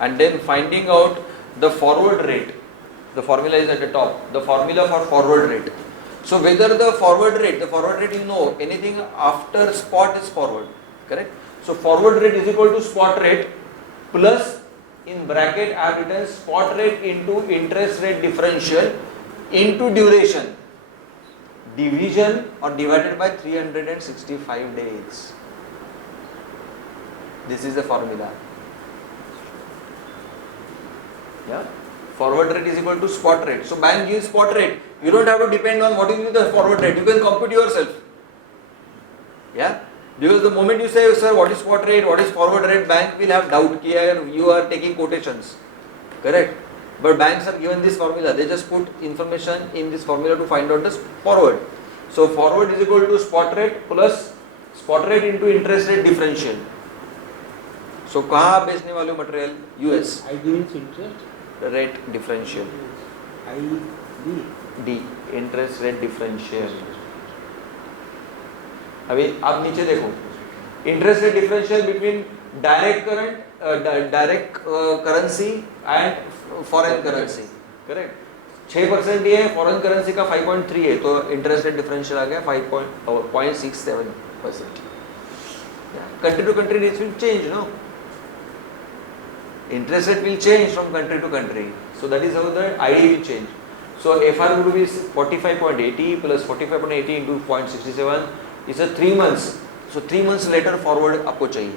and then finding out the forward rate. The formula is at the top. The formula for forward rate. So whether the forward rate you know, anything after spot is forward, correct? So forward rate is equal to spot rate plus, in bracket I have written spot rate into interest rate differential into duration, division or divided by 365 days. This is the formula. Yeah. Forward rate is equal to spot rate. So bank gives spot rate. You don't have to depend on what is the forward rate. You can compute yourself. Yeah. Because the moment you say, sir, what is spot rate, what is forward rate, bank will have doubt. Here you are taking quotations. Correct. But banks are given this formula. They just put information in this formula to find out the forward. So forward is equal to spot rate plus spot rate into interest rate differential. So कहाँ आप बेचने वाले हो material? US. ID means interest. Rate differential. ID. D. Interest rate differential. अभी आप नीचे देखो. Interest rate differential between direct currency and foreign currency. Correct. 6% ही है, foreign currency का 5.3 है, तो interest rate differential आ गया 5.67%. Country to country rates will change, no? Interest rate will change from country to country. So that is how the ID will change. So FR would be 45.80 plus 45.80 into 0.67 is a 3 months. So 3 months later forward आपको चाहिए.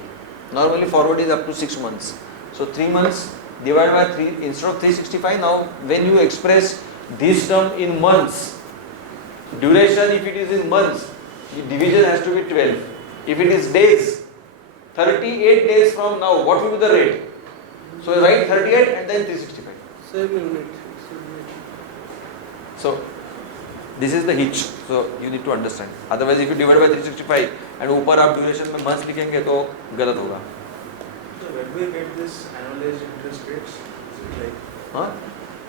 Normally forward is up to 6 months. So 3 months divided by 3 instead of 365. Now when you express this term in months, duration if it is in months, division has to be 12. If it is days, 38 days from now, what will be the rate? So write 38 and then 365. Same unit. So this is the hitch. So you need to understand. Otherwise, if you divide by 365 and ऊपर आप duration में months लिखेंगे तो गलत होगा. So when we get this annualized interest rates, is it like Huh?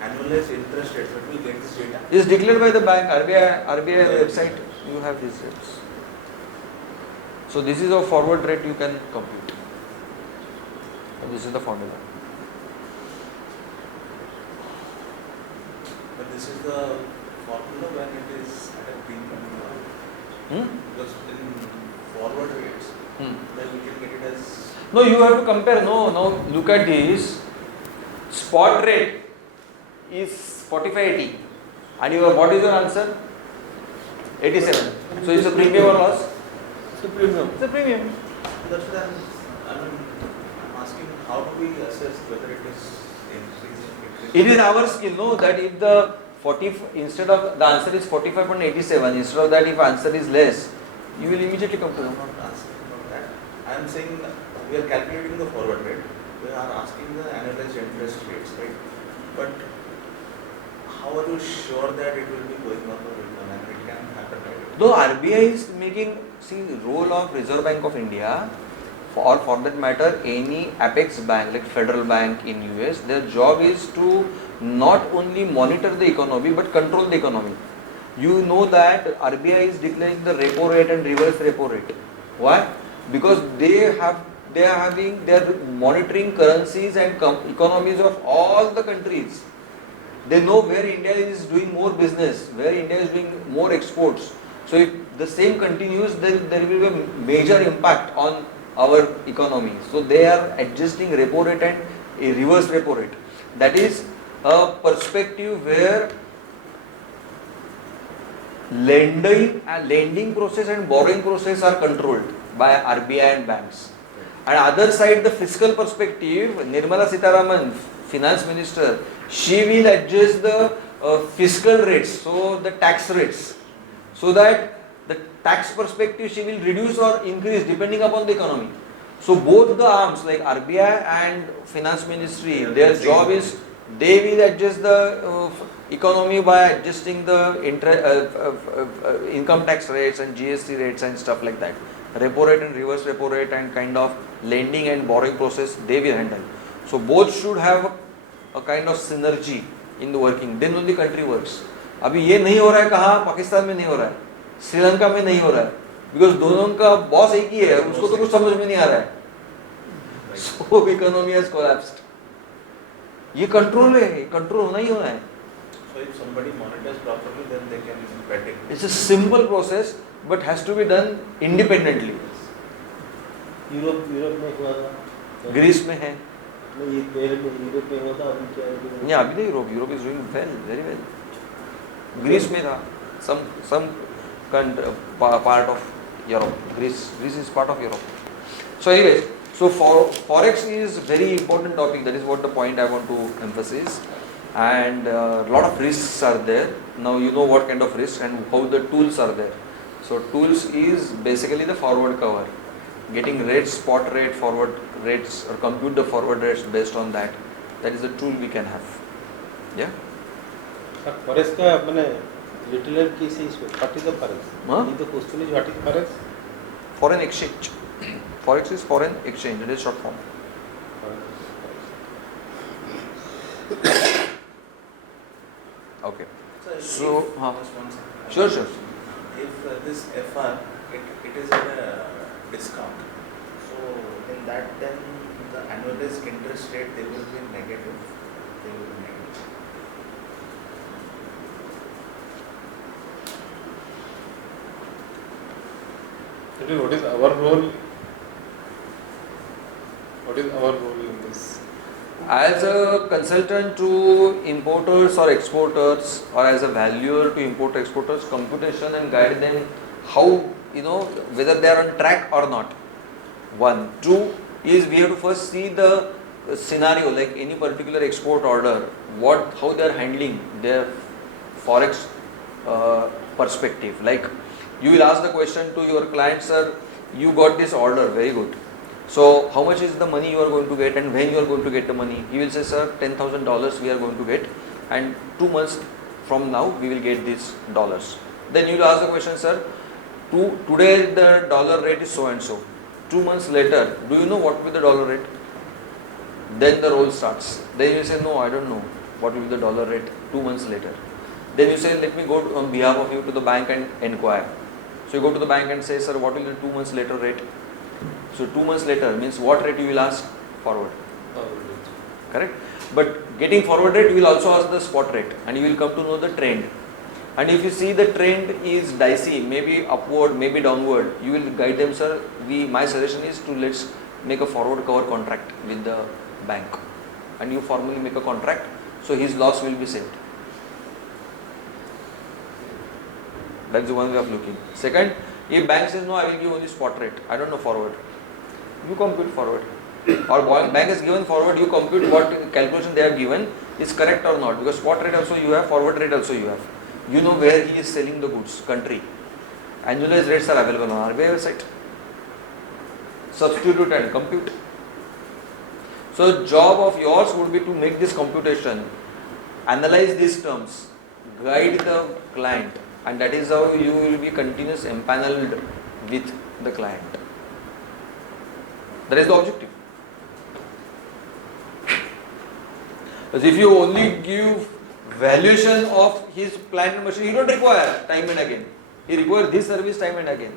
annualized interest rates, when we get this data? It is declared by the bank. RBI website. You have these rates. So this is a forward rate you can compute. And this is the formula. But this is the formula when it is at a premium. Because in forward rates, then we can get it as. No, you have to compare. No, look at this. Spot rate is 45.80, and what is your answer? 87. So it's a premium or loss? It's a premium. It's a premium. That's what I'm asking, how do we assess whether it is increasing? It is our skill, no, that if the 40, instead of the answer is 45.87, instead of that if answer is less, you will immediately come to I'm know. not asking about that. I'm saying we are calculating the forward rate. We are asking the annualized interest rates, right? But how are you sure that it will be going up or down? And it can happen, right? Though RBI is making, see, the role of Reserve Bank of India, for that matter, any apex bank like Federal Bank in US, their job is to not only monitor the economy but control the economy. You know that RBI is declaring the repo rate and reverse repo rate. Why? Because they are monitoring currencies and economies of all the countries. They know where India is doing more business, where India is doing more exports. So if the same continues, then there will be a major impact on our economy. So they are adjusting repo rate and a reverse repo rate. That is a perspective where lending process and borrowing process are controlled by RBI and banks. And other side, the fiscal perspective, Nirmala Sitharaman, finance minister, she will adjust the fiscal rates, so the tax rates, so that the tax perspective she will reduce or increase depending upon the economy. So both the arms like RBI and finance ministry, their job is they will adjust the economy by adjusting the income tax rates and GST rates and stuff like that. Repo rate and reverse repo rate and kind of lending and borrowing process they will handle. So both should have a kind of synergy in the working. Then only country works. अभी ये नहीं हो रहा है कहाँ? पाकिस्तान में नहीं हो रहा है, श्रीलंका में नहीं हो रहा है, because दोनों का बॉस एक ही है, उसको तो कुछ समझ में नहीं आ रहा है. So economy has collapsed. ये कंट्रोल है, कंट्रोल होना ही होना है. So if somebody monitors properly, then they can predict. It's a simple process, but has to be done independently. Europe में हुआ था, ग्रीस में है. ये पहले में यूरोप में हुआ था, अभी क्या है? नहीं अभी तो Europe is doing well, very well. Greece में था, some part of Europe. Greece is part of Europe. So anyways, so forex is very important topic. That is what the point I want to emphasize. And a lot of risks are there. Now you know what kind of risks and how the tools are there. So tools is basically the forward cover, getting rates, spot rate, forward rates, or compute the forward rates based on that. That is the tool we can have. Yeah. Sir forex का मैंने literal की से इसको what is the forex? हाँ? ये तो question is what is forex? Foreign exchange. Forex is foreign exchange. It is short form. Okay. So, Just one second. Sure. If this FR, it is at a discount. So in that then the annualized interest rate they will be negative. They will be negative. What is our role? What is our role in this? As a consultant to importers or exporters, or as a valuer to import exporters, computation and guide them how, whether they are on track or not. 1. 2 is we have to first see the scenario, like any particular export order, how they are handling their forex perspective. Like You will ask the question to your client, sir, you got this order, very good. So how much is the money you are going to get and when you are going to get the money? He will say, sir, $10,000 we are going to get and 2 months from now we will get these dollars. Then you will ask the question, sir, today the dollar rate is so and so. 2 months later, do you know what will be the dollar rate? Then the role starts. Then you say, no, I don't know what will be the dollar rate 2 months later. Then you say, let me go on behalf of you to the bank and inquire. So you go to the bank and say, sir, what will be the 2 months later rate? So 2 months later means what rate you will ask? Forward. Correct? But getting forward rate, you will also ask the spot rate and you will come to know the trend. And if you see the trend is dicey, maybe upward, maybe downward, you will guide them, sir. My suggestion is to let's make a forward cover contract with the bank. And you formally make a contract, so his loss will be saved. That's the one way of looking. Second, if bank says no, I will give only spot rate, I don't know forward. You compute forward. Or bank has given forward, you compute what calculation they have given is correct or not. Because spot rate also you have, forward rate also you have. You know where he is selling the goods, country. Annualized rates are available on our website. Substitute and compute. So job of yours would be to make this computation, analyze these terms, guide the client, and that is how you will be continuous empaneled with the client. That is the objective. Because if you only give valuation of his plant and machine, he don't require time and again. He requires this service time and again.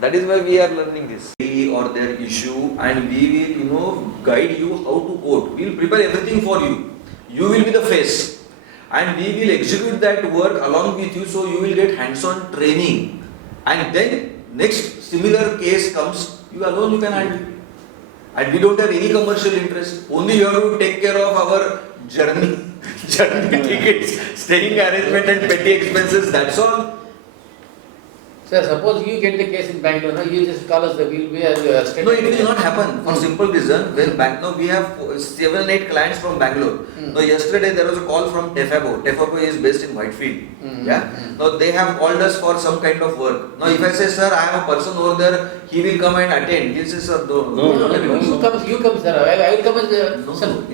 That is why we are learning this. Or their issue, and we will, guide you how to quote. We will prepare everything for you. You will be the face. And we will execute that work along with you, so you will get hands-on training. And then next similar case comes, you alone you can handle. And we don't have any commercial interest. Only you have to take care of our journey tickets, staying arrangement and petty expenses, that's all. Sir, suppose you get the case in Bangalore, no, you just call us, we will be a state. No, it will not happen for simple reason. When now we have 7-8 clients from Bangalore. Now yesterday there was a call from Tefabo. Tefabo is based in Whitefield. Yeah. Now they have called us for some kind of work. Now if I say, sir, I have a person over there, he will come and attend. He says, sir, No, you come, sir. I will come as no, sir.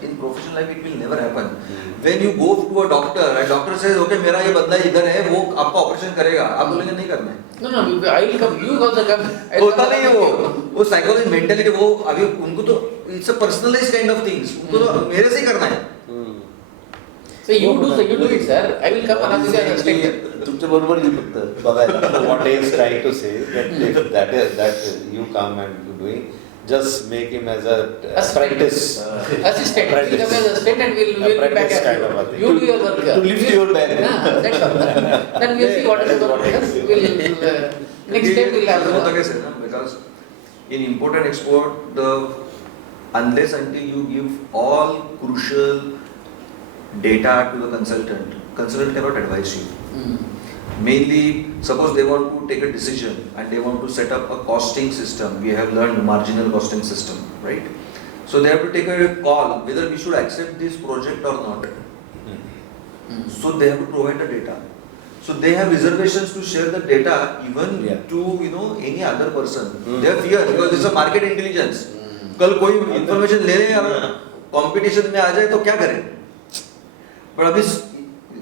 In professional life it will never happen. When you go to a doctor and doctor says, okay, मेरा ये बंदा इधर है, वो आपका operation करेगा, आप बोलेंगे नहीं करना है. No, I will come. You also come. होता नहीं है वो psychology mentality वो अभी उनको तो it's a personalized kind of things. उनको तो मेरे से ही करना है. So you do it, sir. I will come along with the state. तुमच्या बरोबर येऊ फक्त बघायला. What I is trying to say that if that you come and you doing, just make him as a apprentice. Assistant. You come as assistant and we'll be back. Apprentice kind of a thing. You do your work. To lift your bag. That's all. Then we'll see what is the work. We'll next time we'll have. होता कैसे ना, because in import and export, unless until you give all crucial data to the consultant cannot advise you. Mainly, suppose they want to take a decision and they want to set up a costing system. We have learned marginal costing system, right? So they have to take a call whether we should accept this project or not. So they have to provide the data. So they have reservations to share the data even to any other person. They have fear because it's a market intelligence. कल कोई information ले ले और competition में आ जाए तो क्या करें? But अभी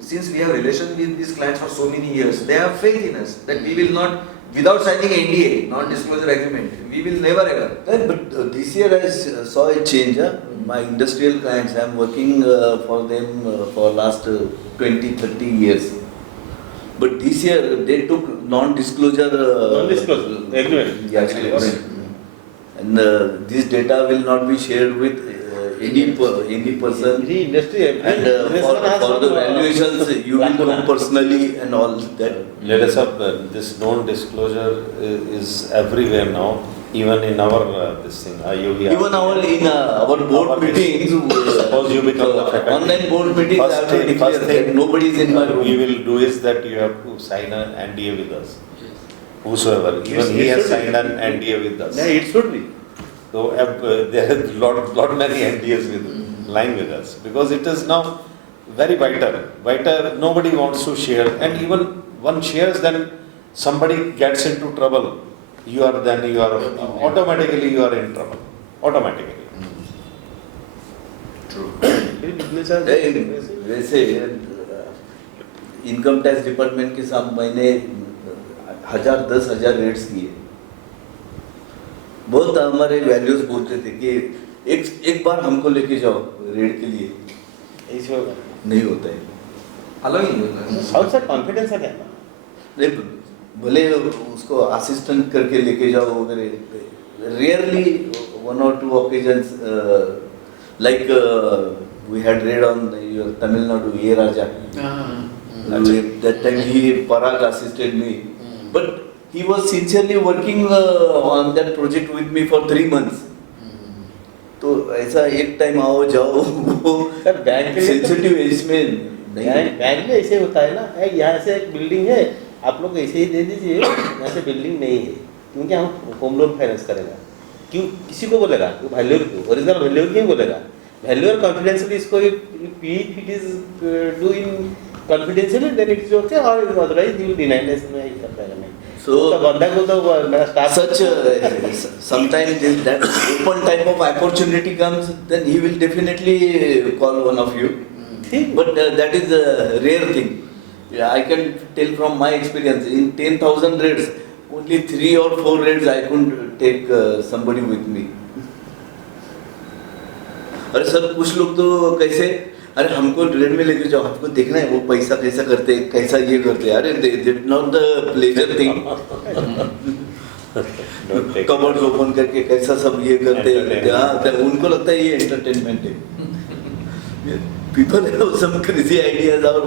since we have relation with these clients for so many years, they have faith in us that we will not, without signing NDA, non-disclosure agreement, we will never ever. But this year I saw a change. My industrial clients, I am working for them for last 20-30 years. But this year they took non-disclosure agreement. Yeah, agreement. And this data will not be shared with any person. Any industry, And for the valuations, you will come personally and all that. Let us up, this non-disclosure is everywhere now, even in our this thing, IOV. Even our board meetings, Suppose you become the faculty. online board meetings, I have to declare that nobody is in my room. We will do is that you have to sign an NDA with us. Whosoever, Yes, even he it has should signed be. an NDA with us. Yeah, it should be. So there are lot many NDAs with lying with us because it is now very vital. Nobody wants to share, and even one shares, then somebody gets into trouble, you are automatically you are in trouble. Automatically. मेरी business है वैसे income tax department के साथ मैंने 1000-10,000 Reds किए। बहुत हमारे values बोलते थे कि एक बार हमको लेके जाओ रेड के लिए, ऐसे होगा नहीं होता है। अलाउ ही नहीं होता है। साउथ साइड कॉन्फिडेंस है क्या ना नहीं, भले उसको असिस्टेंट करके लेके जाओ वगैरह, rarely 1 or 2 occasions like we had read on your Tamil Nadu A Raja. That time he Parag assisted me, but he was sincerely working on that project with me for 3 months. तो ऐसा एक time आओ जाओ वो sir bank के लिए sensitive as में नहीं है। बैंक में ऐसे होता है ना, यहाँ से एक बिल्डिंग है, आप लोग ऐसे ही दे दीजिए, यहाँ से बिल्डिंग नहीं है क्योंकि हम होम लोन फाइनेंस करेगा, क्यों किसी को बोलेगा वैल्यूअर को, ओरिजिनल वैल्यूअर क्यों बोलेगा, वैल्यूअर कॉन्फिडेंशियली इसको it is do in confidentially then it is okay, और otherwise you will deny this में कर पाएगा नहीं। So तो बंदा को तो मेरा staff such sometimes if that open type of opportunity comes, then he will definitely call one of you. But that is a rare thing. Yeah, I can tell from my experience. In 10,000 raids, only 3 or 4 raids I couldn't take somebody with me. अरे sir कुछ लोग तो कैसे, अरे हमको red में लेके जाओ, हमको देखना है वो पैसा कैसा करते, कैसा ये करते, अरे not the pleasure thing. Cupboard open करके कैसा सब ये करते, हाँ उनको लगता है ये एंटरटेनमेंट है। People have some crazy ideas और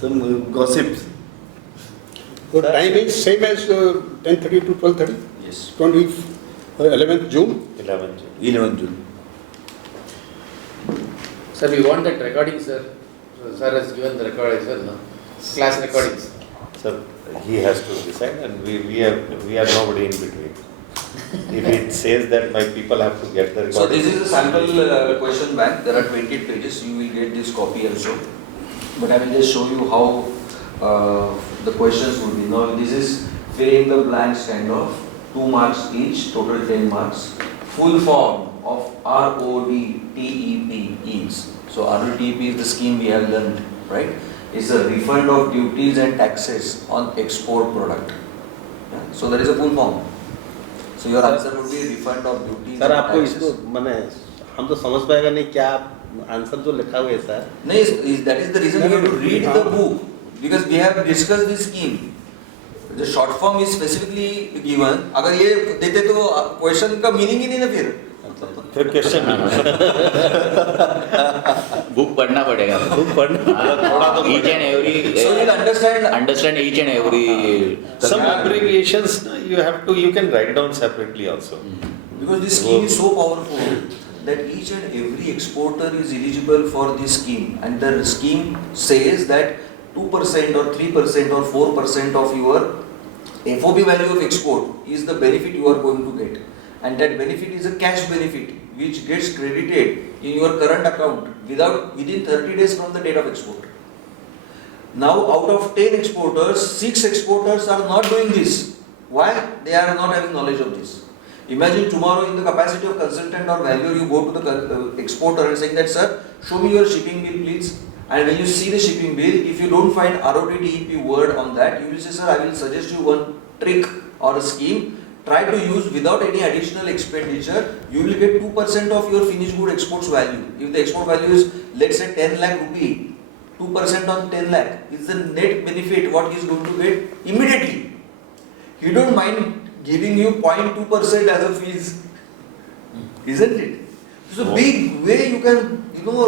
some gossips. So time is same as 10:30 to 12:30? Yes. 11th June? 11 June. Sir, we want that recording, sir. So, sir has given the recording, sir, no? Class recordings. So he has to decide, and we are nobody in between. If it says that my people have to get the So recording. this is a sample question bank. There are 28 pages. You will get this copy also. But I will just show you how the questions would be. Now this is fill in the blanks kind of, 2 marks each, total 10 marks. Full form of RODTEP is. So RODTEP is the scheme we have learned, right? It's a refund of duties and taxes on export product. Yeah? So there is a full form. So your answer would be refund of duties. Sir and आपको taxes. इसको मैंने हम तो समझ पाएगा नहीं क्या answer जो लिखा हुआ है सर। नहीं, that is the reason you have to read the book, because we have discussed this scheme. The short form is specifically given. अगर ये देते तो क्वेश्चन का मीनिंग ही नहीं ना फिर क्वेश्चन बुक पढ़ना पड़ेगा, बुक पढ़ना थोड़ा तो each and every so you'll understand each and every some abbreviations you can write down separately also. because this scheme is so powerful that each and every exporter is eligible for this scheme, and the scheme says that 2% or 3% or 4% of your FOB value of export is the benefit you are going to get, and that benefit is a cash benefit which gets credited in your current account within 30 days from the date of export. Now out of 10 exporters, 6 exporters are not doing this. Why? They are not having knowledge of this. Imagine tomorrow in the capacity of consultant or valuer, you go to the exporter and saying that, sir, show me your shipping bill please. And when you see the shipping bill, if you don't find RODTEP word on that, you will say, sir, I will suggest you one trick or a scheme. Try to use without any additional expenditure. You will get 2% of your finished good exports value. If the export value is, let's say 10 lakh rupee, 2% on 10 lakh is the net benefit what he is going to get immediately. He don't mind giving you 0.2% as a fees, isn't it? So big way you can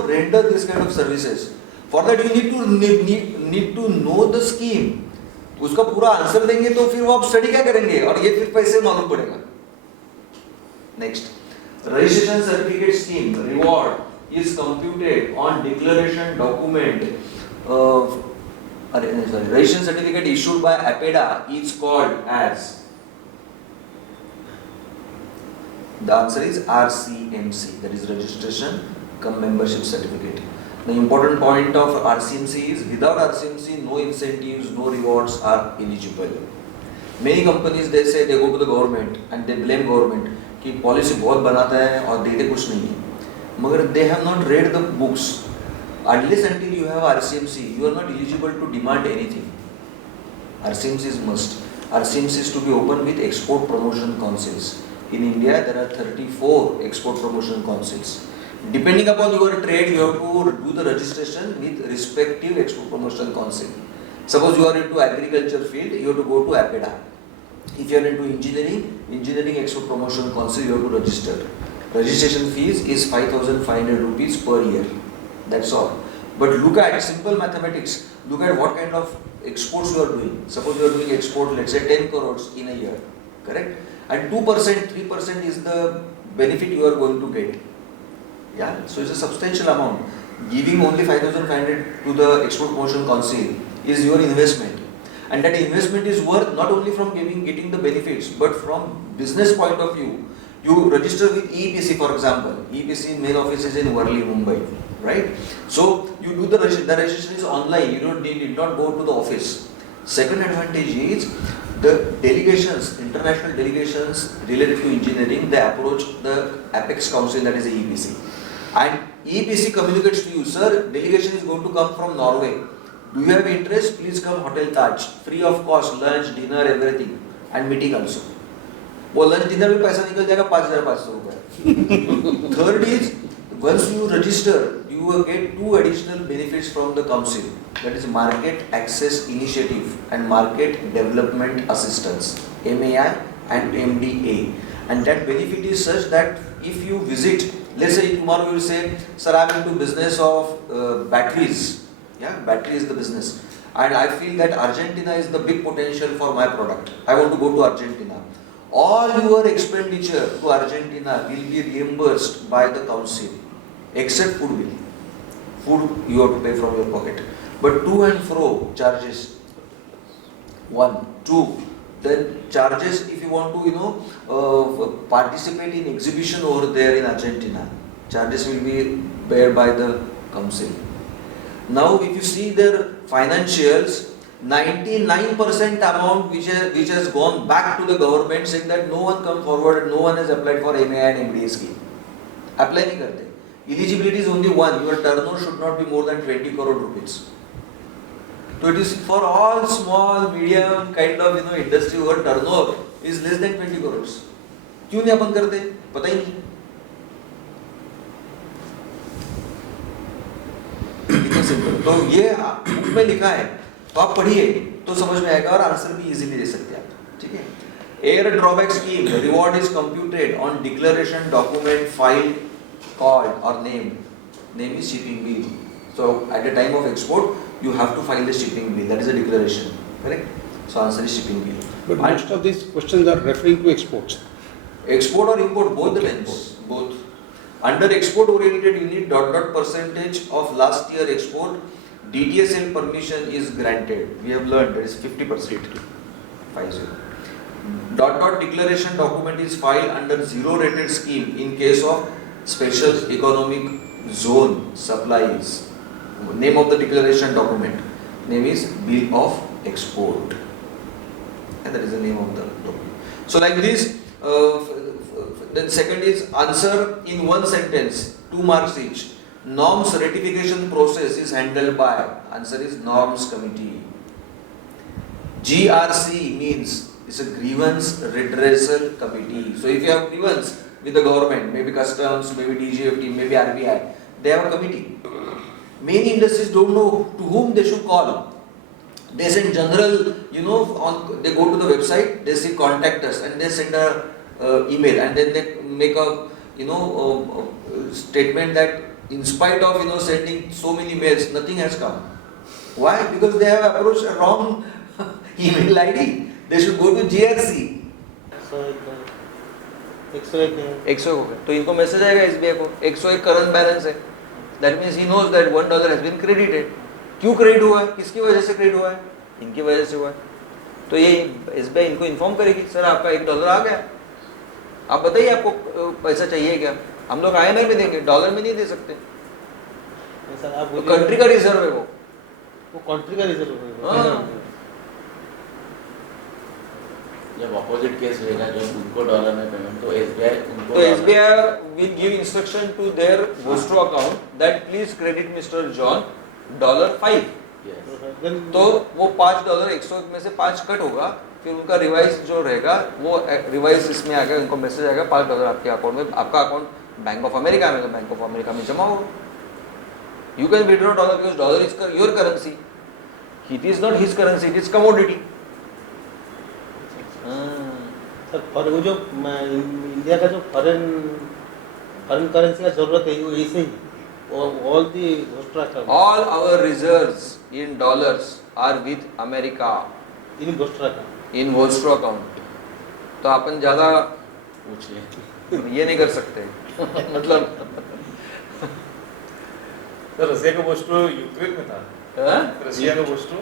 render this kind of services. For that you need to know the scheme. उसका पूरा answer देंगे तो फिर वो आप study क्या करेंगे, और ये फिर पैसे मालूम पड़ेगा. Next, registration certificate scheme reward is computed on declaration document. Registration certificate issued by APEDA is called as. The answer is RCMC, that is registration cum membership certificate. The important point of RCMC is without RCMC no incentives, no rewards are eligible. Many companies they say they go to the government and they blame government कि policy बहुत बनाता है और देते कुछ नहीं है, मगर they have not read the books. Unless until you have RCMC, you are not eligible to demand anything. RCMC is must. RCMC is to be open with export promotion councils. In India, there are 34 export promotion councils. Depending upon your trade, you have to do the registration with respective export promotion council. Suppose you are into agriculture field, you have to go to APEDA. If you are into engineering export promotion council, you have to register. Registration fees is 5,500 rupees per year. That's all. But look at simple mathematics. Look at what kind of exports you are doing. Suppose you are doing export, let's say 10 crores in a year, correct? And 2%, 3% is the benefit you are going to get. Yeah, so it's a substantial amount. Giving only 5,500 to the export promotion council is your investment. And that investment is worth not only from getting the benefits, but from business point of view. You register with EPC, for example. EPC main office is in Worli, Mumbai, right? So you do the registration is online. You need not go to the office. Second advantage is the delegations, international delegations related to engineering, they approach the IMPEX council, that is the EPC. And EPC communicates to you, sir, delegation is going to come from Norway. Do you have interest? Please come Hotel Taj. Free of cost, lunch, dinner, everything. And meeting also. वो lunch dinner में पैसा निकल जाएगा 5,500 रुपए. Third is, once you register, you will get two additional benefits from the council. That is Market Access Initiative and Market Development Assistance, MAI and MDA. And that benefit is such that if you visit, let's say tomorrow you will say, sir, I am into business of batteries. Yeah, battery is the business. And I feel that Argentina is the big potential for my product. I want to go to Argentina. All your expenditure to Argentina will be reimbursed by the council, except food bill. Food you have to pay from your pocket. But to and fro charges, 1, 2, then charges if you want to, participate in exhibition over there in Argentina, charges will be bear by the council. Now if you see their financials, 99% amount which has gone back to the government saying that no one come forward, no one has applied for MAI and MDA scheme. Apply nahi karte. Eligibility is only one, your turnover should not be more than 20 crore rupees. So it is for all small, medium kind of industry where turnover is less than 20 crores. क्यों नहीं अपन करते? पता ही नहीं. इतना simple. तो ये book में लिखा है, तो आप पढ़िए तो समझ में आएगा और आंसर भी इजीली दे सकते हैं आप. ठीक है. Air drawback scheme, the reward is computed on declaration document filed, called or named. Name is shipping bill. So at the time of export, you have to file the shipping bill. That is a declaration, correct? So answer is shipping bill. But most of these questions are referring to exports. Export or import, both the times, both. Under export oriented, you need ... percentage of last year export. DTSL permission is granted. We have learned that is 50%. 50. ... declaration document is filed under zero rated scheme in case of special economic zone supplies. Name of the declaration document. Name is bill of export. And that is the name of the document. So like this, then second is answer in one sentence, 2 marks each. Norms ratification process is handled by, answer is norms committee. GRC means it's a grievance redressal committee. So if you have grievance with the government, maybe customs, maybe DGFT, maybe RBI, they have a committee. Many industries don't know to whom they should call. They send general, they go to the website, they say contact us, and they send a email, and then they make a statement that in spite of sending so many mails, nothing has come. Why? Because they have approached a wrong email ID. They should go to GRC. 101 हो गया तो इनको message आएगा SBI को 101 current balance है. That means he knows that $1 has been credited. क्यों credit हुआ है? किसकी वजह से क्रेडिट हुआ है? इनकी वजह से हुआ है. तो ये एसबीआई इनको इन्फॉर्म करेगी, सर आपका $1 आ गया, आप बताइए आपको पैसा चाहिए क्या? हम लोग INR में देंगे, डॉलर में नहीं दे सकते. तो कंट्री का रिजर्व है वो कंट्री का रिजर्व है. जब अपोजिट केस होएगा, जब उनको डॉलर में पेमेंट, तो एसबीआई उनको तो SBI will give instruction to their Vostro account that please credit Mr. John $5. Yes. Then तो वो $5 100 में से 5 कट होगा, फिर उनका रिवाइज जो रहेगा वो रिवाइज इसमें आएगा, उनको मैसेज आएगा $5 आपके अकाउंट में, आपका अकाउंट बैंक ऑफ अमेरिका में, तो बैंक ऑफ अमेरिका में जमा होगा. You can withdraw dollar because dollar is your currency. It is not his currency, it is commodity. Sir वो जो इंडिया का जो फॉरेन करेंसी का जरूरत है वो ऐसे ही all the All our reserves in dollars are with America in vostro का in Vostro account. तो अपन ज़्यादा पूछ लें. ये नहीं कर सकते. मतलब सर रसिया का पोस्टो यूक्रेन में था. हाँ? रसिया का पोस्टो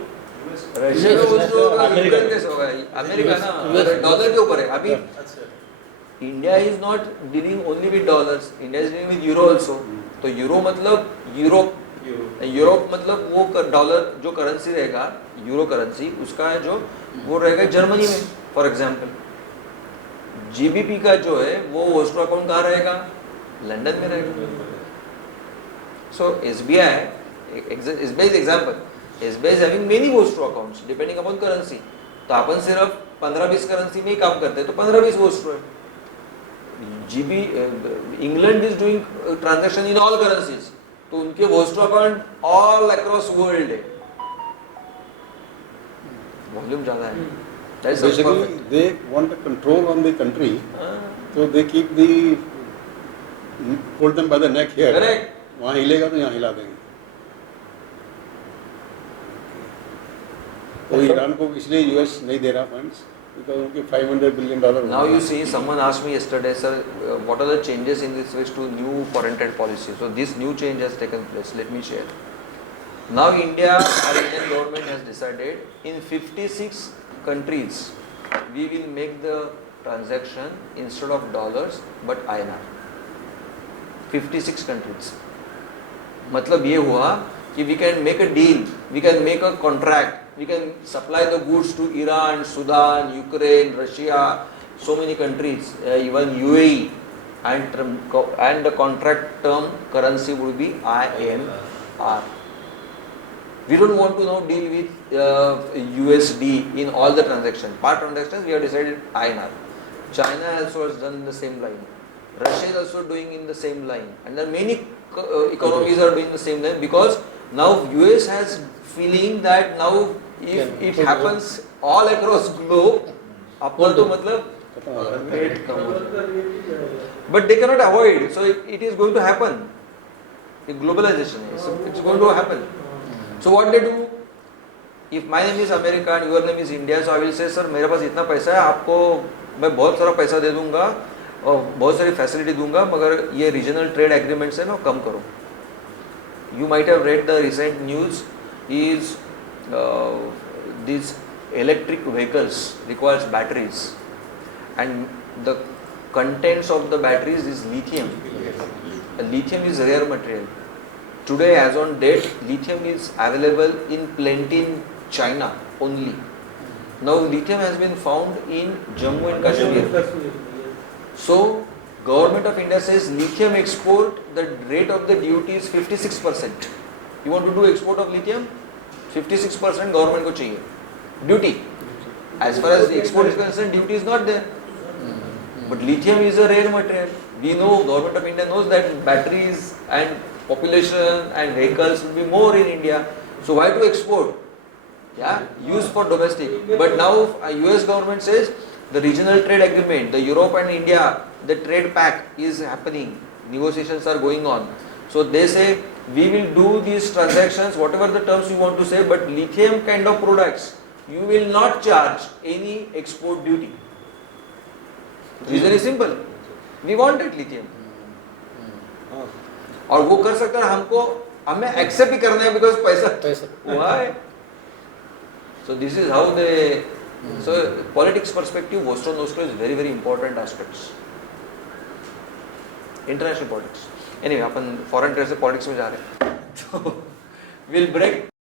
रशिया का Vostro यूक्रेन कैसे होगा? अमेरिका ना, डॉलर के ऊपर है अभी. अच्छा. India is not dealing only with dollars, India is dealing with euro also. तो यूरो मतलब यूरोप, यूरोप मतलब वो डॉलर जो करेंसी रहेगा, यूरो करेंसी उसका जो वो रहेगा जर्मनी में फॉर एग्जांपल. जीबीपी का जो है वो वोस्ट्रो अकाउंट कहाँ रहेगा? लंदन में रहेगा. सो SBI is example. SBI is having many Vostro accounts depending upon currency. तो अपन सिर्फ 15-20 करेंसी में ही काम करते हैं, तो 15-20 Vostro है. GB England is doing transaction in all currencies, तो उनके Vostro account all across world है. वॉल्यूम ज्यादा है. That is Basically, perfect. they want a control on the country, so they keep hold them by the neck here. Correct. वहाँ हिलेगा तो यहाँ हिला देंगे. तो ईरान को इसलिए यूएस नहीं दे रहा फंड्स, बिकॉज उनके $500 billion. Now you see, someone asked me yesterday, sir, what are the changes in this switch to new foreign trade policy? So this new change has taken place. Let me share. Now India, our Indian government has decided in 56 countries we will make the transaction instead of dollars but INR. 56 countries. मतलब ये हुआ कि we can make a deal, we can make a contract, we can supply the goods to Iran, Sudan, Ukraine, Russia, so many countries, even UAE, and the contract term currency would be INR. We don't want to now deal with USD in all the transactions. Part transactions we have decided INR. China also has done in the same line. Russia is also doing in the same line, and there are many economies are doing the same line, because now US has feeling that now if it happens all across globe, अपन तो मतलब rate कम हो जाएगा. But they cannot avoid, so it is going to happen. The globalization is, it's going to happen. So what they do? If my name is America and your name is India, so I will say, sir, मेरे पास इतना पैसा है, आपको मैं बहुत सारा पैसा दे दूंगा और बहुत सारी फैसिलिटी दूंगा, मगर ये रीजनल ट्रेड एग्रीमेंट्स है ना, कम करो. You might have read the recent news is these electric vehicles requires batteries, and the contents of the batteries is lithium. Lithium is rare material. Today, as on date, lithium is available in plenty in China only. Now, lithium has been found in Jammu and Kashmir. So, Government of India says lithium export, the rate of the duty is 56%. You want to do export of lithium? 56% government को चाहिए. Duty. As far as the export is concerned, duty is not there. But lithium is a rare material. We know, Government of India knows that batteries and population and vehicles will be more in India. So why to export? Yeah, use for domestic. But now US government says the regional trade agreement, the Europe and India, the trade pact is happening. Negotiations are going on. So they say we will do these transactions, whatever the terms you want to say, but lithium kind of products, you will not charge any export duty. Reason is simple. We wanted lithium. और वो कर सकता है, हमको हमें accept ही करना है because पैसा हुआ है. So this is how they. So politics perspective, Vostro Nostro is very important aspects. International politics. Anyway, upon foreign trade से politics में जा रहे हैं. So we'll break.